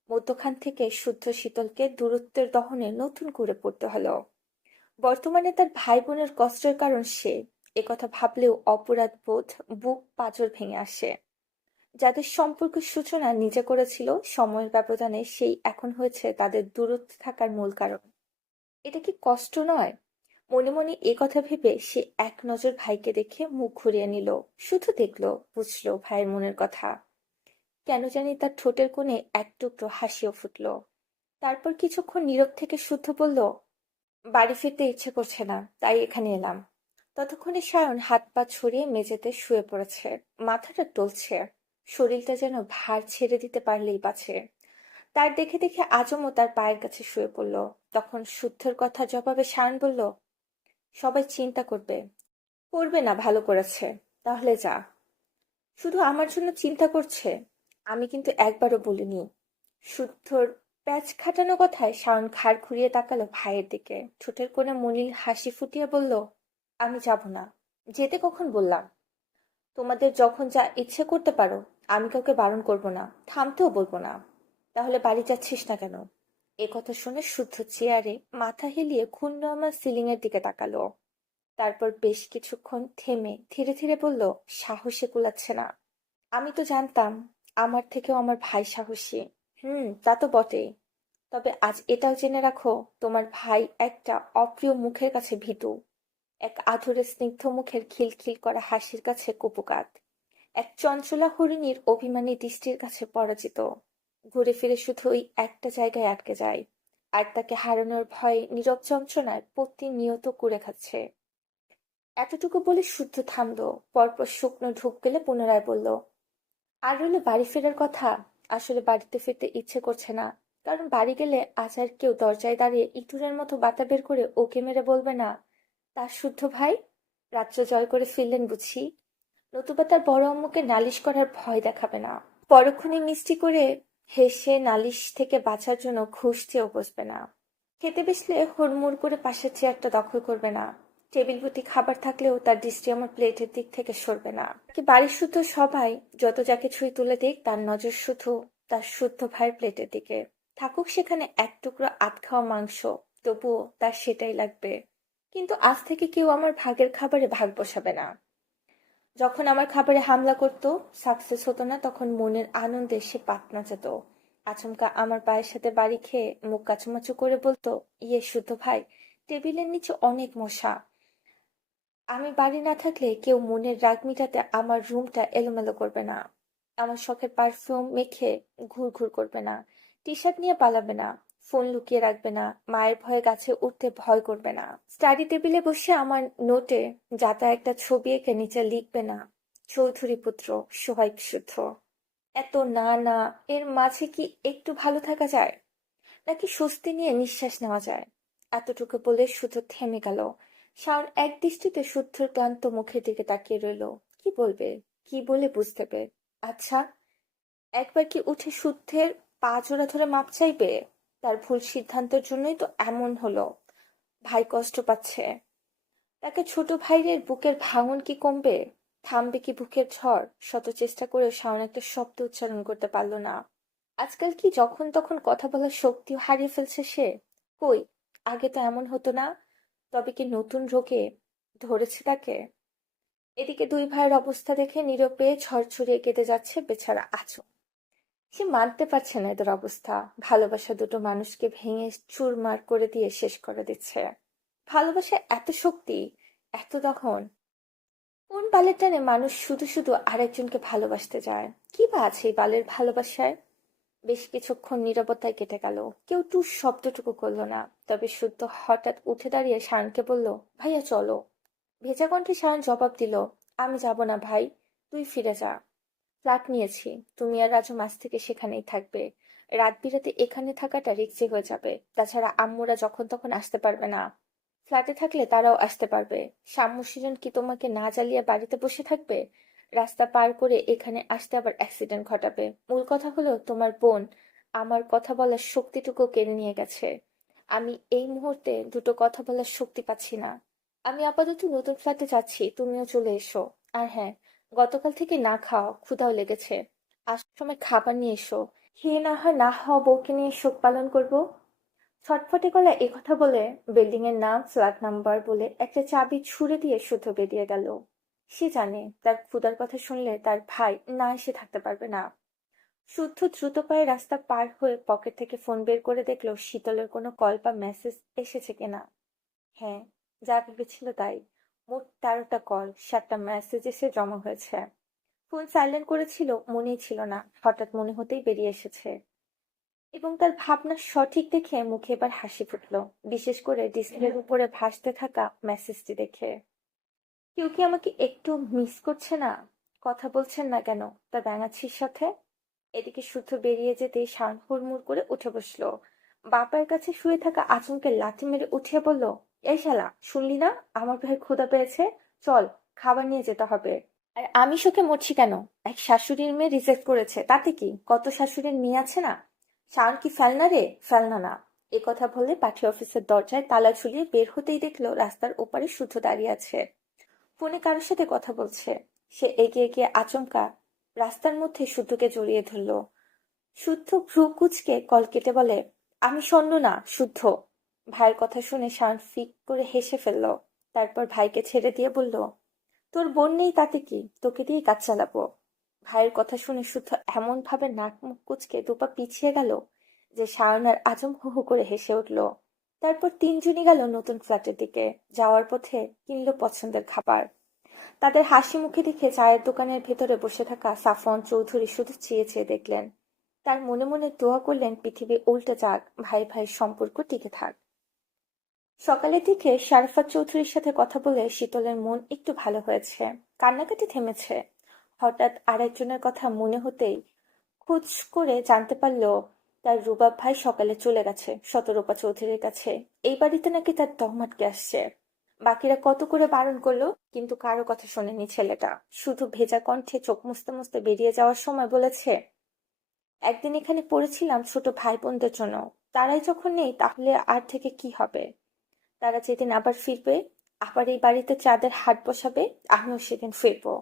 মধ্যখান থেকে শুদ্ধ শীতলকে দূরত্বের দহনে নতুন করে পড়তে হলো। বর্তমানে তার ভাই বোনের কষ্টের কারণ সে, একথা ভাবলেও অপরাধ বোধ বুক পাঁজর ভেঙে আসে। যাদের সম্পর্কের সূচনা নিজে করেছিল সময়ের ব্যবধানে, সেই এখন হয়েছে তাদের দূরত্বে থাকার মূল কারণ। এটা কি কষ্ট নয়? মনে মনে এ কথা ভেবে সে এক নজর ভাইকে দেখে মুখ ঘুরিয়ে নিল। শুধু দেখলো, বুঝলো ভাইয়ের মনের কথা। কেন জানি তার ঠোঁটের কোণে এক টুকরো হাসিও ফুটলো। তারপর কিছুক্ষণ নীরব থেকে শুদ্ধ বলল, বাড়ি ফিরতে ইচ্ছে করছে না, তাই এখানে এলাম। ততক্ষণে সায়ন হাত পা ছড়িয়ে মেঝেতে শুয়ে পড়েছে, মাথাটা টলছে, শরীরটা যেন ভার ছেড়ে দিতে পারলেই বাঁচে। তার দেখে দেখে আজমও তার পায়ের কাছে শুয়ে পড়ল। তখন শুদ্ধর কথা জবাবে সায়ন বলল, সবাই চিন্তা করবে। করবে না, ভালো করেছে। তাহলে যা। শুধু আমার জন্য চিন্তা করছে? আমি কিন্তু একবারও বলিনি। শুদ্ধর প্যাচ খাটানো কথায় শাওন ঘাড় ঘুরিয়ে তাকালো ভাইয়ের দিকে, ঠোঁটের কোণে মলিন হাসি ফুটিয়ে বলল, আমি যাব না। যেতে কখন বললাম? তোমাদের যখন যা ইচ্ছে করতে পারো, আমি কাউকে বারণ করব না, থামতেও বলবো না। তাহলে বাড়ি যাচ্ছিস না কেন? এ কথা শুনে শুদ্ধ চেয়ারে মাথা হেলিয়ে ঘূর্ণায়মান সিলিং এর দিকে তাকালো। তারপর বেশ কিছুক্ষণ থেমে ধীরে ধীরে বলল, সাহসে কুলাচ্ছে না। আমি তো জানতাম আমার থেকেও আমার ভাই সাহসী। তা তো বটেই। তবে আজ এটাও জেনে রাখো, তোমার ভাই একটা অপ্রিয় মুখের কাছে ভীতু, এক আধুরে স্নিগ্ধ মুখের খিলখিল করা হাসির কাছে কুপোকাত, এক চঞ্চলা হরিণীর অভিমানী দৃষ্টির কাছে পরাজিত। ঘুরে ফিরে শুধু ওই একটা জায়গায় আটকে যায়, আর তাকে হারানোর ভয়ে নীরব যন্ত্রণায় প্রতিনিয়ত কুরে খাচ্ছে। এতটুকু বলে শুদ্ধ থামলো, পরপর শুকনো ঢুক গেলে পুনরায় বলল, আর রইল বাড়ি ফেরার কথা। আসলে বাড়িতে ফিরতে ইচ্ছে করছে না, কারণ বাড়ি গেলে আজ আর কেউ দরজায় দাঁড়িয়ে ইঁদুরের মতো বাতা বের করে ওকে মেরে বলবে না তার শুদ্ধ ভাই রাজ্য জয় করে ফিরলেন বুঝি, নতুবা তার বড় আম্মুকে নালিশ করার ভয় দেখাবে না, পরক্ষণে মিষ্টি করে হেসে নালিশ থেকে বাঁচার জন্য ঘুষ চেয়েও বসবে না, খেতে বসলে হুড়মুড় করে পাশের চেয়ারটা দখল করবে না, টেবিল ভর্তি খাবার থাকলেও তার দৃষ্টি আমার প্লেটের দিক থেকে সরবে না। কি বাড়ির শুদ্ধ সবাই যত যাকে ছুঁই তুলে দিক, তার নজর শুধু তার শুদ্ধ ভাইয়ের প্লেটের দিকে। থাকুক সেখানে এক টুকরো আধ খাওয়া মাংস, তবুও তার সেটাই লাগবে। কিন্তু আজ থেকে কেউ আমার ভাগের খাবারে ভাগ বসাবে না। যখন আমার খাবারে হামলা করতো, সাকসেস হতো না, তখন মনের আনন্দে সে পাত নাচাত। আচমকা আমার পায়ের সাথে বাড়ি খেয়ে মুখ কাচুমাচু করে বলতো, ইয়ে শুদ্ধ ভাই, টেবিলের নিচে অনেক মশা। আমি বাড়ি না থাকলে কেউ মনের রাগ মিটাতে আমার রুমটা এলোমেলো করবে না, আমার শখের পারফিউম মেখে ঘুর ঘুর করবে না, টি শার্ট নিয়ে পালাবে না, ফোন লুকিয়ে রাখবে না, মায়ের ভয়ে গাছে উঠতে ভয় করবে না, স্টাডি টেবিলে বসে আমার নোটে যাতা একটা ছবি এঁকে নিচে লিখবে না, চৌধুরী পুত্র সোহাইব শুদ্ধ। এত না না, এর মাঝে কি একটু ভালো থাকা যায়? নাকি স্বস্তি নিয়ে নিঃশ্বাস নেওয়া যায়? এতটুকু বলে শুদ্ধ থেমে গেল। শাওন এক দৃষ্টিতে শুদ্ধর ক্লান্ত মুখের দিকে তাকিয়ে রইল। কি বলবে, কি বলে বুঝতে? আচ্ছা, একবার কি উঠে শুদ্ধের পা জোড়া ধরে মাপ চাইবে? তার ভুল সিদ্ধান্তের জন্যই তো এমন হলো। ভাই কষ্ট পাচ্ছে, তাকে ছোট ভাইয়ের বুকের ভাঙন কি কমবে? থামবে কি বুকের ঝড়? শত চেষ্টা করেও শাওন একটা শব্দ উচ্চারণ করতে পারল না। আজকাল কি যখন তখন কথা বলার শক্তিও হারিয়ে ফেলছে সে? কই, আগে তো এমন হতো না। তবে কি নতুন রোগে ধরেছে তাকে? এদিকে দুই ভাইয়ের অবস্থা দেখে নীরবে ঝড় ছড়িয়ে কেটে যাচ্ছে বেচারা আঁচল। সে মানতে পারছে না এদের অবস্থা। ভালোবাসা দুটো মানুষকে ভেঙে চুরমার করে দিয়ে শেষ করে দিচ্ছে। ভালোবাসায় এত শক্তি, এত দহন! কোন বালের টানে মানুষ শুধু শুধু আরেকজনকে ভালোবাসতে যায়? কি বা আছে এই বালের ভালোবাসায়? বেশ কিছুক্ষণ নীরবতায় কেটে গেল। কেউ টুস শব্দটুকু করলো না। তবে শুদ্ধ হঠাৎ উঠে দাঁড়িয়ে শায়নকে বলল, ভাইয়া চলো। ভেজা কণ্ঠে শায়ন জবাব দিল, আমি যাব না ভাই, তুই ফিরে যা। ফ্ল্যাট নিয়েছি, তুমি আর রাজু মাস থেকে সেখানেই থাকবে। রাত বিরাতে এখানে থাকাটা রিস্কি হয়ে যাবে, তাছাড়া আম্মুরা যখন তখন আসতে পারবে না। ফ্ল্যাটে থাকলে তারাও আসতে পারবে। শাম্মু সৃজন কি তোমাকে না জ্বালিয়ে বাড়িতে বসে থাকবে? রাস্তা পার করে এখানে আসতে আবার অ্যাক্সিডেন্ট ঘটাবে। মূল কথা হলো তোমার বোন আমার কথা বলার শক্তিটুকু কেড়ে নিয়ে গেছে। আমি এই মুহূর্তে দুটো কথা বলার শক্তি পাচ্ছি না। আমি আপাতত নতুন ফ্ল্যাটে যাচ্ছি, তুমিও চলে এসো। আর হ্যাঁ, গতকাল থেকে না খাওয়া, ক্ষুধাও লেগেছে। আসার সময় খাবার নিয়ে এসো। খেয়ে না হয় না হওয়া বউকে নিয়ে শোক পালন করব। ছটফটে গলায় একথা বলে বিল্ডিং এর নাম, ফ্ল্যাট নাম্বার বলে একটা চাবি ছুড়ে দিয়ে শুদ্ধ বেরিয়ে গেল। সে জানে তার ক্ষুধার কথা শুনলে তার ভাই না এসে থাকতে পারবে না। শুদ্ধ দ্রুত পায়ে রাস্তা পার হয়ে পকেট থেকে ফোন বের করে দেখলো শীতলের কোনো কল বা মেসেজ এসেছে কিনা। হ্যাঁ, যা ভেবেছিল তাই। মোট 13টা কল, 7টা মেসেজ এসে জমা হয়েছে। ফোন সাইলেন্ট করেছিল, মনেই ছিল না, হঠাৎ মনে হতেই বেরিয়ে এসেছে। এবং তার ভাবনা সঠিক দেখে মুখে এবার হাসি ফুটলো, বিশেষ করে ডিসপ্লের উপরে ভাসতে থাকা মেসেজটি দেখে। কেউ কি আমাকে একটু মিস করছে না? কথা বলছেন না কেন তার ব্যাঙাচ্ছির সাথে? এদিকে শুদ্ধ বেরিয়ে যেতেই শান হুড়মুড় করে উঠে বসলো। বাবার কাছে শুয়ে থাকা আচমকে লাথি মেরে উঠিয়ে বলল, এই শালা, শুনলি না আমার ভাই ক্ষুধা পেয়েছে? চল, খাবার নিয়ে যেতে হবে। আর আমি শোকে মরছি কেন? এক শাশুড়ির মেয়ে রিজেক্ট করেছে, তাতে কি? কত শাশুড়ির মেয়ে আছে না? শান কি ফেলনা রে? ফেলনা না। এ কথা বলে পাঠিয়ে অফিসের দরজায় তালা ঝুলিয়ে বের হতেই দেখলো রাস্তার ওপারে শুদ্ধ দাঁড়িয়ে আছে, ফোনে কারোর সাথে কথা বলছে। সে এগিয়ে গিয়ে আচমকা রাস্তার মধ্যে শুদ্ধকে জড়িয়ে ধরলো। শুদ্ধ ভ্রু কুঁচকে কল কেটে বলে, আমি শূন্য না, শুদ্ধ। ভাইয়ের কথা শুনে শান ফিক করে হেসে ফেলল। তারপর ভাইকে ছেড়ে দিয়ে বলল, তোর বোন নেই তাতে কি, তোকে দিয়েই কাজ চালাবো। ভাইয়ের কথা শুনে শুদ্ধ এমন ভাবে নাক মুখ কুঁচকে দুপা পিছিয়ে গেল যে শায়ন আর আজম হু হু করে হেসে উঠল। তারপর তিনজনই গেল নতুন ফ্ল্যাটের দিকে। যাওয়ার পথে কিনলো পছন্দের খাবার। তাদের হাসি মুখে দেখে চায়ের দোকানের ভেতরে বসে থাকা সাফওয়ান চৌধুরী শুধু চেয়ে চেয়ে দেখলেন। তার মনে মনে দোয়া করলেন পৃথিবী উল্টে যাক, ভাই ভাইয়ের সম্পর্ক টিকে থাক। সকালের দিকে শারাফাত চৌধুরীর সাথে কথা বলে শীতলের মন একটু ভালো হয়েছে, কান্নাকাটি থেমেছে। হঠাৎ আরেকজনের কথা মনে হতেই খোঁজ করে জানতে পারল তার রুবাব ভাই সকালে চলে গেছে শতরূপা চৌধুরীর কাছে। এই বাড়িতে নাকি তার দম আটকে আসছে। বাকিরা কত করে বারণ করলো, কিন্তু কারো কথা শোনেনি ছেলেটা। শুধু ভেজা কণ্ঠে চোখ মুছতে মুছতে বেরিয়ে যাওয়ার সময় বলেছে, একদিন এখানে পড়েছিলাম ছোট ভাই বোনদের জন্য, তারাই যখন নেই তাহলে আর থেকে কি হবে? তারা যেদিন আবার ফিরবে, আবার এই বাড়িতে চাঁদের হাট বসাবে, আমিও সেদিন ফিরবো।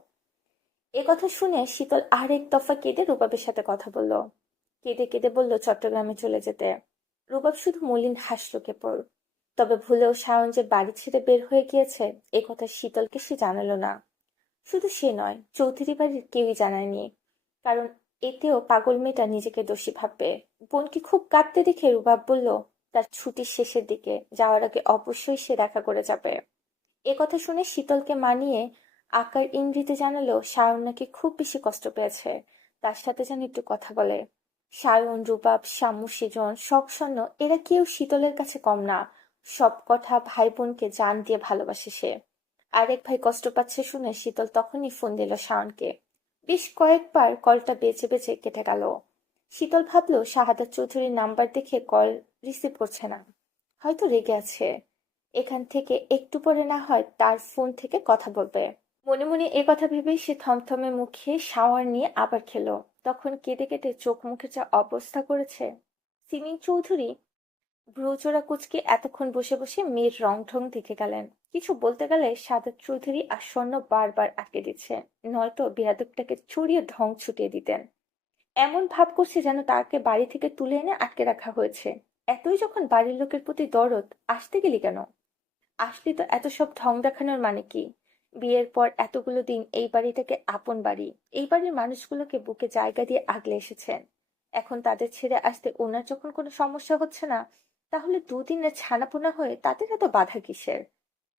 এ কথা শুনে শীতল আর এক দফা কেঁদে রুবাবের সাথে কথা বলল। কেঁদে কেঁদে বলল চট্টগ্রামে চলে যেতে। রুবাব শুধু মলিন হাসল কেবল। তবে ভুলেও শায়ন যে বাড়ি ছেড়ে বের হয়ে গিয়েছে এ কথা শীতলকে সে জানালো না। শুধু সে নয়, চৌধুরী বাড়ির কেউই জানায়নি। কারণ এতেও পাগল মেয়েটা নিজেকে দোষী ভাববে। বোনকে খুব কাঁদতে দেখে রুবাব বলল, তার ছুটির শেষের দিকে যাওয়ার আগে অবশ্যই সে দেখা করে যাবে। এ কথা শুনে শীতলকে মানিয়ে আকার ইঙ্গিতে জানালো সায়ন নাকি খুব বেশি কষ্ট পেয়েছে, তার সাথে যেন একটু কথা বলে। সায়ন, রুবাব, শামু, সৃজন, শখস্বর্ণ এরা কেউ শীতলের কাছে কম না। সব কথা ভাই বোনকে জান দিয়ে ভালোবাসে সে। আরেক ভাই কষ্ট পাচ্ছে শুনে শীতল তখনই ফোন দিল শাওনকে। বেশ কয়েকবার কলটা বেঁচে বেঁচে কেটে গেল। শীতল ভাবলো শাহাদাত চৌধুরীর নাম্বার দেখে কল রিসিভ করছে না, হয়তো রেগে আছে। এখান থেকে একটু পরে না হয় তার ফোন থেকে কথা বলবে। মনে মনে এ কথা ভেবেই সে থমথমে মুখে শাওয়ার নিয়ে আবার খেলো। তখন কেঁদে কেটে চোখ মুখে যা অবস্থা করেছে। সিমিন চৌধুরী ভ্রুচোরা কুঁচকে এতক্ষণ বসে বসে মেয়ের রং ঢং দেখে গেলেন। কিছু বলতে গেলে সাদাত চৌধুরী আর স্বর্ণ বারবার আটকে দিচ্ছে, নয়তো বেয়াদবটাকে ছুড়িয়ে ঢং ছুটিয়ে দিতেন। এমন ভাব করছে যেন তাকে বাড়ি থেকে তুলে এনে আটকে রাখা হয়েছে। এতই যখন বাড়ির লোকের প্রতি দরদ, আসতে গেলি কেন? আসলি তো এত সব ঢং দেখানোর মানে কি? বিয়ের পর এতগুলো দিন এই বাড়িটাকে আপন বাড়ি, এই বাড়ির মানুষগুলোকে বুকে জায়গা দিয়ে আগলে এসেছেন। এখন তাদের ছেড়ে আসতে ওনার যখন কোনো সমস্যা হচ্ছে না, তাহলে দুদিনের ছানাপোনা হয়ে তাদের এত বাধা কিসের?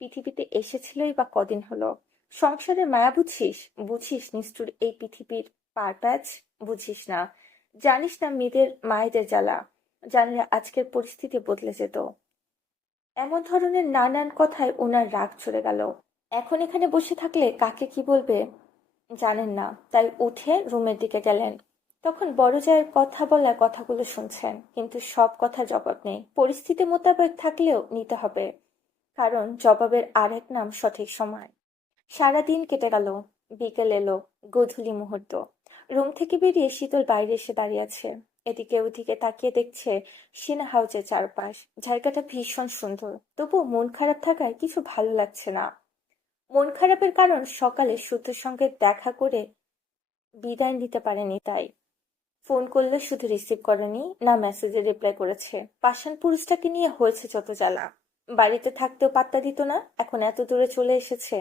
পৃথিবীতে এসেছিলই বা কদিন হলো? সংসারের মায়া বুঝিস? বুঝিস নিষ্ঠুর এই পৃথিবীর পার প্যাচ? বুঝিস না, জানিস না মেয়েদের মায়েদের জ্বালা? জানলে আজকের পরিস্থিতি বদলে যেত। এমন ধরনের নানান কথায় ওনার রাগ চড়ে গেল। এখন এখানে বসে থাকলে কাকে কি বলবে জানেন না, তাই উঠে রুমের দিকে গেলেন। তখন বড় জায়ের কথা বলা কথাগুলো শুনছেন, কিন্তু সব কথা জবাব নেই। পরিস্থিতি মোতাবেক থাকলেও নিতে হবে, কারণ জবাবের আরেক নাম সঠিক সময়। সারাদিন কেটে গেল। বিকেল এলো। গোধূলি মুহূর্ত। রুম থেকে বেরিয়ে শীতল বাইরে এসে দাঁড়িয়ে আছে। এদিকে ওদিকে তাকিয়ে দেখছে সিনা হাউজের চারপাশ। জায়গাটা ভীষণ সুন্দর, তবুও মন খারাপ থাকায় কিছু ভালো লাগছে না। মন খারাপের কারণ সকালে সূর্যের সঙ্গে দেখা করে বিদায় নিতে পারেনি তাই। ফোন করলে শুধু রিসিভ করেনি, না মেসেজে রিপ্লাই করেছে। পাষাণ পুরুষটাকে নিয়ে হয়েছে যত জ্বালা। বাড়িতে থাকতেও পাত্তা দিত না, এখন এত দূরে চলে এসেছে।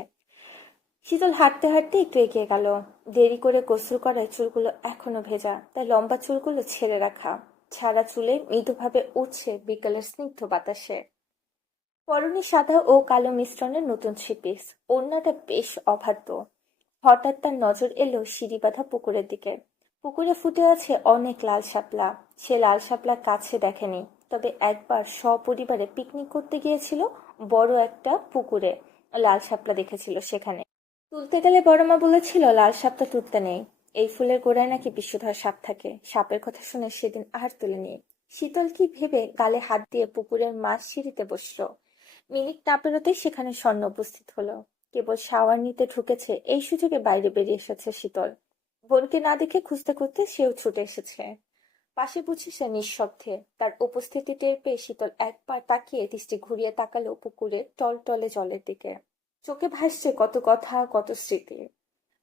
শীতল হাঁটতে হাঁটতে একটু এগিয়ে গেল। দেরি করে গোসল করায় চুলগুলো এখনো ভেজা, তাই লম্বা চুলগুলো ছেড়ে রাখা। ছাড়া চুলে মৃদুভাবে উঠছে বিকেলের স্নিগ্ধ বাতাসে। পরনে সাদা ও কালো মিশ্রণের নতুন থ্রি পিস। ওড়নাটা বেশ অবাধ্য। হঠাৎ তার নজর এলো সিঁড়ি বাঁধা পুকুরের দিকে। পুকুরে ফুটে আছে অনেক লাল শাপলা। সে লাল শাপলা কাছে দেখেনি, তবে একবার সপরিবারে পিকনিক করতে গিয়েছিল বড় একটা পুকুরে। লাল শাপলা দেখেছিল সেখানে। তুলতে গেলে বড়মা বলেছিল লাল সাপটা তুলতে নেই। এই ফুলের গোড়ায় নাকি বিষধর সাপ থাকে। সাপের কথা শুনে সেদিন আর তুলেনি। শীতল কি ভেবে গালে হাত দিয়ে পুকুরের মাঝ সিঁড়িতে বসলো। মিনিট না পেরোতেই সেখানে স্বর্ণ উপস্থিত হলো। কেবল শাওয়ার নিতে ঢুকেছে, এই সুযোগে বাইরে বেরিয়ে এসেছে শীতল। বোনকে না দেখে খুঁজতে খুঁজতে সেও ছুটে এসেছে। পাশে বুঝি সে নিঃশব্দে। তার উপস্থিতি টের পেয়ে শীতল একবার তাকিয়ে দৃষ্টি ঘুরিয়ে তাকালো পুকুরের টলটলে জলের দিকে। চোখে ভাসছে কত কথা, কত স্মৃতি।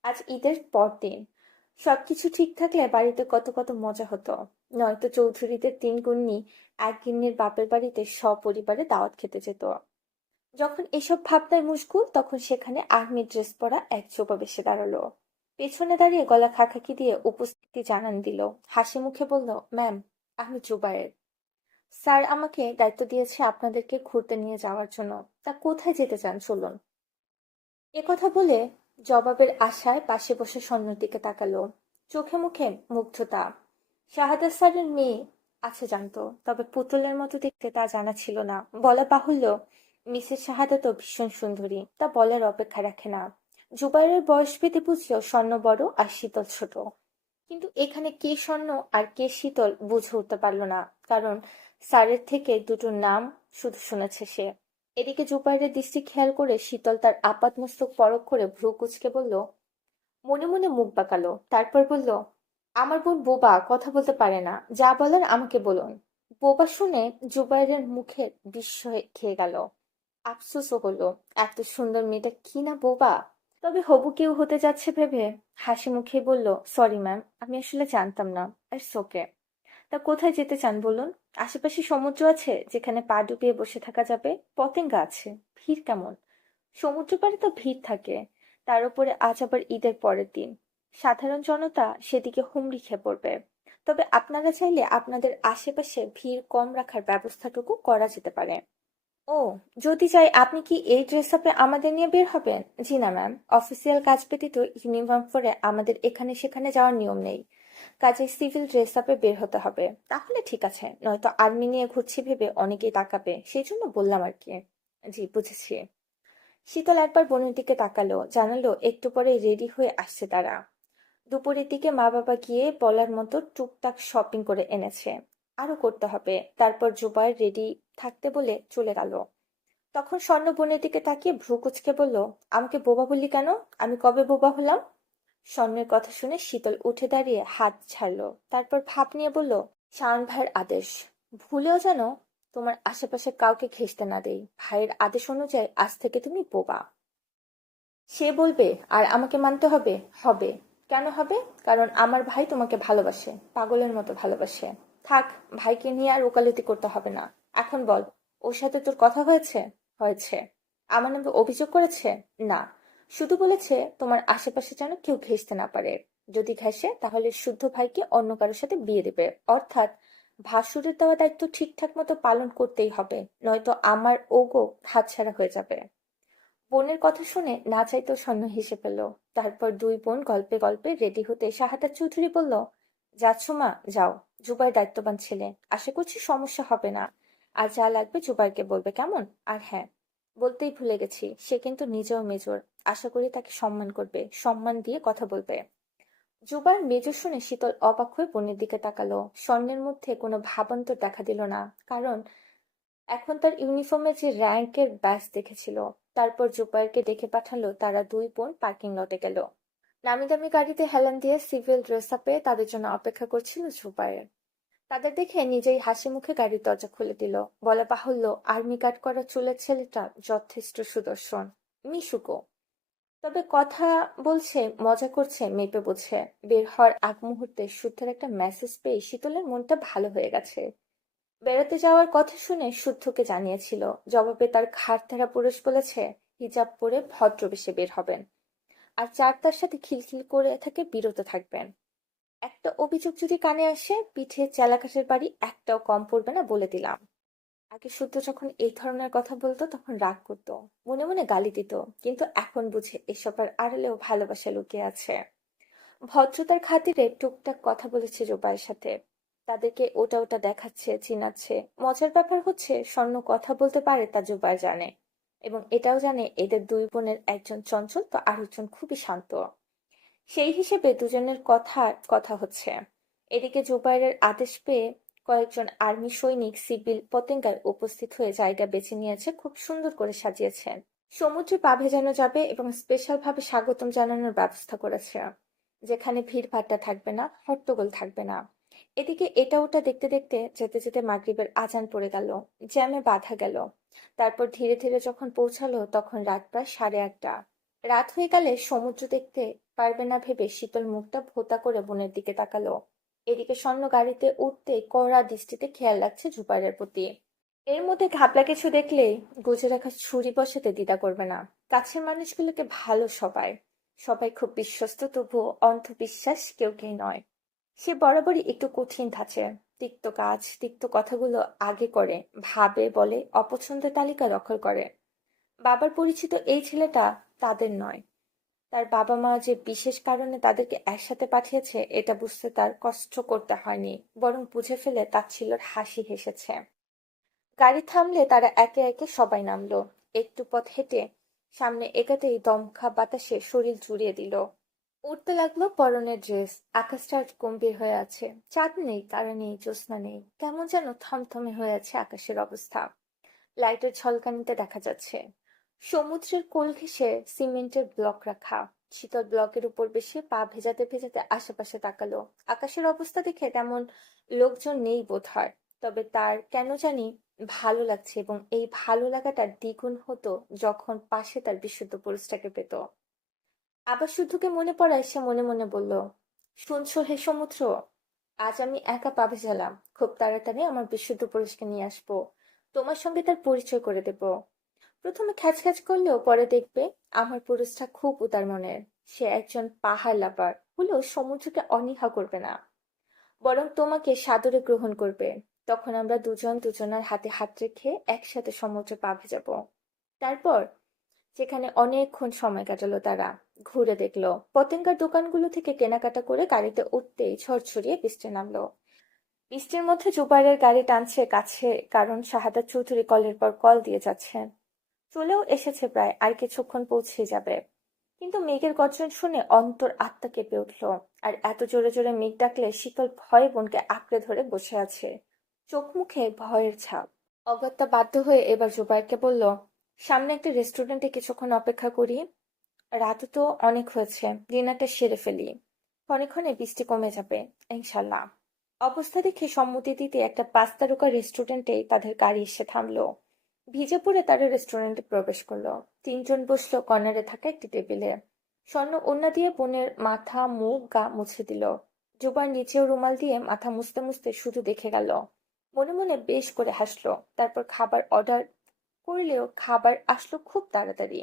আজ ঈদের পরদিন। সবকিছু ঠিক থাকলে বাড়িতে কত কত মজা হতো। নয়তো চৌধুরীদের তিন গুন্নি এক গিন্নির বাপের বাড়িতে সপরিবারে দাওয়াত খেতে যেত। যখন এসব ভাবনায় মুশগুল, তখন সেখানে আর্মি ড্রেস পরা এক যুবক এসে দাঁড়ালো। পেছনে দাঁড়িয়ে গলা খাকাকি দিয়ে উপস্থিতি জানান দিল। হাসি মুখে বলল, ম্যাম, আমি জুবায়ের। স্যার আমাকে দায়িত্ব দিয়েছে আপনাদেরকে ঘুরতে নিয়ে যাওয়ার জন্য। তা কোথায় যেতে চান চলুন। একথা বলে জবাবের আশায় পাশে বসে স্বর্ণের দিকে তাকালো। চোখে মুখে মুগ্ধতা। শাহাদাত স্যারের মেয়ে আছে জানতো, তবে পুতুলের মতো দেখতে তা জানা ছিল না। বলা বাহুল্য, মিসেস শাহাদাতও ভীষণ সুন্দরী, তা বলার অপেক্ষা রাখে না। জুবাইরের বয়স ভেদে বুঝলো স্বর্ণ বড় আর শীতল ছোট। কিন্তু এখানে কে স্বর্ণ আর কে শীতল বুঝে উঠতে পারল না, কারণ স্যারের থেকে দুটো নাম শুধু শুনেছে সে। এদিকে জুবাইরের দৃষ্টি খেয়াল করে শীতল তার আপাদমস্তক পরখ করে ভ্রু কুঁচকে বলল, মনে মনে মুখ বাঁকালো, তারপর বলল, আমার বোন বোবা, কথা বলতে পারে না, যা বলার আমাকে বলুন। বোবা শুনে জুবাইরের মুখে বিস্ময় খেয়ে গেল। আফসোসও হলো, এত সুন্দর মেয়েটা কি না বোবা। তবে হবু কেউ হতে যাচ্ছে ভেবে হাসি মুখে বলল, সরি ম্যাম, আমি আসলে জানতাম না। It's okay. তা কোথায় যেতে চান বলুন। আশেপাশে সমুদ্র আছে যেখানে পা ডুবিয়ে বসে থাকা যাবে। পতেঙ্গা আছে। ভিড় কেমন? সমুদ্র পাড়ে তো ভিড় থাকে, তার উপরে আজ আবার ঈদের পরের দিন। সাধারণ জনতা সেদিকে হুমড়ি খেয়ে পড়বে। তবে আপনারা চাইলে আপনাদের আশেপাশে ভিড় কম রাখার ব্যবস্থাটুকু করা যেতে পারে। ও, যদি চাই আপনি কি এই ড্রেস আপে আমাদের নিয়ে বের হবেন? জি না ম্যাম, অফিসিয়াল কাজ ব্যতীত ইউনিফর্ম পরে আমাদের এখানে সেখানে যাওয়ার নিয়ম নেই। কাজেই সিভিল ড্রেস আপে বের হতে হবে। তাহলে ঠিক আছে, নয়তো আর্মি নিয়ে ঘুরছি ভেবে অনেকেই তাকাবে, সেই জন্য বললাম আর কি। জি, বুঝেছি। শীতল একবার বোনের দিকে তাকালো, জানালো একটু পরে রেডি হয়ে আসছে তারা। দুপুরের দিকে মা বাবা গিয়ে বলার মতো টুকটাক শপিং করে এনেছে। আরো করতে হবে। তারপর জুবাইর রেডি থাকতে বলে চলে গেল। তখন স্বর্ণ বোনের দিকে তাকিয়ে ভ্রু কুঁচকে বলল, আমাকে বোবা বললি কেন? আমি কবে বোবা হলাম? স্বর্ণের কথা শুনে শীতল উঠে দাঁড়িয়ে হাত ছাড়লো। তারপর ভাব নিয়ে বলল, শাওন ভাইয়ের আদেশ। ভুলেও যেন তোমার আশেপাশে কাউকে ঘেঁষতে না দেই। ভাইয়ের আদেশ অনুযায়ী আজ থেকে তুমি বোবা। সে বলবে আর আমাকে মানতে হবে? হবে। কেন হবে? কারণ আমার ভাই তোমাকে ভালোবাসে, পাগলের মতো ভালোবাসে। থাক, ভাইকে নিয়ে আর ওকালতি করতে হবে না। এখন বল, ওর সাথে তোর কথা হয়েছে? হয়েছে। আমার নামে অভিযোগ করেছে? না, শুধু বলেছে তোমার আশেপাশে যেন কেউ ঘেঁষতে না পারে। যদি ঘেঁষে তাহলে শুদ্ধ ভাইকে অন্য কারোর সাথে বিয়ে দেবে। অর্থাৎ ভাসুরের দেওয়া দায়িত্ব ঠিকঠাক মতো পালন করতেই হবে, নয়তো আমার ওগো হাতছাড়া হয়ে যাবে। বোনের কথা শুনে না চাইতেও স্বর্ণ হেসে ফেলল। তারপর দুই বোন গল্পে গল্পে রেডি হতে শাহাদাত চৌধুরী বলল, যাচ্ছ মা, যাও। জুবাই দায়িত্ববান ছেলে, আশা করছি সমস্যা হবে না। আর যা লাগবে জুবাইরকে বলবে, কেমন? আর হ্যাঁ, বলতেই ভুলে গেছি, সে কিন্তু নিজেও মেজর। আশা করি তাকে সম্মান করবে, সম্মান দিয়ে কথা বলবে। জুবাইর মেজর শুনে শীতল অবাক হয়ে বোনের দিকে তাকালো। স্বর্ণের মধ্যে কোনো ভাবান্তর দেখা দিল না, কারণ এখন তার ইউনিফর্মে যে র্যাঙ্কের ব্যাজ দেখেছিল। তারপর জুবাইরকে ডেকে পাঠালো, তারা দুই বোন পার্কিং লটে গেল। নামি দামি গাড়িতে হেলান দিয়ে সিভিল ড্রেস আপে তাদের জন্য অপেক্ষা করছিল জুবাইর। তাদের দেখে নিজেই হাসি মুখে গাড়ির দরজা খুলে দিল। বলা বাহুল্য, আর্মি কাট করা চুলের ছেলেটা যথেষ্ট সুদর্শন, মিশুকো। তবে কথা বলছে, মজা করছে, মেপে বুঝে। বের হওয়ার আগ মুহূর্তে শুদ্ধের একটা মেসেজ পেয়ে শীতলের মনটা ভালো হয়ে গেছে। বেড়াতে যাওয়ার কথা শুনে শুদ্ধকে জানিয়েছিল। জবাবে তার ঘাড় পুরুষ বলেছে হিজাব পরে ভদ্রবেশে বের হবেন, আর তার সাথে খিলখিল করে থেকে বিরত থাকবেন। একটা অভিযোগ যদি কানে আসে, পিঠে চেলাকাঠের বাড়ি একটাও কম পড়বে না বলে দিলাম। আগে শুদ্ধ যখন এই ধরনের কথা বলতো তখন রাগ করতো, মনে মনে গালি দিত, কিন্তু এখন বুঝে এসবের আড়ালেও ভালোবাসা লুকিয়ে আছে। ভদ্রতার খাতিরে টুকটাক কথা বলেছে জোবাইয়ের সাথে। তাদেরকে ওটা ওটা দেখাচ্ছে, চিনাচ্ছে। মজার ব্যাপার হচ্ছে স্বর্ণ কথা বলতে পারে তা জোবাইর জানে, এবং এটাও জানে এদের দুই বোনের একজন চঞ্চল তো আরেকজন খুবই শান্ত। সেই হিসেবে দুজনের কথা কথা হচ্ছে। এদিকে জুবাইরের আদেশ পেয়ে কয়েকজন আর্মি সৈনিক সিভিল পতেঙ্গায় উপস্থিত হয়ে জায়গা বেছে নিয়েছে, খুব সুন্দর করে সাজিয়েছেন। সমুদ্রে পা ভেজানো যাবে এবং স্পেশাল ভাবে স্বাগতম জানানোর ব্যবস্থা করেছে, যেখানে ভিড় ভাট্টা থাকবে না, হট্টগোল থাকবে না। এদিকে এটা ওটা দেখতে দেখতে যেতে যেতে মাগরিবের আজান পড়ে গেল। জ্যামে বাধা গেল। তারপর ধীরে ধীরে যখন পৌঁছালো তখন রাত প্রায় 8:30। রাত হয়ে গেলে সমুদ্র দেখতে পারবে না ভেবে শীতল মুখটা ভোঁতা করে বোনের দিকে তাকালো। এদিকে স্বর্ণ গাড়িতে উঠতেই কড়া দৃষ্টিতে খেয়াল রাখছে জুবাইরের প্রতি। এর মধ্যে ঘাবলা কিছু দেখলেই গুজে রাখা ছুরি বসাতে দ্বিধা করবে না। কাছের মানুষগুলোকে ভালো সবাই, সবাই খুব বিশ্বস্ত, তবুও অন্ধবিশ্বাস কেউ কেউ নয়। সে বরাবরই একটু কঠিন ধাঁচের। তিক্ত কাজ, তিক্ত কথাগুলো আগে করে, ভাবে, বলে, অপছন্দের তালিকা দখল করে। বাবার পরিচিত এই ছেলেটা তাদের নয়। তার বাবা-মা যে বিশেষ কারণে তাদেরকে একসাথে পাঠিয়েছে এটা বুঝতে তার কষ্ট করতে হয়নি, বরং বুঝে ফেলে তাচ্ছিল্যের হাসি হেসেছে। গাড়ি থামলে তারা একে একে সবাই নামলো। একটু পথ হেঁটে সামনে এগাতেই দমকা বাতাসে শরীর জুড়িয়ে দিল। উঠতে লাগলো পরনের ড্রেস। আকাশটা আজ গম্ভীর হয়ে আছে। চাঁদ নেই, তারা নেই, জ্যোৎস্না নেই। কেমন যেন থমথমে হয়ে আছে আকাশের অবস্থা। লাইটের ঝলকানিতে দেখা যাচ্ছে সমুদ্রের কোল ঘেঁষে সিমেন্টের ব্লক রাখা। শীতল ব্লকের উপর বেশি পা ভেজাতে ভেজাতে আশেপাশে তাকালো। আকাশের অবস্থা দেখে তেমন লোকজন নেই বোধহয়। তবে তার কেন জানি ভালো লাগছে, এবং এই ভালো লাগাটা দ্বিগুণ হতো যখন পাশে তার বিশুদ্ধ পুরুষটাকে পেত। আবার শুদ্ধকে মনে পড়ায় সে মনে মনে বলল, শুনছো হে সমুদ্র, আজ আমি একা পা ভেজালাম। খুব তাড়াতাড়ি আমার বিশুদ্ধ পুরুষকে নিয়ে আসবো, তোমার সঙ্গে তার পরিচয় করে দেব। প্রথমে খ্যাচ খ্যাচ করলেও পরে দেখবে আমার পুরুষটা খুব উদার মনের। সে একজন পাহাড় লাপার হলেও সমুদ্রকে অনীহা করবে না, বরং তোমাকে সাদরে গ্রহণ করবে। তখন আমরা দুজন দুজনের হাতে হাত রেখে একসাথে সমুদ্রে পা ভেজাবো। তারপর সেখানে অনেকক্ষণ সময় কাটালো তারা। ঘুরে দেখলো, পতেঙ্গার দোকানগুলো থেকে কেনাকাটা করে গাড়িতে উঠতেই ঝড় ছড়িয়ে বৃষ্টি নামলো। বৃষ্টির মধ্যে জুবাইরের গাড়ি টানছে কাছে, কারণ শাহাদাত চৌধুরী কলের পর কল দিয়ে যাচ্ছেন। চলেও এসেছে প্রায়, আর কিছুক্ষণ পৌঁছে যাবে। কিন্তু মেঘের গর্জন শুনে অন্তর আত্মা কেঁপে উঠল। আর এত জোরে জোরে মেঘ ডাকলে শীতল ভয়ে বোনকে আঁকড়ে ধরে বসে আছে, চোখ মুখে ভয়ের ছাপ। অগত্যা বাধ্য হয়ে এবার জুবাইরকে বলল, সামনে একটা রেস্টুরেন্টে কিছুক্ষণ অপেক্ষা করি। রাতও তো অনেক হয়েছে, ডিনারটা সেরে ফেলি। ক্ষণে বৃষ্টি কমে যাবে ইনশাল্লাহ। অবস্থা দেখে সম্মতি দিতে একটা 5 তারকা রেস্টুরেন্টে তাদের গাড়ি এসে থামলো। ভিজে পড়ে তারা রেস্টুরেন্টে প্রবেশ করলো। তিনজন বসলো কর্নারে থাকা একটি টেবিলে। স্বর্ণ ওড়না দিয়ে বোনের মাথা, মুখ, গা মুছে দিল। জুবাইর নিচেও রুমাল দিয়ে মাথা মুছতে মুছতে শুধু দেখে গেল। মনে মনে বেশ করে হাসলো। তারপর খাবার অর্ডার করলেও খাবার আসলো খুব তাড়াতাড়ি।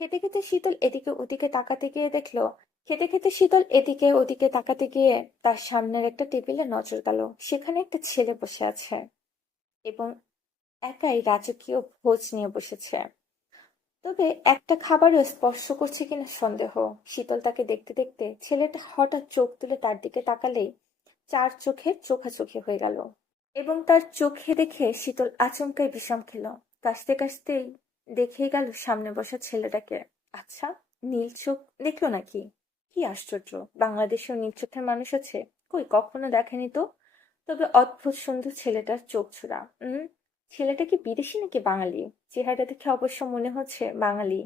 খেতে খেতে শীতল এদিকে ওদিকে তাকাতে গিয়ে দেখলো খেতে খেতে শীতল এদিকে ওদিকে তাকাতে গিয়ে তার সামনের একটা টেবিলে নজর গেল। সেখানে একটা ছেলে বসে আছে, এবং একাই রাজকীয় ভোজ নিয়ে বসেছে। তবে একটা খাবারও স্পর্শ করছে কিনা সন্দেহ। শীতল তাকে দেখতে দেখতে ছেলেটা হঠাৎ চোখ তুলে তার দিকে তাকালেই চার চোখের চোখাচোখি হয়ে গেল, এবং তার চোখে দেখে শীতল আচমকাই বিষম খেল। কাশতে কাশতেই দেখেই গেল সামনে বসা ছেলেটাকে। আচ্ছা, নীল চোখ দেখলো নাকি? কি আশ্চর্য, বাংলাদেশেও নীল চোখের মানুষ আছে? কই, কখনো দেখেনি তো। তবে অদ্ভুত সুন্দর ছেলেটার চোখ ছোড়া। ছেলেটা কি বিদেশি নাকি বাঙালি? চেহারা দেখে অবশ্য মনে হচ্ছে বাঙালি।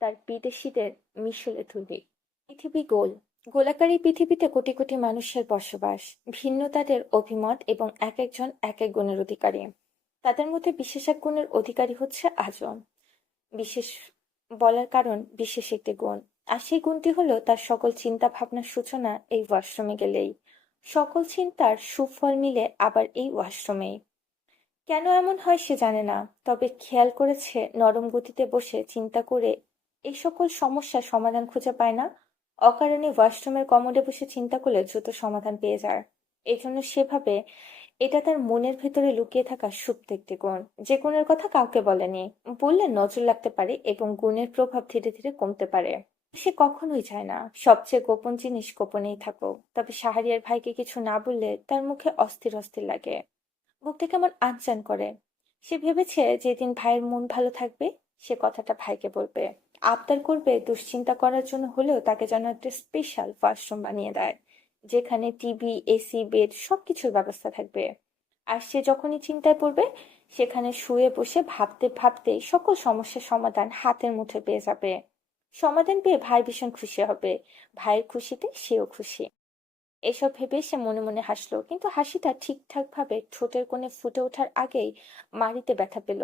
তার বিদেশিদের মিশলে তুলি। পৃথিবী গোল। গোলাকার এই পৃথিবীতে কোটি কোটি মানুষের বসবাস। ভিন্ন তাদের অভিমত এবং এক একজন এক এক গুণের অধিকারী। তাদের মধ্যে বিশেষ এক গুণের অধিকারী হচ্ছে আজম। বিশেষ বলার কারণ বিশেষ একটি গুণ। আর সেই গুণটি হলো তার সকল চিন্তা ভাবনার সূচনা এই ওয়াশরুমে গেলেই। সকল চিন্তার সুফল মিলে আবার এই ওয়াশরুমেই। কেন এমন হয় সে জানে না, তবে খেয়াল করেছে নরম গতিতে বসে চিন্তা করে এই সকল সমস্যার সমাধান খুঁজে পায় না। অকারণে ওয়াশরুমের কমোডে বসে চিন্তা করলে দ্রুত সমাধান পেয়ে যায়। এই জন্য সেভাবে এটা তার মনের ভেতরে লুকিয়ে থাকা সুপ্ত একটি গুণ, যে গুণের কথা কাউকে বলেনি। বললে নজর লাগতে পারে এবং গুণের প্রভাব ধীরে ধীরে কমতে পারে। সে কখনোই চায় না সবচেয়ে গোপন জিনিস গোপনেই থাকুক। তবে শাহরিয়ার ভাইকে কিছু না বললে তার মুখে অস্থির অস্থির লাগে, বুকটা কেমন আনচান করে। সে ভেবেছে যেদিন ভাইয়ের মন ভালো থাকবে সে কথাটা ভাইকে বলবে, আবদার করবে দুশ্চিন্তা করার জন্য হলেও তাকে যেন একটা স্পেশাল ওয়াশরুম বানিয়ে দেয়, যেখানে টিভি, এসি, বেড সবকিছুর ব্যবস্থা থাকবে। আর সে যখনই চিন্তায় পড়বে সেখানে শুয়ে বসে ভাবতে ভাবতে সকল সমস্যার সমাধান হাতের মুঠোয় পেয়ে যাবে। সমাধান পেয়ে ভাই ভীষণ খুশি হবে। ভাইয়ের খুশিতে সেও খুশি। এসব ভেবে সে মনে মনে হাসলো, কিন্তু হাসিটা ঠিকঠাক ভাবে ঠোঁটের কোণে ফুটে ওঠার আগেই মাড়িতে ব্যথা পেল।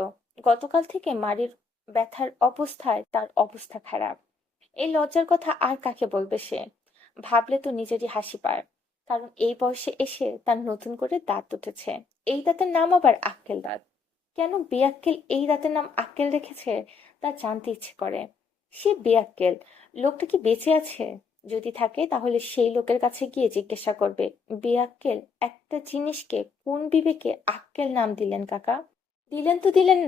গতকাল থেকে মাড়ির ব্যথার অবস্থায় তার অবস্থা খারাপ। এই লজ্জার কথা আর কাকে বলবে সে? ভাবলে তো নিজেরই হাসি পায়। কারণ এই বয়সে এসে তার নতুন করে দাঁত উঠেছে। এই দাঁতের নাম আবার আক্কেল দাঁত। কেন বেয়াক্কেল এই দাঁতের নাম আক্কেল রেখেছে তা জানতে ইচ্ছে করে। সে বেয়াক্কেল। লোকটা কি বেঁচে আছে? যদি থাকে তাহলে সেই লোকের কাছে গিয়ে জিজ্ঞাসা করবে, বেয়াক্কেল একটা জিনিসকে কোন বিবেকে আক্কেল নাম দিলেন কাকা? দিলেন তো দিলেন,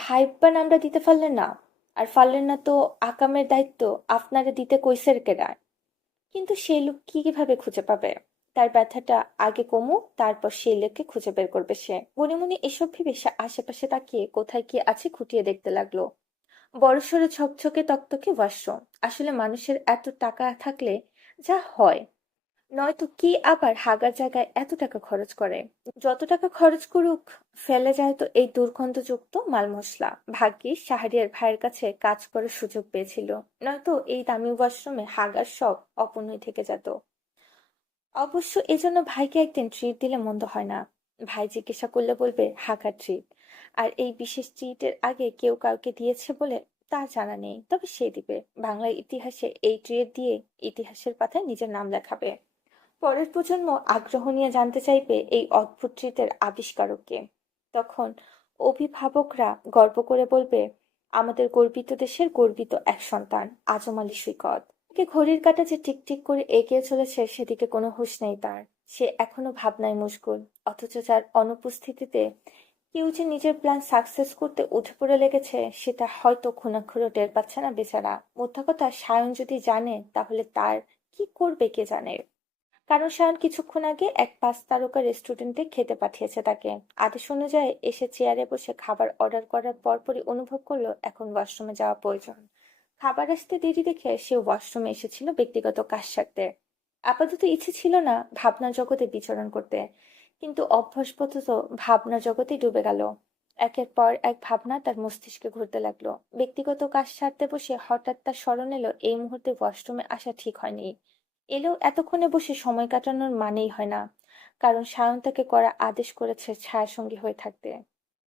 ভাইব্বা নামটা দিতে পারলেন না। আর পারলেন না তো আকামের দায়িত্ব আপনারে দিতে কইসের কেডা? কিন্তু সেই লোক কিভাবে খুঁজে পাবে? তার ব্যথাটা আগে কমুক, তারপর সেই লোককে খুঁজে বের করবে সে। মনে মনে এসব ভেবে সে আশেপাশে তাকিয়ে কোথায় কি আছে খুঁটিয়ে দেখতে লাগলো। বড়সড় ঝকঝকে তকতকে ওয়াশরুম। আসলে মানুষের এত টাকা থাকলে যা হয়, নয়তো কি আবার হাগার জায়গায় এত টাকা খরচ করে? যত টাকা খরচ করুক ফেলে যায় তো এই দুর্গন্ধযুক্ত মাল মশলা। ভাগ্যিস শাহরিয়ার ভাইয়ের কাছে কাজ করার সুযোগ পেয়েছিল, নয়তো এই দামি ওয়াশরুমে হাগার সব অপনই থেকে যেত। অবশ্য এজন্য ভাইকে একদিন ট্রিট দিলে মন্দ হয় না। ভাই জিজ্ঞাসা করলে বলবে হাগার ট্রিট। আর এই বিশেষ ট্রিটের আগে কেউ কাউকে দিয়েছে বলে তা জানা নেই, তবে সে দিবে। বাংলার ইতিহাসে এই ট্রিট দিয়ে ইতিহাসের পাতায় নিজের নাম লেখাবে। পরের প্রজন্ম আগ্রহ নিয়ে জানতে চাইবে এই অদ্ভুত ট্রিটের আবিষ্কারককে। তখন অভিভাবকরা গর্ব করে বলবে, আমাদের গর্বিত দেশের গর্বিত এক সন্তান আজম আলী সৈকত। কে ঘড়ির কাঁটা যে টিকটিক করে এগিয়ে চলেছে সেদিকে কোনো হুঁশ নেই তার। সে এখনো ভাবনায় মশগুল। অথচ যার অনুপস্থিতিতে কেউ যে নিজের প্ল্যান সাকসেস করতে উঠে পড়ে লেগেছে সেটা হয়তো খুনাখুরো টের পাচ্ছে না বেচারা। মোদ্দা কথা, সায়ন যদি জানে তাহলে তার কি করবে কে জানে। কারণ সায়ন কিছুক্ষণ আগে এক 5 তারকা রেস্টুরেন্টে খেতে পাঠিয়েছে তাকে। আদেশ অনুযায়ী এসে চেয়ারে বসে খাবার অর্ডার করার পরপরই অনুভব করলো এখন ওয়াশরুমে যাওয়া প্রয়োজন। খাবার আসতে দেরি দেখে সে ওয়াশরুমে এসেছিল ব্যক্তিগত কাজ সারতে। আপাতত ইচ্ছে ছিল না ভাবনা জগতে বিচরণ করতে, কিন্তু অভ্যাসবশত ভাবনা জগতে ডুবে গেল। একের পর এক ভাবনা তার মস্তিষ্কে ঘুরতে লাগলো। ব্যক্তিগত কাজ সারতে বসে হঠাৎ তার স্মরণ এলো এই মুহূর্তে ওয়াশরুমে আসা ঠিক হয়নি। এলেও এতক্ষণে বসে সময় কাটানোর মানেই হয় না, কারণ সায়ন তাকে করা আদেশ করেছে ছায়াসঙ্গী হয়ে থাকতে।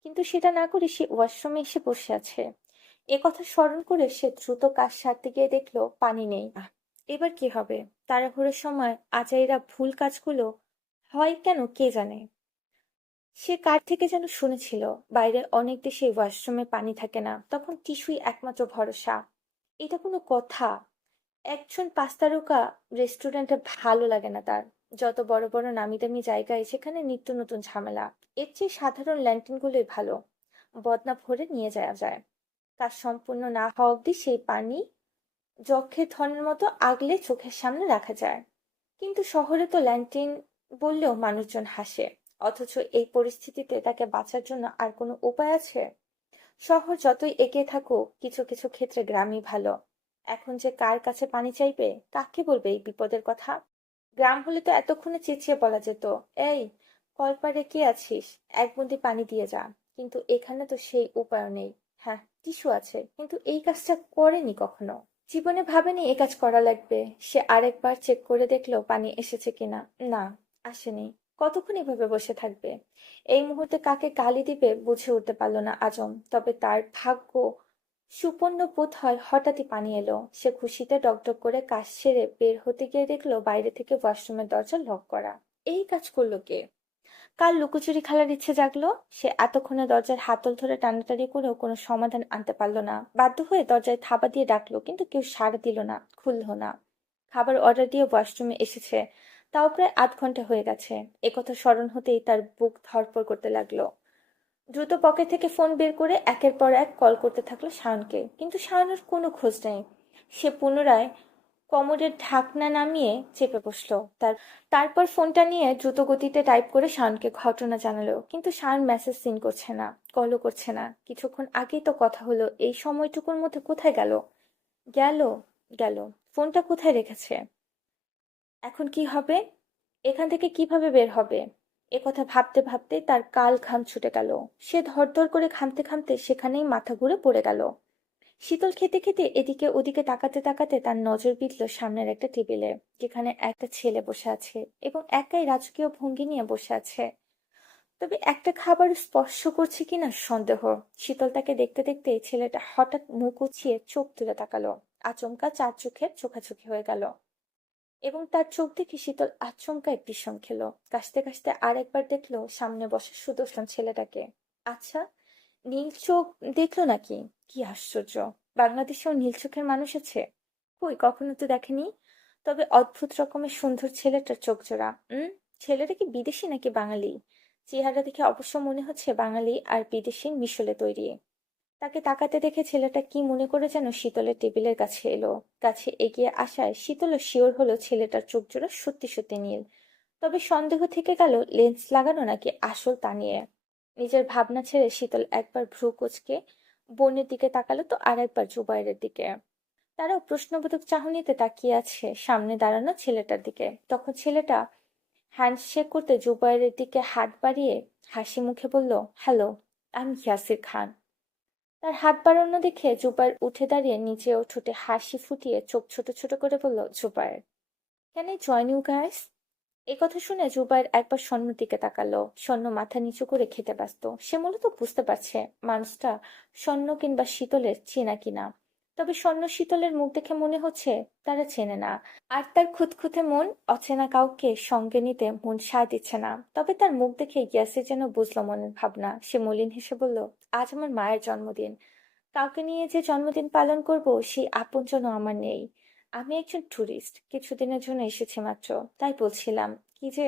কিন্তু সেটা না করে সে ওয়াশরুমে এসে বসে আছে। এ কথা স্মরণ করে সে দ্রুত কাজ সারতে গিয়ে দেখলো পানি নেই। এবার কি হবে? তাড়াহুড়োর সময় আজাইরা ভুল কাজগুলো হয় কেন কে জানে। সে কার থেকে যেন শুনেছিল বাইরে অনেক দেশে ওয়াশরুমে পানি থাকে না, তখন টিস্যুই একমাত্র ভরসা। এটা কোনো কথা? একজন 5 তারকা রেস্টুরেন্টে ভালো লাগে না তার। যত বড় বড় নামি দামি জায়গায় সেখানে নিত্য নতুন ঝামেলা। এর চেয়ে সাধারণ ল্যান্টিনগুলোই ভালো। বদনা ভরে নিয়ে যাওয়া যায়। কাজ সম্পূর্ণ না হওয়া অবধি সেই পানি যক্ষের ধনের মতো আগলে চোখের সামনে রাখা যায়। কিন্তু শহরে তো ল্যান্টিন বললেও মানুষজন হাসে। অথচ এই পরিস্থিতিতে তাকে বাঁচার জন্য আর কোনো উপায় আছে? শহর যতই এগিয়ে থাকুক কিছু কিছু ক্ষেত্রে গ্রামই ভালো। এখন যে কার কাছে পানি চাইবে, কাকে বলবে এই বিপদের কথা? গ্রাম হলে তো এতক্ষণে চেঁচিয়ে বলা যেত, এই কলপাড়ে কে আছিস, এক বুন্দি পানি দিয়ে যা। কিন্তু এখানে তো সেই উপায় নেই। হ্যাঁ, টিস্যু আছে, কিন্তু এই কাজটা করেনি কখনো। জীবনে ভাবেনি এই কাজ করা লাগবে। সে আরেকবার চেক করে দেখলো পানি এসেছে কিনা। না, আসেনি। কতক্ষণ এভাবে বসে থাকবে? এই মুহূর্তে কাকে গালি দিবে বুঝে উঠতে পারলো না আজম। তবে তার ভাগ্য সুপর্ণ বোধ হয় হঠাৎই পানি এলো। সে খুশিতে ডকডক করে কাজ সেরে বের হতে গিয়ে দেখলো বাইরে থেকে ওয়াশরুমের দরজা লক করা। এই কাজ করলো কে? কাল লুকোচুরি খেলার ইচ্ছে জাগলো। সে এতক্ষণে দরজার হাতল ধরে টানাটানি করেও কোনো সমাধান আনতে পারলো না। বাধ্য হয়ে দরজায় থাবা দিয়ে ডাকলো, কিন্তু কেউ সাড়া দিল না, খুললো না। খাবার অর্ডার দিয়ে ওয়াশরুমে এসেছে, তাও প্রায় ৮ ঘন্টা হয়ে গেছে। একথা স্মরণ হতেই তার বুক ধড়ফড় করতে লাগলো। দ্রুত পকেট থেকে ফোন বের করে একের পর এক কল করতে থাকলো সায়নকে, কিন্তু সায়নের কোনো খোঁজ নেই। সে পুনরায় কমোডের ঢাকনা নামিয়ে চেপে বসলো। তারপর ফোনটা নিয়ে দ্রুত গতিতে টাইপ করে শায়নকে ঘটনা জানালো, কিন্তু শায়ন মেসেজ সিন করছে না, কলও করছে না। কিছুক্ষণ আগেই তো কথা হলো, এই সময়টুকুর মধ্যে কোথায় গেল? গেল, গেল, ফোনটা কোথায় রেখেছে? এখন কি হবে? এখান থেকে কিভাবে বের হবে? একথা ভাবতে ভাবতে তার কাল ঘাম ছুটে গেল। সে ধরধর করে ঘামতে ঘামতে সেখানেই মাথা ঘুরে পড়ে গেল। শীতল খেতে খেতে এদিকে ওদিকে তাকাতে তাকাতে তার নজর বিঁধল সামনের একটা টেবিলে, যেখানে একটা ছেলে বসে আছে এবং একাই রাজকীয় ভঙ্গি নিয়ে বসে আছে। তবে একটা খাবার স্পর্শ করছে কিনা সন্দেহ। শীতল তাকে দেখতে দেখতে ছেলেটা হঠাৎ মুখ উঁচিয়ে চোখ তুলে তাকালো। আচমকা চার চোখের চোখাচোখি হয়ে গেল এবং তার চোখ দেখে শীতল আচমকায় বিষম খেলো। কাশতে কাশতে আর একবার দেখলো সামনে বসে সুদর্শন ছেলেটাকে। আচ্ছা, নীল চোখ দেখলো নাকি? কি আশ্চর্য! বাংলাদেশেও নীল চোখের মানুষ আছে? কই, কখনো তো দেখেনি। তবে অদ্ভুত রকমের সুন্দর ছেলেটার চোখ জোড়া। ছেলেটা কি বিদেশি নাকি বাঙালি? চেহারা দেখে অবশ্য মনে হচ্ছে বাঙালি আর বিদেশির মিশলে তৈরি। তাকে তাকাতে দেখে ছেলেটা কি মনে করে যেন শীতলের টেবিলের কাছে এলো। কাছে এগিয়ে আসায় শীতলও শিওর হলো ছেলেটার চোখ জোড়া সত্যি সত্যি নীল। তবে সন্দেহ থেকে গেল লেন্স লাগানো নাকি আসল তা নিয়ে। নিজের ভাবনা ছেড়ে শীতল একবার ভ্রু কুঁচকে বোনের দিকে তাকালো, তো আর একবার জুবাইরের দিকে। তারাও প্রশ্নবোধক চাহনিতে তাকিয়ে আছে সামনে দাঁড়ানো ছেলেটার দিকে। তখন ছেলেটা হ্যান্ডশেক করতে জুবাইরের দিকে হাত বাড়িয়ে হাসি মুখে বলল, হ্যালো, আমি ইয়াসির খান। তার হাত বাড়ানো দেখে জুবাইর উঠে দাঁড়িয়ে নিচেও ঠোঁটে হাসি ফুটিয়ে চোখ ছোট ছোট করে বলল, Zubair, can I join you guys? কথা শুনে জুবাইর একবার স্বর্ণর দিকে তাকালো। স্বর্ণ মাথা নিচু করে খেতে ব্যস্ত। সে মূলত বুঝতে পারছে মানুষটা স্বর্ণ কিংবা শীতলের চেনা কিনা। তবে স্বর্ণ শীতলের মুখ দেখে মনে হচ্ছে তারা চেনে না। আর তার খুঁতখুঁতে মন অচেনা কাউকে সঙ্গে নিতে মন সায় দিচ্ছে না। তবে তার মুখ দেখে ইয়াসির যেন বুঝলো মনের ভাবনা। সে মলিন হেসে বলল, আজ আমার মায়ের জন্মদিন। কাউকে নিয়ে যে জন্মদিন পালন করব সেই আপনজনও আমার নেই। আমি একজন ট্যুরিস্ট, কিছুদিনের জন্য এসেছি মাত্র। তাই বলছিলাম কি যে।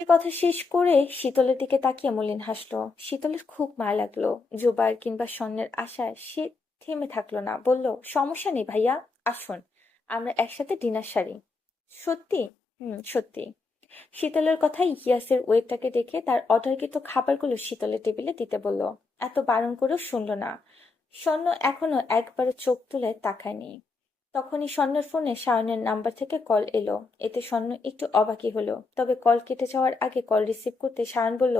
এ কথা শেষ করে শীতলের দিকে তাকিয়ে মলিন হাসলো। শীতলের খুব মায়া লাগলো জুবাইর কিংবা স্বর্ণের আশায়। সে থেমে থাকলো না, বলল, সমস্যা নেই ভাইয়া, আসুন আমরা একসাথে ডিনার সারি। সত্যি? সত্যি। শীতলের কথায় ইয়াসের ওয়েটটাকে দেখে তার অর্ডারকৃত খাবারগুলো শীতলের টেবিলে দিতে বলল। এত বারণ করেও শুনল না। স্বর্ণ এখনো একবারও চোখ তুলে তাকায়নি। তখনই স্বর্ণের ফোনে সায়নের নাম্বার থেকে কল এলো। এতে স্বর্ণ একটু অবাকই হলো। তবে কল কেটে যাওয়ার আগে কল রিসিভ করতে সায়ন বলল,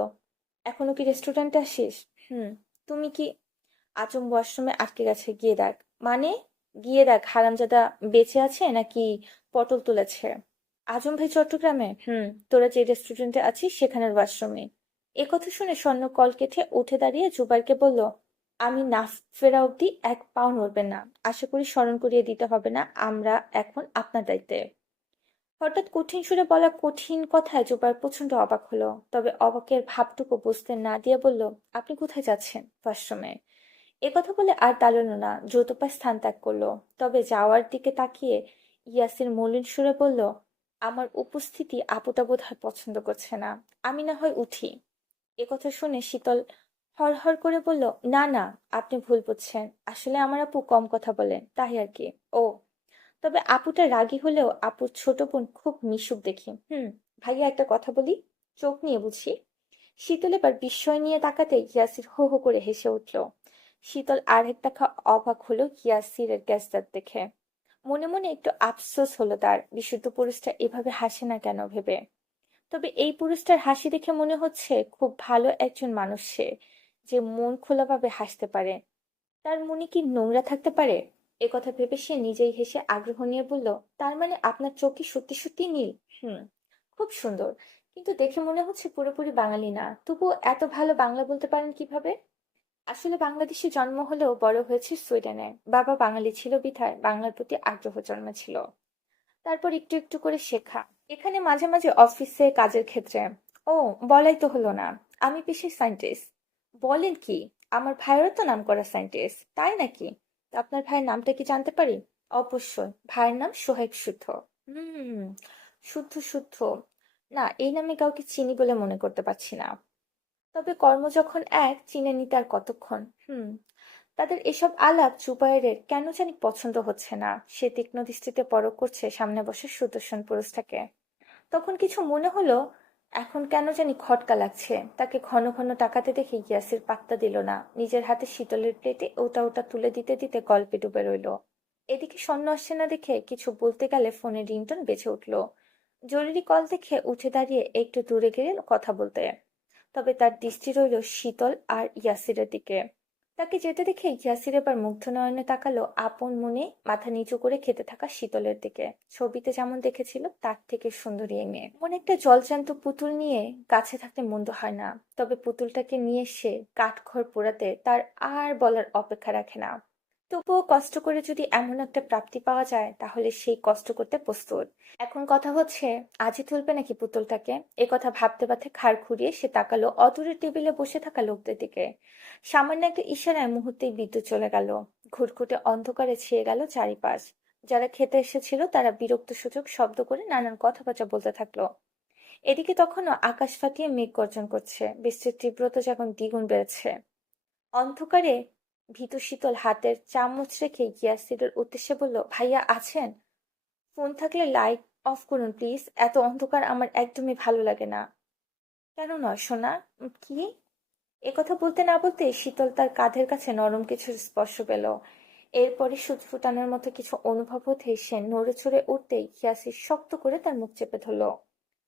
এখনো কি রেস্টুরেন্টে আসিস? হুম। তুমি কি? আচম ওয়াশরুমে আটকে গেছে, গিয়ে দেখ। মানে? গিয়ে দেখ হারামজাদা বেঁচে আছে নাকি পটল তুলেছে। আজম ভাই চট্টগ্রামে? তোরা যে রেস্টুরেন্টে আছিস সেখানের ওয়াশরুমে। কথা শুনে স্বর্ণ কল কেটে উঠে দাঁড়িয়ে জুবাইরকে বলল, আমি না ফেরা অবধি এক পাও নড়বেন না। আশা করি স্মরণ করিয়ে দিতে হবে না, আমরা এখন আপনার দায়িত্বে। হঠাৎ কঠিন সুরে বলা কঠিন কথায় জুবাইর প্রচন্ড অবাক হলো। তবে অবাকের ভাবটুকু বুঝতে না দিয়ে বলল, আপনি কোথায় যাচ্ছেন? ওয়াশরুমে। কথা বলে আর দাঁড়ালো না, দ্রুত পায়ে স্থান ত্যাগ করলো। তবে যাওয়ার দিকে তাকিয়ে ইয়াসির মলিন সুরে বলল, আমার উপস্থিতি আপুটা বোধহয় পছন্দ করছে না, আমি না হয় উঠি। কথা শুনে শীতল হড়হড় করে বলল, না না, আপনি ভুল বুঝছেন। আসলে আমার আপু কম কথা বলেন, তাই আর কি। ও, তবে আপুটা রাগী হলেও আপুর ছোট বোন খুব মিশুক দেখি। ভাইয়া একটা কথা বলি, চোখ নিয়ে বুঝি। শীতল এবার বিস্ময় নিয়ে তাকাতে ইয়াসির হো হো করে হেসে উঠল। শীতল আর এক দেখা অবাক হলো ইয়াসিরের গ্যাসদার দেখে। মনে মনে একটু আফসোস হলো তার, বিশুদ্ধ পুরুষটা এভাবে হাসে না কেন ভেবে। তবে এই পুরুষটার হাসি দেখে মনে হচ্ছে খুব ভালো একজন মানুষ সে। যে মন খোলাভাবে হাসতে পারে, তার মনে কি নোংরা থাকতে পারে? একথা ভেবে সে নিজেই হেসে আগ্রহ নিয়ে বলল, তার মানে আপনার চোখ কি সত্যি সত্যি নীল? হুম, খুব সুন্দর। কিন্তু দেখে মনে হচ্ছে পুরোপুরি বাঙালি না, তবুও এত ভালো বাংলা বলতে পারেন কিভাবে? আসলে বাংলাদেশে জন্ম হলেও বড় হয়েছে সুইডেনে। বাবা বাঙালি ছিল বিধায় বাংলার প্রতি আগ্রহ জন্মেছিল। তারপর একটু একটু করে শেখা, এখানে মাঝে মাঝে অফিসে কাজের ক্ষেত্রে। ও, বলাই তো হলো না, আমি পেশায় সায়েন্টিস্ট। বলেন কি? আমার ভাইয়েরও তো নাম করা সায়েন্টিস্ট, তাই নাকি? তা আপনার ভাইয়ের নামটা কি জানতে পারি? অবশ্যই, ভাইয়ের নাম সোহেগ শুদ্ধ। হুম, শুদ্ধ শুদ্ধ। না, এই নামে কাউকে চিনি বলে মনে করতে পারছি না। তবে কর্ম যখন এক, চিনে নিতে আর কতক্ষণ। তাদের এসব আলাপ জুবায়েরের কেন জানি পছন্দ হচ্ছে না। সে তীক্ষ্ণ দৃষ্টিতে পরখ করছে সামনে বসে সুদর্শন পুরুষটাকে। তখন কিছু মনে হলো, এখন কেন জানি খটকা লাগছে। তাকে ঘন ঘন তাকাতে দেখে ইয়াসির পাত্তা দিল না, নিজের হাতে শীতলের প্লেটে ওটা ওটা তুলে দিতে দিতে গল্পে ডুবে রইল। এদিকে স্বর্ণ আসছে না দেখে কিছু বলতে গেলে ফোনে রিংটোন বেজে উঠল। জরুরি কল দেখে উঠে দাঁড়িয়ে একটু দূরে গেলেন কথা বলতে। তবে তার দৃষ্টি রইল শীতল আর ইয়াসিরের দিকে। তাকে যেতে দেখে ইয়াসির এবার মুগ্ধ নয়নে তাকালো আপন মনে মাথা নিচু করে খেতে থাকা শীতলের দিকে। ছবিতে যেমন দেখেছিল তার থেকে সুন্দরী এই মেয়ে। মনে একটা জলজ্যান্ত পুতুল নিয়ে কাছে থাকতে মন্দ হয় না, তবে পুতুলটাকে নিয়ে সে কাঠখড় পোড়াতে তার আর বলার অপেক্ষা রাখে না। তবুও কষ্ট করে যদি এমন একটা প্রাপ্তি পাওয়া যায় তাহলে সেই কষ্ট করতে প্রস্তুত। এখন কথা হচ্ছে, আজই তুলবে নাকি পুতুলটাকে? এ কথা ভাবতে ভাবতে ঘাড় ঘুরিয়ে সে তাকালো অদূরের টেবিলে বসে থাকা লোকদের দিকে। সামান্য একটা ইশারায় মুহূর্তেই বিদ্যুৎ চলে গেল। ঘুটঘুটে অন্ধকারে ছেয়ে গেল চারিপাশ। যারা খেতে এসেছিল তারা বিরক্ত সূচক শব্দ করে নানান কথাবার্তা বলতে থাকলো। এদিকে তখনও আকাশ ফাটিয়ে মেঘ গর্জন করছে, বৃষ্টির তীব্রতা যখন দ্বিগুণ বেড়েছে। অন্ধকারে ভীতু শীতল হাতের চামচ রেখে ইয়াসিরের উদ্দেশ্যে বলল, ভাইয়া আছেন? ফোন থাকলে লাইট অফ করুন প্লিজ, এত অন্ধকার আমার একদমই ভালো লাগে না। কেন নয় সোনা? কি? একথা বলতে না বলতে শীতল তার কাঁধের কাছে নরম কিছুর স্পর্শ পেল। এরপরে সুচ ফুটানোর মতো কিছু অনুভব হতেই সে নড়ে চড়ে উঠতেই ইয়াসির শক্ত করে তার মুখ চেপে ধরল।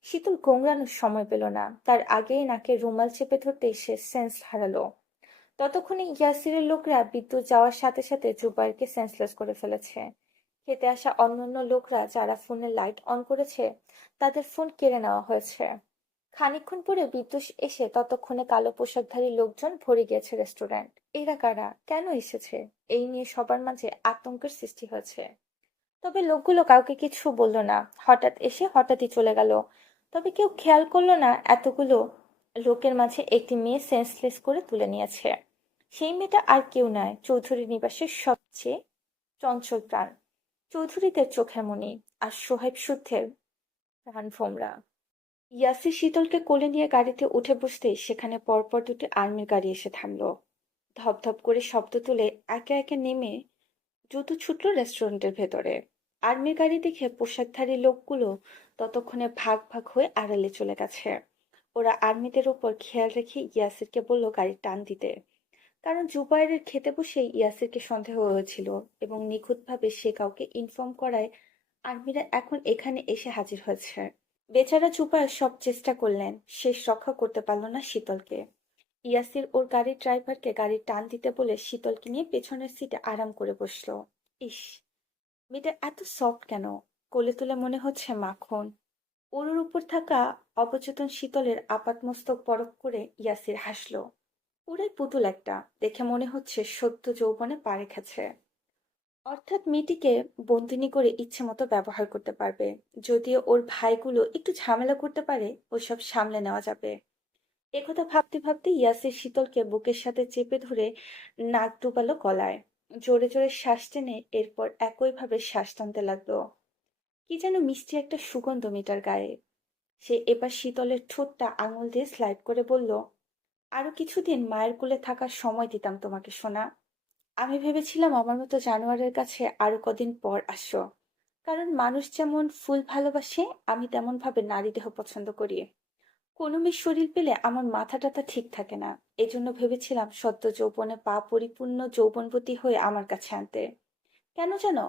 শীতল গোংড়ানোর সময় পেল না, তার আগেই নাকে রুমাল চেপে ধরতেই সে সেন্স হারালো। ততক্ষণে ইয়াসিরের লোকরা বিদ্যুৎ যাওয়ার সাথে সাথে জুবাইরকে সেন্সলেস করে ফেলেছে। খেতে আসা অন্যান্য লোকরা যারা ফোনে লাইট অন করেছে তাদের ফোন কেড়ে নেওয়া হয়েছে। খানিকক্ষণ পরে বিদ্যুৎ এসে ততক্ষণে কালো পোশাকধারী লোকজন ভরে গিয়েছে রেস্টুরেন্ট। এরা কারা, কেন এসেছে? এই নিয়ে সবার মাঝে আতঙ্কের সৃষ্টি হয়েছে। তবে লোকগুলো কাউকে কিছু বলল না, হঠাৎ এসে হঠাৎই চলে গেল। তবে কেউ খেয়াল করলো না এতগুলো লোকের মাঝে একটি মেয়ে সেন্সলেস করে তুলে নিয়েছে। সেই মেয়েটা আর কেউ নয়, চৌধুরী নিবাসের সবচেয়ে চঞ্চল প্রাণ, চৌধুরীদের চোখের মণি আর সোহেব শুদ্ধের প্রাণ ভোমরা। ইয়াসির শীতলকে কোলে নিয়ে গাড়িতে উঠে বসতেই সেখানে পরপর দুটি আর্মির গাড়ি এসে থামলো। ধপধপ করে শব্দ তুলে একে একে নেমে দ্রুত ছুটল রেস্টুরেন্টের ভেতরে। আর্মির গাড়ি দেখে পোশাকধারী লোকগুলো ততক্ষণে ভাগ ভাগ হয়ে আড়ালে চলে গেছে। ওরা আর্মিদের ওপর খেয়াল রেখে ইয়াসিরকে বলল গাড়ি টান দিতে। কারণ জুবাইরের খেতে বসেই ইয়াসিরকে সন্দেহ হয়েছিল এবং নিখুঁতভাবে সে কাউকে ইনফর্ম করায় আর্মিরা এখন এখানে এসে হাজির হয়েছে। বেচারা জুবায়ের সব চেষ্টা করলেন, শেষ রক্ষা করতে পারল না শীতলকে। ইয়াসির ওর গাড়ির ড্রাইভারকে গাড়ি টান দিতে বলে শীতলকে নিয়ে পেছনের সিটে আরাম করে বসলো। ইস, মেয়েটা এত সফট কেন? কোলে তুলে মনে হচ্ছে মাখন। ওর উপর থাকা অবচেতন শীতলের আপাতমস্তক পরখ করে ইয়াসির হাসল। পুরাই পুতুল একটা, দেখে মনে হচ্ছে সদ্য যৌবনে পা রেখেছে। অর্থাৎ মেয়েটিকে বন্দিনী করে ইচ্ছে মতো ব্যবহার করতে পারবে। যদিও ওর ভাইগুলো একটু ঝামেলা করতে পারে, ওসব সামলে নেওয়া যাবে। একথা ভাবতে ভাবতে ইয়াসির শীতলকে বুকের সাথে চেপে ধরে নাক ডুবালো গলায়। জোরে জোরে শ্বাস টেনে এরপর একইভাবে শ্বাস টানতে লাগলো। কি যেন মিষ্টি একটা সুগন্ধ মেটার গায়ে। সে এবার শীতলের ঠোঁটটা আঙুল দিয়ে স্লাইড করে বলল, আরো কিছুদিন মায়ের কোলে থাকার সময় দিতাম তোমাকে সোনা। আমি ভেবেছিলাম আমার মতো জানোয়ারের কাছে আরো কদিন পর আসো। কারণ মানুষ যেমন ফুল ভালোবাসে, আমি তেমন ভাবে নারী দেহ পছন্দ করি। কোনো মেয়ের শরীর পেলে আমার মাথা টাথা ঠিক থাকে না। এজন্য ভেবেছিলাম সদ্য যৌবনে পা পরিপূর্ণ যৌবনবতী হয়ে আমার কাছে আনতে। কেন জানো?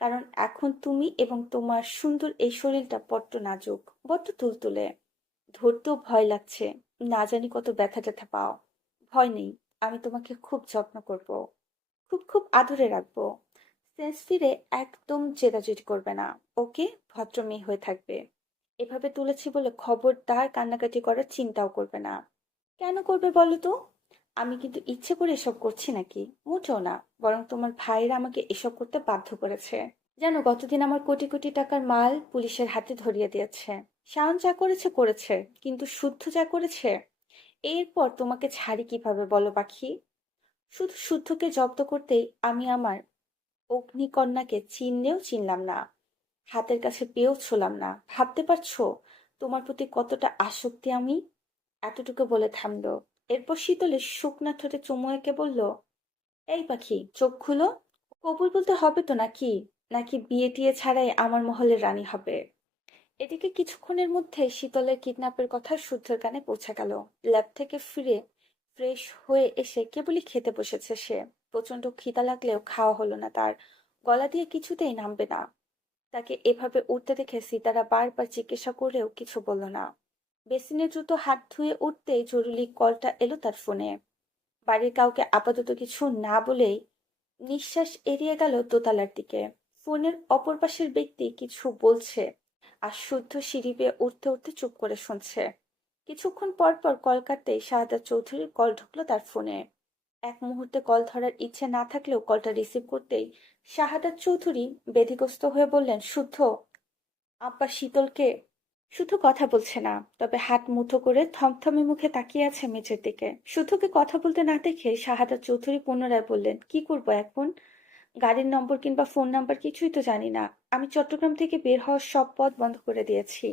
কারণ এখন তুমি এবং তোমার সুন্দর এই শরীরটা বড্ড নাজুক, বড্ড তুলতুলে। ধরতেও ভয় লাগছে, না জানি কত ব্যথা ট্যাথা পাও। ভয় নেই, আমি তোমাকে খুব যত্ন করব, খুব খুব আদরে রাখবো। সেন্স ফিরে একদম জেদাজেদি করবে না। ওকে, ভদ্র মেয়ে হয়ে থাকবে। এভাবে তুলেছি বলে খবরদার কান্নাকাটি করার চিন্তাও করবে না। কেন করবে বলো তো? আমি কিন্তু ইচ্ছে করে এসব করছি নাকি? মোটেও না। বরং তোমার ভাইরা আমাকে এসব করতে বাধ্য করেছে। জানো, গতদিন আমার কোটি কোটি টাকার মাল পুলিশের হাতে ধরিয়ে দিয়েছে। শাওন যা করেছে করেছে, কিন্তু শুদ্ধ যা করেছে, এরপর তোমাকে ছাড়ি কিভাবে বলো পাখি? শুধু শুদ্ধকে জব্দ করতেই আমি আমার অগ্নিকন্যাকে চিনলেও চিনলাম না, হাতের কাছে পেয়েও ছোলাম না। ভাবতে পারছো তোমার প্রতি কতটা আসক্তি আমি? এতটুকু বলে থামলো। এরপর শীতলের শুকনা ঠোঁটে চুমু এঁকে বলল, এই পাখি, চোখ খুলো। কবুল বলতে হবে তো নাকি? নাকি বিয়ে টিয়ে ছাড়াই আমার মহলের রানী হবে? এদিকে কিছুক্ষণের মধ্যে শীতলের কিডন্যাপের কথা শুদ্ধর কানে পৌঁছে গেল। ল্যাব থেকে ফিরে ফ্রেশ হয়ে এসে কেবলই খেতে বসেছে সে। প্রচন্ড খিদা লাগলেও খাওয়া হলো না তার। গলা দিয়ে কিছুতেই নামবে না। তাকে এভাবে উঠতে দেখে সীতারা বারবার জিজ্ঞাসা করেও কিছু বলল না। বেসিনে দ্রুত হাত ধুয়ে উঠতেই জরুরি কলটা এলো তার ফোনে। বাড়ির কাউকে আপাতত কিছু না বলেই নিঃশ্বাস এড়িয়ে গেল দোতলার দিকে। ফোনের অপর পাশের ব্যক্তি কিছু বলছে, আর শুদ্ধ সিঁড়ি বেয়ে উঠতে উঠতে চুপ করে শুনছে। কিছুক্ষণ পর পর কল কাটতেই শাহাদাত চৌধুরীর কল ঢুকলো তার ফোনে। এক মুহূর্তে কল ধরার ইচ্ছে না থাকলেও কলটা রিসিভ করতেই শাহাদাত চৌধুরী ব্যাধিগ্রস্ত হয়ে বললেন, শুদ্ধ, আব্বা শীতলকে। শুধু কথা বলছে না, তবে হাত মুঠো করে থমথমে মুখে তাকিয়ে আছে মেঝের দিকে। শুধুকে কথা বলতে না দেখে শাহাদাত চৌধুরী পুনরায় বললেন, কি করব এখন? গাড়ির নম্বর কিংবা ফোন নাম্বার কিছুই তো জানি না। আমি চট্টগ্রাম থেকে বের হওয়ার সব পথ বন্ধ করে দিয়েছি।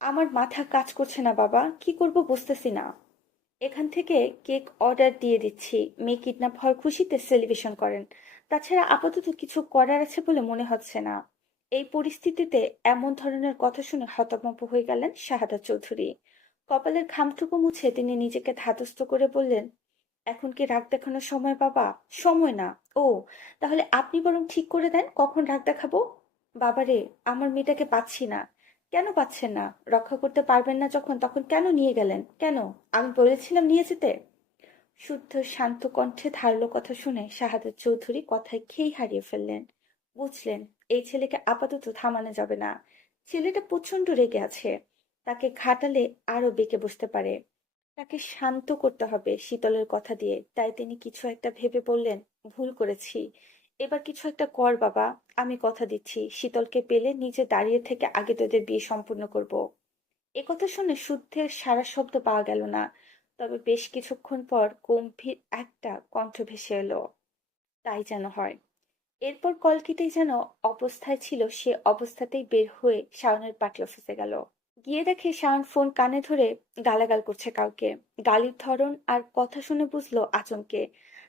আমার মাথা কাজ করছে না বাবা, কি করব বুঝতেছি না। এখান থেকে কেক অর্ডার দিয়ে দিচ্ছি, মেয়ে কিডন্যাপ হওয়ার খুশিতে সেলিব্রেশন করেন। তাছাড়া আপাতত কিছু করার আছে বলে মনে হচ্ছে না। এই পরিস্থিতিতে এমন ধরনের কথা শুনে হতভম্ব হয়ে গেলেন শাহাদাত চৌধুরী। কপালের ঘামটুকু মুছে তিনি নিজেকে ধাতস্থ করে বললেন, এখন কি রাগ দেখানোর সময় বাবা? সময় না। ও, তাহলে আপনি বরং ঠিক করে দেন কখন রাগ দেখাবো। বাবারে, আমার মেয়েটাকে পাচ্ছি না। কেন পাচ্ছেন না? রক্ষা করতে পারবেন না যখন, তখন কেন নিয়ে গেলেন? কেন? আমি বলেছিলাম নিয়ে যেতে? শুদ্ধ শান্ত কণ্ঠে ধারালো কথা শুনে শাহাদাত চৌধুরী কথায় খেই হারিয়ে ফেললেন। বুঝলেন, এই ছেলেকে আপাতত থামানো যাবে না। ছেলেটা প্রচন্ড রেগে আছে। তাকে ঘাটালে আরো বেঁকে বসতে পারে। তাকে শান্ত করতে হবে শীতলের কথা দিয়ে। তাই তিনি কিছু একটা ভেবে বললেন, ভুল করেছি। এবার কিছু একটা কর বাবা। আমি কথা দিচ্ছি, শীতলকে পেলে নিজে দাঁড়িয়ে থেকে আগে তোদের বিয়ে সম্পূর্ণ করব। একথা শুনে শুদ্ধের সারা শব্দ পাওয়া গেল না। তবে বেশ কিছুক্ষণ পর গম্ভীর একটা কণ্ঠ ভেসে এলো, তাই যেন হয়। এরপর কল কেটেই যেন অবস্থায় ছিল সে অবস্থাতেই বের হয়ে শাওনের পার্টি অফিসে গেল। গিয়ে দেখে শাওন ফোন কানে ধরে গালাগাল করছে কাউকে। গালির ধরন আর কথা শুনে বুঝলো আচমকে।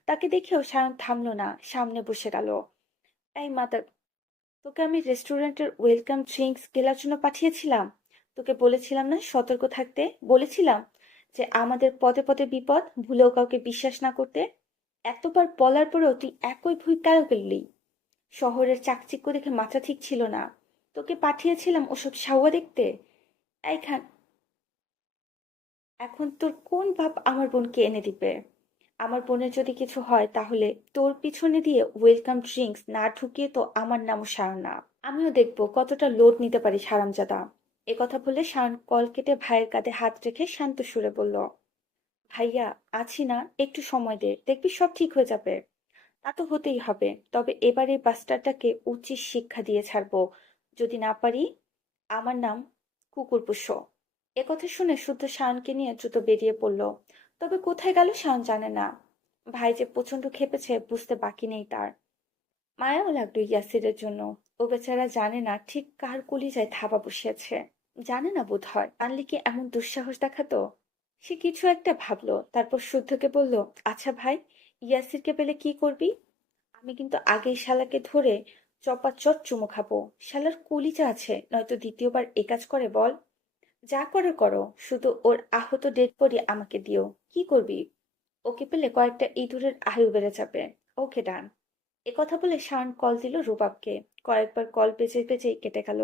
তাকে দেখেও শাওন থামলো না, সামনে বসে গেল। এই মাতা, তোকে আমি রেস্টুরেন্টের ওয়েলকাম ড্রিঙ্কস গেলার জন্য পাঠিয়েছিলাম। তোকে বলেছিলাম না সতর্ক থাকতে? বলেছিলাম যে আমাদের পদে পদে বিপদ, ভুলেও কাউকে বিশ্বাস না করতে। এতবার বলার পরেও তুই একই ভুল কেন করলি? শহরের চাকচিক্য দেখে মাথা ঠিক ছিল না। তোকে পাঠিয়েছিলাম ওসব সাউয়া দেখতে। এইখান এখন তোর কোন বাপ আমার বোনকে এনে দিবে? আমার বোনের যদি কিছু হয় তাহলে তোর পিছনে দিয়ে ওয়েলকাম ড্রিঙ্কস না ঢুকিয়ে তো আমার নামও সায়ন না। আমিও দেখবো কতটা লোড নিতে পারি হারামজাদা। এ কথা বলে সায়ন কল কেটে ভাইয়ের কাঁধে হাত রেখে শান্ত সুরে বলল, ভাইয়া, আছি না, একটু সময় দে, দেখবি সব ঠিক হয়ে যাবে। তা তো হতেই হবে, তবে এবার এই বাস্টারটাকে উচিত শিক্ষা দিয়ে ছাড়বো। যদি না পারি, আমার নাম কুকুরপুষ্য। একথা শুনে শুদ্ধ শাওনকে নিয়ে দ্রুত বেরিয়ে পড়ল। তবে কোথায় গেল শাওন জানে না। ভাই যে প্রচন্ড খেপেছে বুঝতে বাকি নেই তার। মায়াও লাগলো ইয়াসিরের জন্য। ও বেচারা জানে না ঠিক কার কলিজায় থাবা বসিয়েছে। জানে না বোধ হয়, জানলে কি এমন দুঃসাহস দেখাতো? সে কিছু একটা ভাবলো, তারপর শুদ্ধকে বলল, আচ্ছা ভাই, ইয়াসিরকে পেলে কি করবি? আমি কিন্তু আগেই শালাকে ধরে চপাচট চুমু খাবো। শালার কলিজা আছে, নয়তো দ্বিতীয়বার এ কাজ করে বল? যা করে করো, শুধু ওর আহত ডেড বডি আমাকে দিও। কি করবি? ওকে পেলে কয়েকটা ইঁদুরের আয়ু বেড়ে যাবে। ওকে ডান। একথা বলে শাওন কল দিল রুবাবকে। কয়েকবার কল বেজে বেজেই কেটে গেল।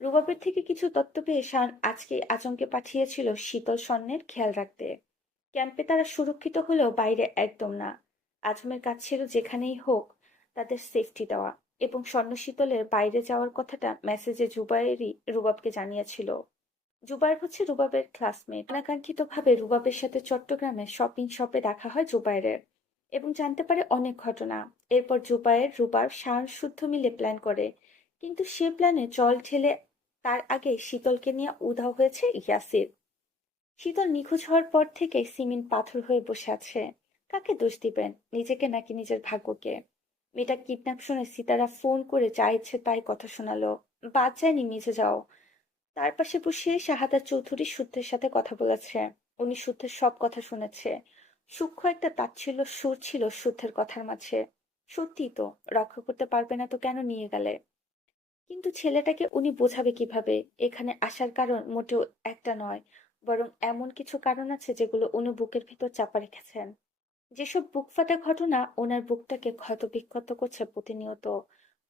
রুবাবের থেকে কিছু তথ্য পেয়ে শাওন আজকেই আজমকে পাঠিয়েছিল শীতল স্বর্ণের খেয়াল রাখতে। ক্যাম্পে তারা সুরক্ষিত হলেও বাইরে একদম না। আজমের কাজ ছিল যেখানেই হোক তাদের সেফটি দেওয়া, এবং স্বর্ণ শীতলের বাইরে যাওয়ার কথাটা মেসেজে জুবাইরই রুবাবকে জানিয়েছিল। জুবাইর হচ্ছে রুবাবের ক্লাসমেট। অনাকাঙ্ক্ষিতভাবে রুবাবের সাথে চট্টগ্রামে শপিং শপে দেখা হয় জুবাইরের, এবং জানতে পারে অনেক ঘটনা। এরপর জুবাইর রুবাব শান শুদ্ধ মিলে প্ল্যান করে, কিন্তু সে প্ল্যানে জল ঢেলে তার আগে শীতলকে নিয়ে উধাও হয়েছে ইয়াসির। শীতল নিখোঁজ হওয়ার পর থেকে সিমিন পাথর হয়ে বসে আছে। কাকে দোষ দিবেন, নিজেকে নাকি নিজের ভাগ্যকে? মেয়েটা কিডন্যাপ শুনে সিতারা ফোন করে যা ইচ্ছে তাই কথা শোনালো। বাদ যায়নি মিজে যাও। তার পাশে বসে শাহাদাত চৌধুরী শুদ্ধের সাথে কথা বলেছে। উনি শুদ্ধের সব কথা শুনেছে। সূক্ষ্ম একটা তাচ্ছিল্য সুর ছিল শুদ্ধের কথার মাঝে। সত্যিই তো, রক্ষা করতে পারবে না তো কেন নিয়ে গেলে? কিন্তু ছেলেটাকে উনি বোঝাবে কিভাবে? এখানে আসার কারণ মোটেও একটা নয়, বরং এমন কিছু কারণ আছে যেগুলো উনি বুকের ভিতর চাপা রেখেছেন। যেসব বুকফাটা ঘটনা ওনার বুকটাকে ক্ষতবিক্ষত করছে প্রতিনিয়ত।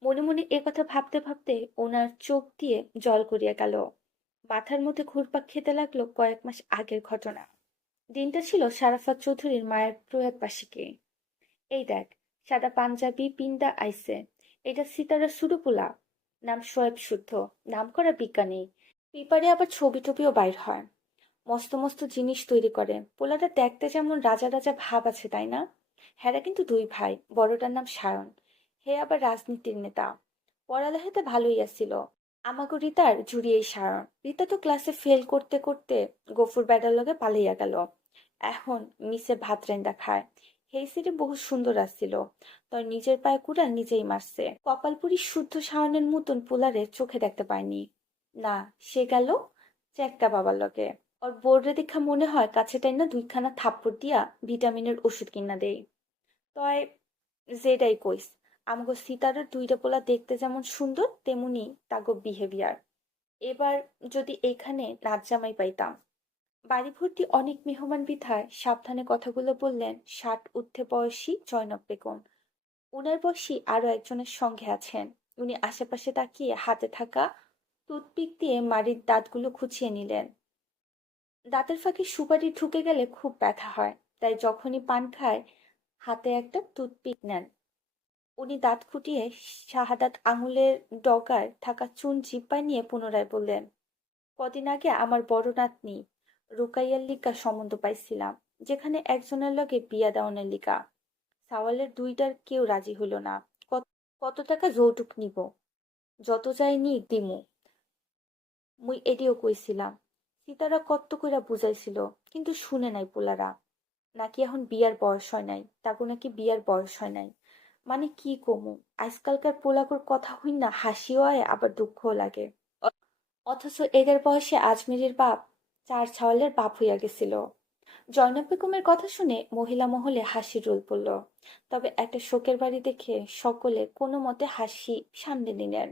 মনে মনে কথা ভাবতে ভাবতে ওনার চোখ দিয়ে জল গড়িয়ে গেল। মাথার মধ্যে ঘুরপাক খেতে লাগলো কয়েক মাস আগের ঘটনা। দিনটা ছিল শারাফাত চৌধুরীর মায়ের প্রয়াত বার্ষিকী। এই দেখ, সাদা পাঞ্জাবি পিন্দা আইছে। এটা সিতারা সুরুপুলা। নাম শোয়েব শুদ্ধ। নাম করা বিজ্ঞানী। পেপারে আবার ছবি টবিও বাইর হয়। মস্ত মস্ত জিনিস তৈরি করে। পোলাটা দেখতে যেমন রাজা রাজা ভাব আছে, তাই না? হেরা কিন্তু দুই ভাই। বড়টার নাম সায়ন। হে আবার রাজনীতির নেতা। পড়ালেখাতে ভালোই আছিল। আমাগো রিতার জুড়ি এই সায়ন। রিতা তো ক্লাসে ফেল করতে করতে গফুর ব্যাডার লগে পালাইয়া গেল। এখন মিসে ভাত রাইন্দা খায়। হেই সিরে বহু সুন্দর আসছিল। তোর নিজের পায়ে কুড়াল নিজেই মারছে। কপালপুরি শুদ্ধ সায়নের মতন পোলারে চোখে দেখতে পায়নি। না, সে গেল চেক্কা বাবার লগে। ওর বোর্ডে দেখা মনে হয় কাছে টাইনা দুইখানা থাপ্পড় দিয়া ভিটামিনের ওষুধ কিনা দেই। তয় যেটাই কইস, আমগো সিতারের দুইটা পোলা দেখতে যেমন সুন্দর তেমনি তাগো বিহেভিয়ার। এবার যদি এইখানে নাচ জামাই পাইতাম। বাড়ি ভর্তি অনেক মেহমান বিধায় সাবধানে কথাগুলো বললেন 60 ঊর্ধ্বে বয়সী জয়নব বেগম। উনার বয়সী আরো একজনের সঙ্গে আছেন। উনি আশেপাশে তাকিয়ে হাতে থাকা টুথপিক দিয়ে মাড়ির দাঁতগুলো খুঁচিয়ে নিলেন। দাঁতের ফাঁকে সুপারি ঢুকে গেলে খুব ব্যথা হয়, তাই যখনই পান খায় হাতে একটা টুথপিক নেন। উনি দাঁত খুঁটিয়ে শাহাদাত আঙুলের ডগায় থাকা চুন জিব্বায় নিয়ে পুনরায় বললেন, কদিন আগে আমার বড় নাতনি রুকাইয়ার লিগা সম্বন্ধ পাইছিলাম, যেখানে একজনের লগে বিয়া দেওয়ানের লিগা। সাওয়ালের দুইটার কেউ রাজি হইল না। কত কত টাকা যৌতুক নিব? যত চাই নি দিমু। মুই এডিও কইছিলাম। সীতারা কত্ত কইরা বুঝাইছিল, কিন্তু শুনে নাই পোলারা। নাকি এখন বিয়ার বয়স হয় নাই, তাকে নাকি বিয়ার বয়স হয় নাই। মানে কি কমু, আজকালকার পোলাগুর কথা হই না হাসিও আয় আবার দুঃখও লাগে। অথচ এদের বয়সে আজমিরের বাপ চার ছাওয়ালের বাপ হইয়া গেছিল। জয়নব বেগমের কথা শুনে মহিলা মহলে হাসির রোল পড়ল। তবে একটা শোকের বাড়ি দেখে সকলে কোনো মতে হাসি সামনে নিলেন।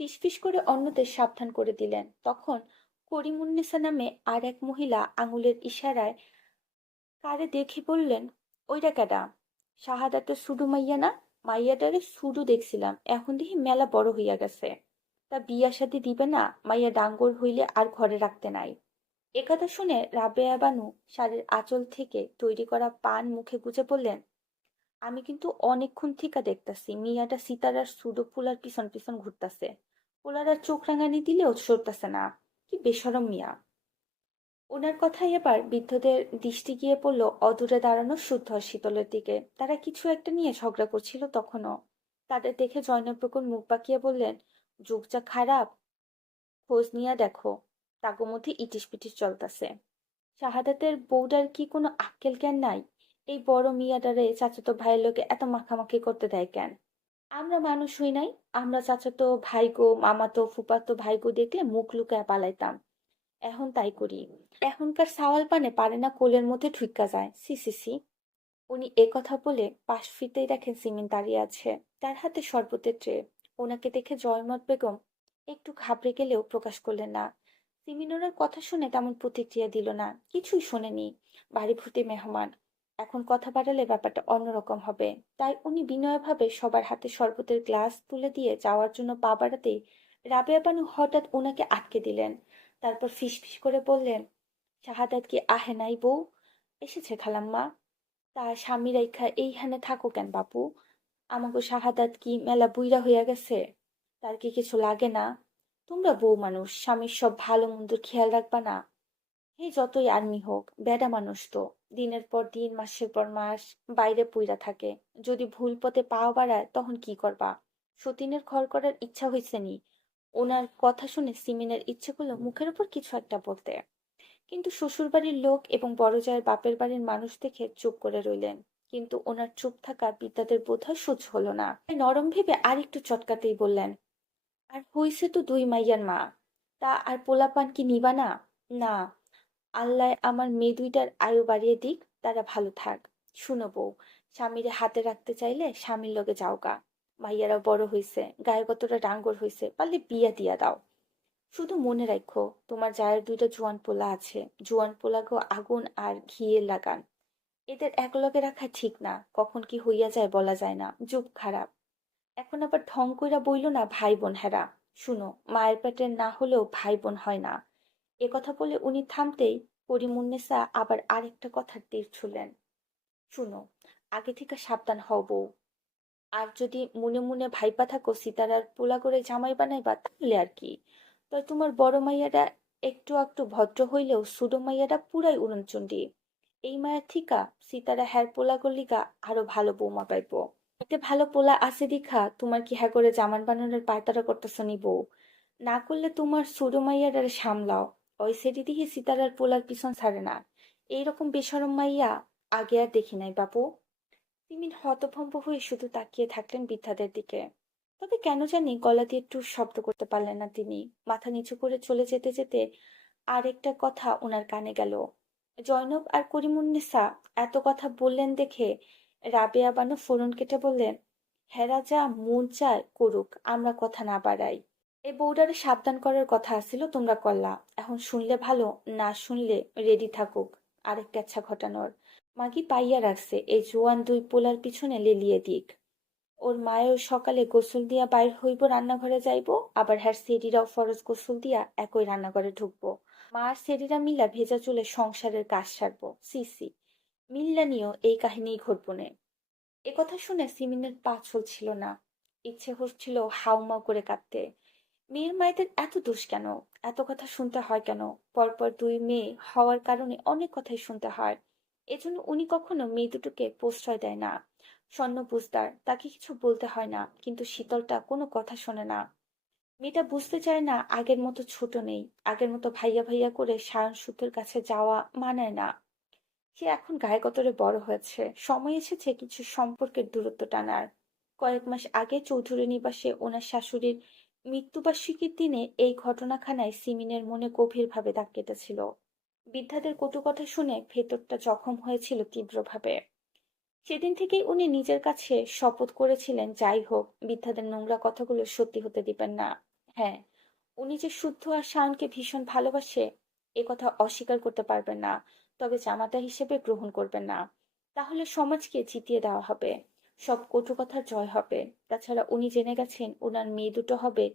ফিসফিস করে অন্যদের সাবধান করে দিলেন। তখন করিমুন্নেসা নামে আর এক মহিলা আঙুলের ইশারায় কারে দেখে বললেন, ওইটা কেডা? শাহাদাতের সুডু মাইয়া না? মাইয়াটারে সুডু দেখছিলাম, এখন দেখি মেলা বড় হইয়া গেছে। তা বিয়া শাদি দিবে না? মাইয়া ডাঙ্গর হইলে আর ঘরে রাখতে নাই। একথা শুনে রাবেয়া বানু শাড়ির আঁচল থেকে তৈরি করা পান মুখে গুজে বললেন, আমি কিন্তু অনেকক্ষণ থিকা দেখতাছি মিয়াটা সিতারার সুডো ফুলার পিছন পিছন ঘুরতাছে। পোলার চোখ রাঙানি দিলেও সরতাছে না। কি বেশরম মিয়া! ওনার কথায় এবার বৃদ্ধদের দৃষ্টি গিয়ে পড়ল অদূরে দাঁড়ানো শুদ্ধ আর শীতলের দিকে। তারা কিছু একটা নিয়ে ঝগড়া করছিল তখনও। তাদের দেখে জয়নব বেগম মুখ বাঁকিয়ে বললেন, যুগ যা খারাপ, খোঁজ নিয়া দেখো, তাগো মধ্যে ইটিস পিটিস চলতাছে। শাহাদাতের বউটার কি কোনো আক্কেল জ্ঞান নাই? এই বড় মিয়াটারে চাচাতো ভাইয়ের লোকে এত মাখামাখি করতে দেয় কেন? আমরা মানুষ হই নাই? আমরা চাচাতো ভাইগো মামাতো ফুপাতো ভাইগো দেখলে মুখ লুকায় পালাইতাম। এখন তাই করি। এখনকার সাওয়াল পানে পারে না কোলের মধ্যে ঢুইক্কা যায়। সি সি সি। উনি একথা বলে পাশ ফিরতেই দেখেন সিমিন দাঁড়িয়ে আছে, তার হাতে শরবতের ট্রে। ওনাকে দেখে জয়মত বেগম একটু ঘাবড়ে গেলেও প্রকাশ করলেন না। সিমিন ওনার কথা শুনে তেমন প্রতিক্রিয়া দিল না, কিছুই শোনেনি। বাড়ি ভর্তি মেহমান, এখন কথা বাড়ালে ব্যাপারটা অন্যরকম হবে। তাই উনি বিনয়ভাবে সবার হাতে শরবতের গ্লাস তুলে দিয়ে যাওয়ার জন্য পা বাড়াতেই রাবেয়া বানু হঠাৎ ওনাকে আটকে দিলেন। তারপর ফিসফিস করে বললেন, শাহাদাত কি আহে নাই বউ? এসেছে খালাম্মা। তা স্বামী রাইখা এইখানে থাকো কেন বাপু? আমাকে শাহাদাত কি মেলা বুইড়া হইয়া গেছে? তার কি কিছু লাগে না? তোমরা বউ মানুষ, স্বামীর সব ভালো মন্দ খেয়াল রাখবা না? এই যতই আর্মি হোক, বেডা মানুষ তো দিনের পর দিন মাসের পর মাস বাইরে পইরা থাকে। যদি ভুল পথে পা বাড়ায় তখন কি করবা? সতীনের ঘর করার ইচ্ছা হইছে নি? ওনার কথা শুনে সিমিনের ইচ্ছে করলো মুখের উপর কিছু একটা বলতে, কিন্তু শ্বশুরবাড়ির লোক এবং বড় জায়ের বাপের বাড়ির মানুষ দেখে চুপ করে রইলেন। কিন্তু ওনার চুপ থাকা বিদ্যাদের বোধহয় সহ্য হলো না, তাই নরম ভেবে আর একটু চটকাতেই বললেন, আর হইছে তো দুই মাইয়ার মা, তা আর পোলাপান কি নিবা না? না, আল্লাহ আমার মেয়ে দুইটার আয়ু বাড়িয়ে দিক, তারা ভালো থাক। শুনো বউ, স্বামীরে হাতে রাখতে চাইলে স্বামীর লগে যাওগা। মাইয়ারা বড় হইছে, গায়ে কতটা ডাঙ্গর হইছে, পারলে বিয়া দিয়া দাও। শুধু মনে রাখো, তোমার জায়ের দুইটা জোয়ান পোলা আছে, জোয়ান পোলাগো আগুন আর ঘিয়ের লাগান। এদের একলগে রাখা ঠিক না, কখন কি হইয়া যায় বলা যায় না, যুগ খারাপ। এখন আবার ঢং কইরা বইল না ভাই বোন হেরা। শুনো, মায়ের পেটের না হলেও ভাই বোন হয় না। এ কথা বলে উনি থামতেই করিমুন্নেসা আবার আরেকটা কথার তীর ছুঁলেন। শুনো, আগে থেকে সাবধান হও বউ। আর যদি মনে মনে ভাইপা থাকো সিতারার পোলা করে জামাই বানাইবা, তাহলে আর কি। তয় তোমার বড় মাইয়াটা একটু একটু ভদ্র হইলেও ছোট মাইয়াটা পুরাই উড়নচণ্ডী। এই মায়ের থিকা সিতারা হ্যার পোলা গলিগা আরো ভালো বৌমা পাইবো। এতে ভালো পোলা আছে দিখা তোমার কি হ্যাঁ করে জামান বানানোর পায়তারা করতেছ নি বউ? না করলে তোমার ছোট মাইয়াটারে সামলাও। ওই সেটি দিয়ে সিতারার পোলার পিছন ছাড়ে না। এইরকম বেশরম মাইয়া আগে আর দেখি নাই বাপু। তিমির হতভম্ব হয়ে শুধু তাকিয়ে থাকলেন বৃদ্ধাদের দিকে। তবে কেন জানি গলা দিয়ে একটু শব্দ করতে পারলেন না তিনি। মাথা নিচু করে চলে যেতে যেতে আরেকটা কথা ওনার কানে গেল। জয়নব আর করিমুন্নেসা এত কথা বললেন দেখে রাবেয়া বানু ফোরন কেটে বললেন, হেরা যা মন চায় করুক, আমরা কথা না বাড়াই। এই বউডারে সাবধান করার কথা আছিল, তোমরা করলা। এখন শুনলে ভালো, না শুনলে রেডি থাকুক আরেকটা ইচ্ছা ঘটানোর। মাগি পাইয়া রাখছে এই জোয়ান দুই পোলার পিছনে লেলিয়ে দিক। ওর মায়েও সকালে গোসল দিয়া বাইর হইব, রান্নাঘরে যাইব, আবার হ্যার সেরিরাও ফরজ গোসল দিয়া একই রান্নাঘরে ঢুকবো। মা আর সেরিরা মিলা ভেজা চুলে সংসারের কাজ সারবো। সি সি, মিল্লা নিয়েও এই কাহিনী ঘটবনে। একথা শুনে সিমিনের পা চলছিল না। ইচ্ছে হচ্ছিল হাউমাউ করে কাঁদতে। মেয়ের মায়েদের এত দোষ কেন? এত কথা শুনতে হয় কেন? পরপর দুই মেয়ে হওয়ার কারণে অনেক কথাই শুনতে হয়। এজন্য উনি কখনো মেয়ে দুটোকে প্রশ্রয় দেয় না। স্বর্ণ বুঝদার, তাকে কিছু বলতে হয় না, কিন্তু শীতলটা কোনো কথা শোনে না। মেয়েটা বুঝতে চায় না আগের মতো ছোট নেই, আগের মতো ভাইয়া ভাইয়া করে সায়ন সুতোর কাছে যাওয়া মানায় না। সে এখন গায়ে গতরে বড় হয়েছে, সময় এসেছে কিছু সম্পর্কের দূরত্ব টানার। কয়েক মাস আগে চৌধুরী নিবাসে ওনার শাশুড়ির মৃত্যুবার্ষিকীর দিনে এই ঘটনাখানায় সিমিনের মনে গভীরভাবে দাগ কেটেছিল। বৃদ্ধাদের কটু কথা শুনে ভেতরটা জখম হয়েছিল তীব্রভাবে। সেদিন থেকেই উনি নিজের কাছে শপথ করেছিলেন, যাই হোক বৃদ্ধাদের নোংরা কথাগুলো সত্যি হতে দিবেন না। হ্যাঁ, উনি যে শুদ্ধ আর শাওনকে ভীষণ ভালোবাসে এ কথা অস্বীকার করতে পারবেন না, তবে জামাতা হিসেবে গ্রহণ করবেন না। তাহলে সমাজকে জিতিয়ে দেওয়া হবে, সব কটু কথার জয় হবে। তাছাড়া উনি জেনে গেছেন ওনার মেয়ে দুটো হবে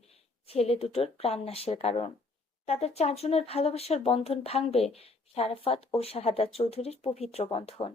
ছেলে দুটোর প্রাণনাশের কারণ। তাদের চারজনের ভালোবাসার বন্ধন ভাঙবে শারাফাত ও শাহাদাত চৌধুরীর পবিত্র বন্ধন।